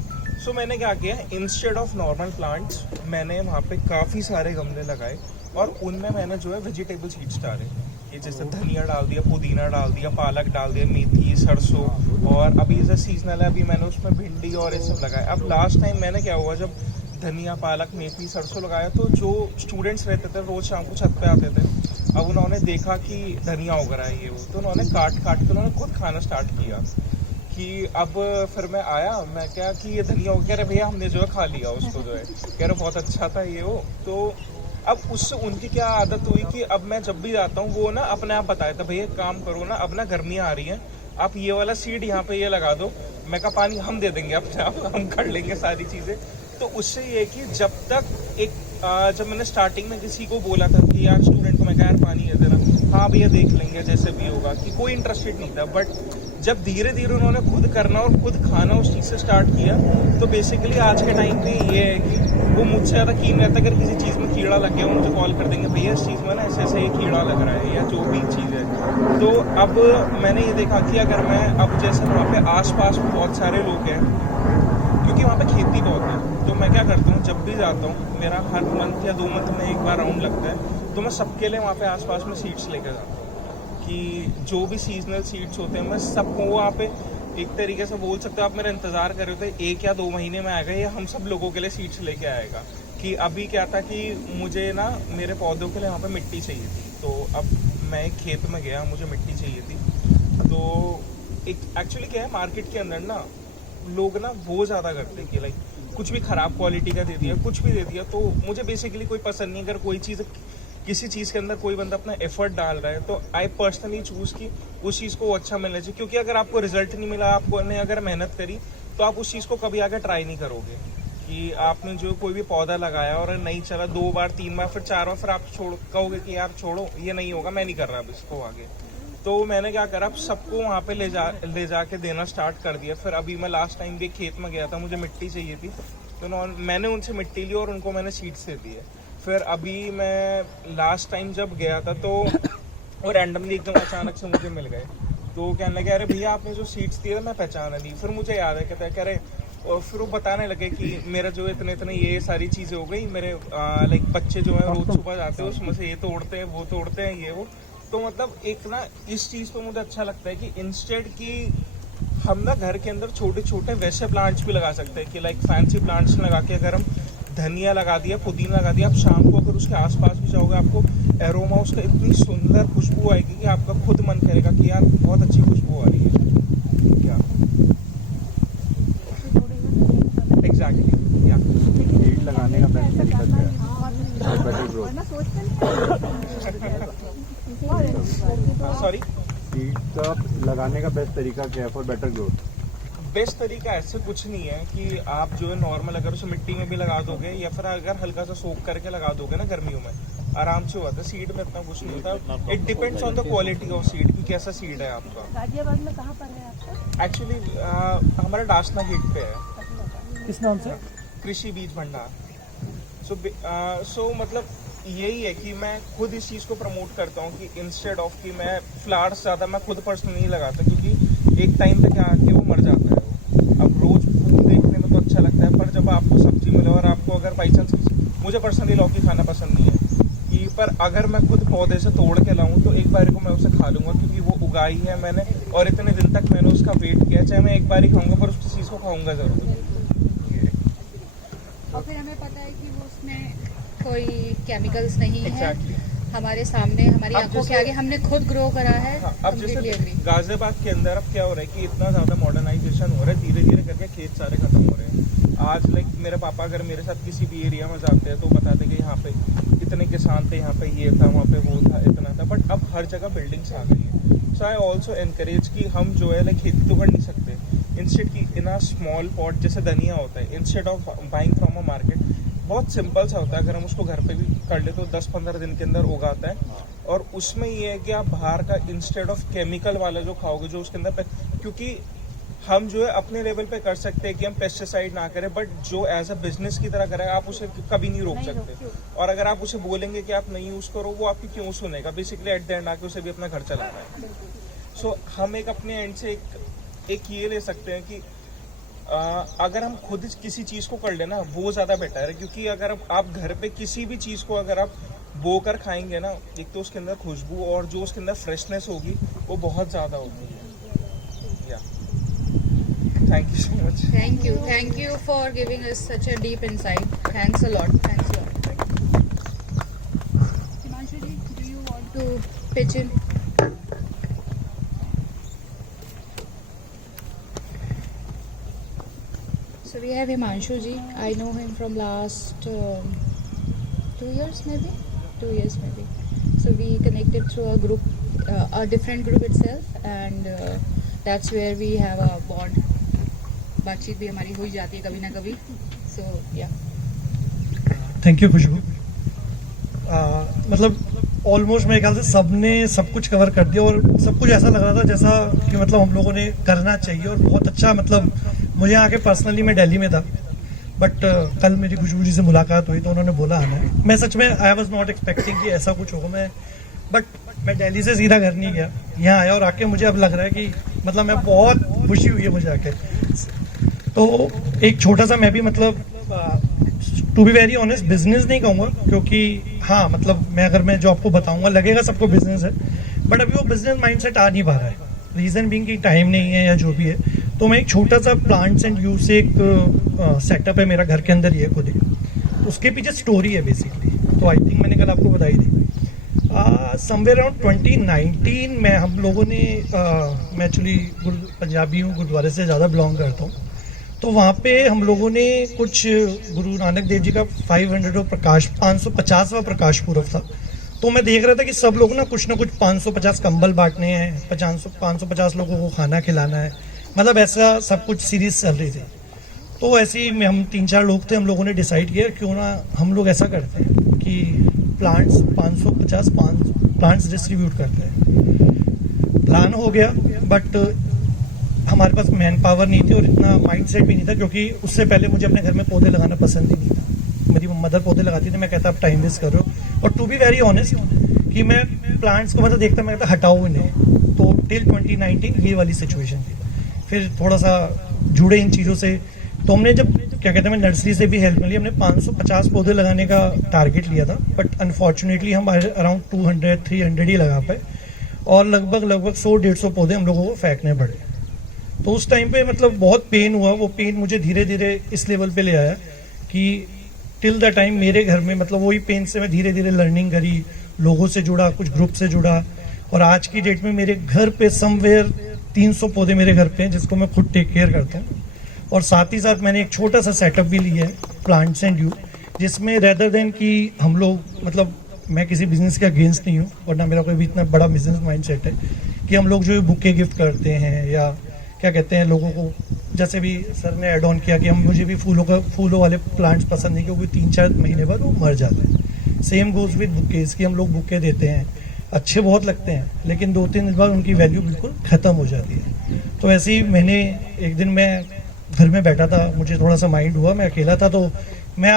सो मैंने क्या किया, इंस्टेड ऑफ नॉर्मल प्लांट्स मैंने वहाँ पे काफ़ी सारे गमले लगाए और उनमें मैंने जो है वेजिटेबल सीड्स डाले, कि जैसे धनिया डाल दिया, पुदीना डाल दिया, पालक डाल दिया, मेथी, सरसों, और अभी जैसे सीजनल है अभी मैंने उसमें भिंडी और ये सब लगाया। अब लास्ट टाइम मैंने क्या हुआ, जब धनिया, पालक, मेथी, सरसों लगाया तो जो स्टूडेंट्स रहते थे रोज़ शाम को छत पे आते थे, अब उन्होंने देखा कि धनिया उग रहा है ये वो, तो उन्होंने काट के उन्होंने खुद खाना स्टार्ट किया। कि अब फिर मैं आया, मैं क्या कि ये धनिया हो, कह रहे भैया हमने जो है खा लिया उसको, जो है कह रहे बहुत अच्छा था ये वो। तो अब उससे उनकी क्या आदत हुई कि अब मैं जब भी जाता हूँ वो ना अपने आप बताया था, भैया काम करो ना, अब ना गर्मियाँ आ रही हैं, आप ये वाला सीड यहाँ पे ये लगा दो। मैं कहा पानी हम दे देंगे अपने आप, हम कर लेंगे सारी चीज़ें। तो उससे ये कि जब तक एक जब मैंने स्टार्टिंग में किसी को बोला था कि यार स्टूडेंट को मैं कहा यार पानी है देना, हाँ भैया देख लेंगे जैसे भी होगा, कि कोई इंटरेस्टेड नहीं था। बट जब धीरे धीरे उन्होंने खुद करना और खुद खाना उस चीज़ से स्टार्ट किया, तो बेसिकली आज के टाइम पे ये है कि वो मुझसे ज़्यादा कीन रहता है, अगर किसी चीज़ में कीड़ा लग गया वो मुझे कॉल कर देंगे, भैया इस चीज़ में ना ऐसे ऐसे ये कीड़ा लग रहा है या जो भी चीज़ है। तो अब मैंने ये देखा कि अगर मैं अब जैसे वहाँ पे आसपास बहुत सारे लोग हैं, क्योंकि वहाँ पे खेती बहुत है, तो मैं क्या करता हूँ, जब भी जाता हूँ मेरा हर मंथ या 2 मंथ में एक बार राउंड लगता है, तो मैं सबके लिए वहाँ पे आसपास में सीड्स लेकर जाता हूँ, कि जो भी सीजनल सीड्स होते हैं मैं सबको वहाँ पे एक तरीके से बोल सकते हो आप मेरा इंतज़ार कर रहे थे 1 या 2 महीने में आएगा, ये हम सब लोगों के लिए सीड्स लेके आएगा। कि अभी क्या था कि मुझे ना मेरे पौधों के लिए वहाँ पे मिट्टी चाहिए थी, तो अब मैं एक खेत में गया, मुझे मिट्टी चाहिए थी। तो एक एक्चुअली क्या है, मार्केट के अंदर ना लोग ना वो ज़्यादा करते हैं कि लाइक कुछ भी ख़राब क्वालिटी का दे दिया, कुछ भी दे दिया। तो मुझे बेसिकली कोई पसंद नहीं, अगर कोई चीज़ किसी चीज़ के अंदर कोई बंदा अपना एफर्ट डाल रहा है, तो आई पर्सनली चूज़ कि उस चीज़ को अच्छा मिलना चाहिए। क्योंकि अगर आपको रिजल्ट नहीं मिला, आपको ने अगर मेहनत करी, तो आप उस चीज़ को कभी आगे ट्राई नहीं करोगे। कि आपने जो कोई भी पौधा लगाया और नहीं चला 2 बार 3 बार फिर 4 बार, फिर आप कहोगे कि यार छोड़ो ये नहीं होगा, मैं नहीं कर रहा अब इसको आगे। तो मैंने क्या करा, अब सबको वहाँ पे ले जा के देना स्टार्ट कर दिया। फिर अभी मैं लास्ट टाइम भी खेत में गया था, मुझे मिट्टी चाहिए थी, तो मैंने उनसे मिट्टी ली और उनको मैंने सीड्स दे दिए। फिर अभी मैं लास्ट टाइम जब गया था तो वो रैंडमली एकदम अचानक से मुझे मिल गए, तो कहने लगे अरे भैया आपने जो सीड्स दिए थे मैं पहचाना नहीं। फिर मुझे याद है, कहता है कह रहे, और फिर वो बताने लगे कि मेरा जो इतने ये सारी चीज़ें हो गई, मेरे लाइक बच्चे जो है रोज़ सुबह जाते हैं उसमें से ये तोड़ते हैं वो तोड़ते हैं ये वो। तो मतलब एक ना इस चीज़ को मुझे अच्छा लगता है कि इंस्टेड कि हम ना घर के अंदर छोटे छोटे वैसे प्लांट्स भी लगा सकते हैं, कि लाइक फैंसी प्लांट्स लगा के अगर हम धनिया लगा दिया, पुदीना लगा दिया, आप शाम को अगर उसके आसपास भी जाओगे आपको एरोमा उसका इतनी सुंदर खुशबू आएगी कि आपका खुद मन करेगा कि यार बहुत अच्छी खुशबू आ रही है। क्या एग्जैक्टली या सीड लगाने का बेस्ट तरीका क्या है? Better growth. सॉरी, सीड का लगाने का बेस्ट तरीका क्या है फॉर बेटर ग्रोथ? बेस्ट तरीका ऐसे कुछ नहीं है कि आप जो है नॉर्मल अगर उसे मिट्टी में भी लगा दोगे या फिर अगर हल्का सा सोक करके लगा दोगे ना गर्मियों में आराम से होता है। सीड में इतना कुछ नहीं होता, it depends on the quality of seed कि कैसा सीड है आपका। गाजियाबाद में कहाँ पर है आपका? एक्चुअली हमारा डासना गेट पे है। किस नाम से? कृषि बीज भंडार। सो मतलब यही है कि मैं खुद इस चीज़ को प्रमोट करता हूँ कि इंस्टेड ऑफ कि मैं फ्लावर्स ज़्यादा मैं खुद पर्सनली नहीं लगाता, क्योंकि एक टाइम पे क्या आके वो मर जाता है वो। अब रोज फूल देखने में तो अच्छा लगता है, पर जब आपको सब्जी मिले और आपको अगर बाई चांस, मुझे पर्सनली लौकी खाना पसंद नहीं है कि, पर अगर मैं खुद पौधे से तोड़ के लाऊं तो एक बार को मैं उसे खा लूंगा, क्योंकि वो उगाई है मैंने और इतने दिन तक मैंने उसका वेट किया। चाहे मैं एक बार ही खाऊंगा पर उस चीज़ को खाऊंगा जरूर। और फिर हमें पता है कि वो उसमें कोई केमिकल्स नहीं Exactly. है, हमारे सामने हमारी आंखों के आगे हमने खुद ग्रो करा है। हाँ, अब जैसे Completely agree. गाजियाबाद के अंदर अब क्या हो रहा है कि इतना ज़्यादा मॉडर्नाइजेशन हो रहा है, धीरे धीरे करके खेत सारे खत्म हो रहे हैं। आज लाइक मेरे पापा अगर मेरे साथ किसी भी एरिया में जाते हैं तो बताते कि यहाँ पे इतने किसान थे, यहाँ पे ये था, वहाँ पे वो था, इतना था, बट अब हर जगह बिल्डिंग्स आ गई है। सो आई ऑल्सो एनकरेज कि हम जो है लाइक खेती तो कर नहीं सकते, इंस्टेड की इन अ स्मॉल पॉट जैसे धनिया होता है, instead of buying from a market, बहुत सिंपल सा होता है, अगर हम उसको घर पे भी कर ले तो 10-15 दिन के अंदर उगाता है। और उसमें ये है कि आप बाहर का इंस्टेड ऑफ केमिकल वाला जो खाओगे, जो उसके अंदर क्योंकि हम जो है अपने लेवल पे कर सकते हैं कि हम पेस्टिसाइड ना करें, बट जो एज अ बिजनेस की तरह करें आप उसे कभी नहीं रोक सकते। और अगर आप उसे बोलेंगे कि आप नहीं यूज़ करो, वो आपकी क्यों सुनेगा? बेसिकली एट द एंड आके उसे भी अपना घर चलाना है। सो हम एक अपने एंड से एक ये ले सकते हैं कि अगर हम खुद किसी चीज़ को कर लेना वो ज़्यादा बेटर है, क्योंकि अगर आप घर पे किसी भी चीज़ को अगर आप बो कर खाएंगे ना, एक तो उसके अंदर खुशबू और जो उसके अंदर फ्रेशनेस होगी वो बहुत ज़्यादा होगी। Thank you so much. Thank you for giving us such a deep insight. Thanks a lot. Himanshu ji, do you want to pitch in? So we have Himanshu ji. I know him from last 2 years maybe. 2 years maybe. So we connected through a group, a different group itself, and that's where we have a bond. बातचीत भी हमारी हो ही जाती है कभी ना कभी। सो या थैंक यू खुशबू। मतलब ऑलमोस्ट मेरे ख्याल से सबने सब कुछ कवर कर दिया और सब कुछ ऐसा लग रहा था जैसा कि मतलब हम लोगों ने करना चाहिए और बहुत अच्छा। मतलब मुझे आके पर्सनली मैं दिल्ली में था, बट कल मेरी खुशबू जी से मुलाकात हुई तो उन्होंने बोला हमें, मैं सच में आई वॉज नॉट एक्सपेक्टिंग कि ऐसा कुछ होगा। मैं दिल्ली से सीधा घर नहीं गया, यहाँ आया और आके मुझे अब लग रहा है कि मतलब मैं बहुत खुशी हुई है मुझे आके। तो एक छोटा सा मैं भी मतलब to be very honest business नहीं कहूँगा, क्योंकि हाँ मतलब मैं जो आपको बताऊंगा लगेगा सबको बिजनेस है, बट अभी वो बिजनेस माइंडसेट आ नहीं पा रहा है। रीज़न बीइंग कि टाइम नहीं है या जो भी है। तो मैं एक छोटा सा प्लांट्स एंड यूज से एक सेटअप है मेरा घर के अंदर ही है खुद ही, उसके पीछे स्टोरी है बेसिकली। तो आई थिंक मैंने कल आपको बताई थी समवेयर अराउंड 2019 में हम लोगों ने मैं एक्चुअली पंजाबी हूँ, गुरुद्वारे से ज़्यादा बिलोंग करता हूँ। तो वहाँ पे हम लोगों ने कुछ गुरु नानक देव जी का 550वां प्रकाश पूर्व था। तो मैं देख रहा था कि सब लोग ना कुछ 550 कंबल बांटने हैं, 550 लोगों को खाना खिलाना है, मतलब ऐसा सब कुछ सीरीज चल रही थी। तो ऐसे ही हम 3-4 लोग थे, हम लोगों ने डिसाइड किया क्यों ना हम लोग ऐसा करते हैं कि प्लांट्स 550 प्लांट्स डिस्ट्रीब्यूट करते हैं। प्लान हो गया, बट हमारे पास मैन पावर नहीं थी और इतना माइंडसेट भी नहीं था, क्योंकि उससे पहले मुझे अपने घर में पौधे लगाना पसंद ही नहीं था। मेरी मदर पौधे लगाती थी, मैं कहता आप टाइम वेस्ट कर रहे हो। और टू बी वेरी ऑनेस्ट कि मैं प्लांट्स को मतलब देखता, मैं कहता हटाओ इन्हें। तो टिल 2019 ये वाली सिचुएशन थी। फिर थोड़ा सा जुड़े इन चीज़ों से, तो हमने जब क्या कहते हैं नर्सरी से भी हेल्प मिली, हमने 550 पौधे लगाने का टारगेट लिया था, बट अनफॉर्चुनेटली हम अराउंड 200-300 ही लगा पाए और लगभग 100-150 पौधे हम लोगों को फेंकने पड़े। तो उस टाइम पे मतलब बहुत पेन हुआ। वो पेन मुझे धीरे धीरे इस लेवल पे ले आया कि टिल द टाइम मेरे घर में मतलब वही पेन से मैं धीरे धीरे लर्निंग करी, लोगों से जुड़ा, कुछ ग्रुप से जुड़ा, और आज की डेट में मेरे घर पे समवेयर 300 पौधे मेरे घर पे हैं जिसको मैं खुद टेक केयर करता हूँ। और साथ ही साथ मैंने एक छोटा सा सेटअप भी लिया है प्लांट्स एंड यू, जिसमें रेदर देन कि हम लोग मतलब मैं किसी बिजनेस के अगेंस्ट नहीं हूँ और ना मेरा कोई भी इतना बड़ा बिजनेस माइंड सेट है कि हम लोग जो बुके गिफ्ट करते हैं या क्या कहते हैं लोगों को जैसे भी सर ने एड ऑन किया कि मुझे भी फूलों वाले प्लांट्स पसंद नहीं, क्योंकि 3-4 महीने बाद वो मर जाते हैं। सेम गोज विद बुकेज की हम लोग बुके देते हैं, अच्छे बहुत लगते हैं, लेकिन 2-3 दिन बाद उनकी वैल्यू बिल्कुल खत्म हो जाती है। तो ऐसे ही मैंने एक दिन मैं घर में बैठा था, मुझे थोड़ा सा माइंड हुआ, मैं अकेला था, तो मैं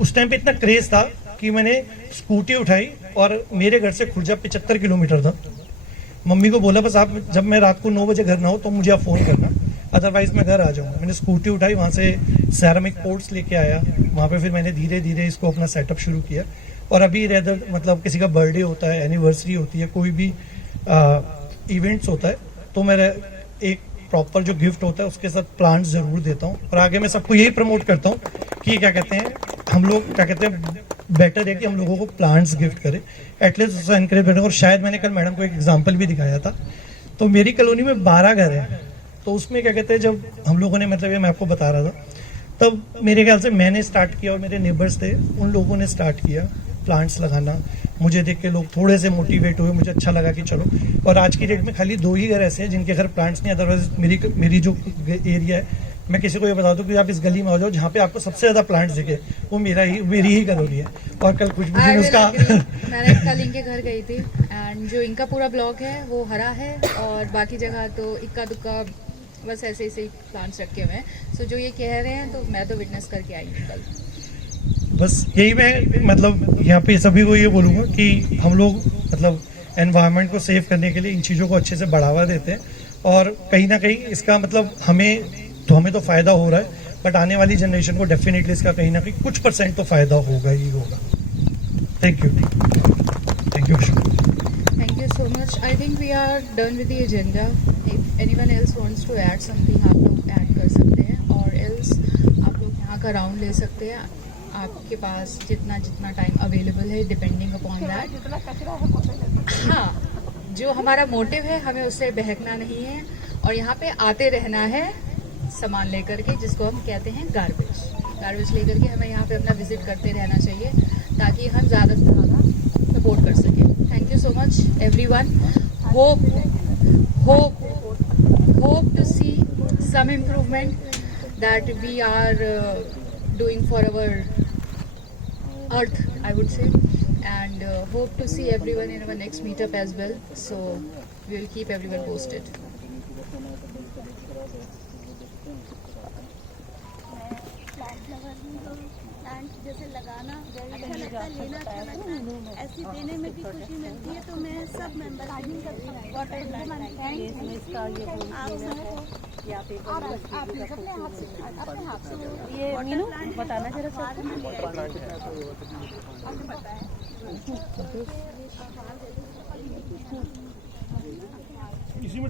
उस टाइम पे इतना क्रेज था कि मैंने स्कूटी उठाई और मेरे घर से खुर्जा 75 किलोमीटर था। मम्मी को बोला बस आप जब मैं रात को 9 बजे घर ना हो तो मुझे आप फोन करना, अदरवाइज मैं घर आ जाऊंगा। मैंने स्कूटी उठाई, वहां से सैरामिक पोर्ट्स लेके आया, वहां पे फिर मैंने धीरे धीरे इसको अपना सेटअप शुरू किया। और अभी रेदर मतलब किसी का बर्थडे होता है, एनिवर्सरी होती है, कोई भी इवेंट्स होता है, तो मेरा एक प्रॉपर जो गिफ्ट होता है उसके साथ प्लांट्स जरूर देता हूँ। और आगे मैं सबको यही प्रमोट करता हूँ कि क्या कहते हैं, हम लोग क्या कहते हैं, बेटर है कि हम लोगों को प्लांट्स गिफ्ट करें, एटलीस्ट उससे एनकरेज करें। और शायद मैंने कल मैडम को एक एग्जांपल भी दिखाया था, तो मेरी कॉलोनी में 12 घर हैं, तो उसमें क्या कहते हैं, जब हम लोगों ने मतलब ये मैं आपको बता रहा था, तब मेरे ख्याल से मैंने स्टार्ट किया और मेरे नेबर्स थे, उन लोगों ने स्टार्ट किया प्लांट्स लगाना। मुझे देख के लोग थोड़े से मोटिवेट हुए, मुझे अच्छा लगा कि चलो। और आज की डेट में खाली 2 ही घर ऐसे हैं जिनके घर प्लांट्स नहीं, अदरवाइज मेरी जो एरिया है, मैं किसी को ये बता दूं कि आप इस गली में आ जाओ जहाँ पे आपको सबसे ज्यादा प्लांट्स दिखे, वो मेरी ही कॉलोनी है। और कल कुछ भी उसका मैंने कल इनके घर गई थी, एंड जो इनका पूरा ब्लॉक है वो हरा है, और बाकी जगह तो इक्का दुक्का बस ऐसे ऐसे ही प्लांट्स रखे हुए हैं। सो जो ये कह रहे हैं, तो मैं तो विटनेस करके आई हूँ कल। बस यही मैं मतलब यहाँ पे सभी को ये बोलूँगा कि हम लोग मतलब एनवायरनमेंट को सेव करने के लिए इन चीज़ों को अच्छे से बढ़ावा देते हैं, और कहीं ना कहीं इसका मतलब हमें तो फ़ायदा हो रहा है, बट आने वाली जनरेशन को डेफिनेटली इसका कहीं ना कहीं कुछ % तो फ़ायदा होगा ही होगा। Thank you Thank you so much. I think we are done with the agenda. If anyone else wants to add something, आप लोग ऐड कर सकते हैं, और else आप लोग यहाँ का राउंड ले सकते हैं। आपके पास जितना टाइम अवेलेबल है, डिपेंडिंग अपॉन दैट। हाँ, जो हमारा मोटिव है, हमें उससे बहकना नहीं है, और यहाँ पे आते रहना है सामान लेकर के, जिसको हम कहते हैं गार्बेज लेकर के हमें यहाँ पे अपना विजिट करते रहना चाहिए, ताकि हम ज़्यादा से ज़्यादा सपोर्ट कर सकें। Thank you so much everyone. Hope to see some improvement that we are doing for our earth, I would say, and hope to see everyone in our next meetup as well. So we will keep everyone posted. Plant जैसे लगाना अच्छा लगता है, लेना अच्छा लगता है, ऐसी देने में भी खुशी मिलती है। तो मैं सब मेंबर ये मीनू बताना जरा इसी में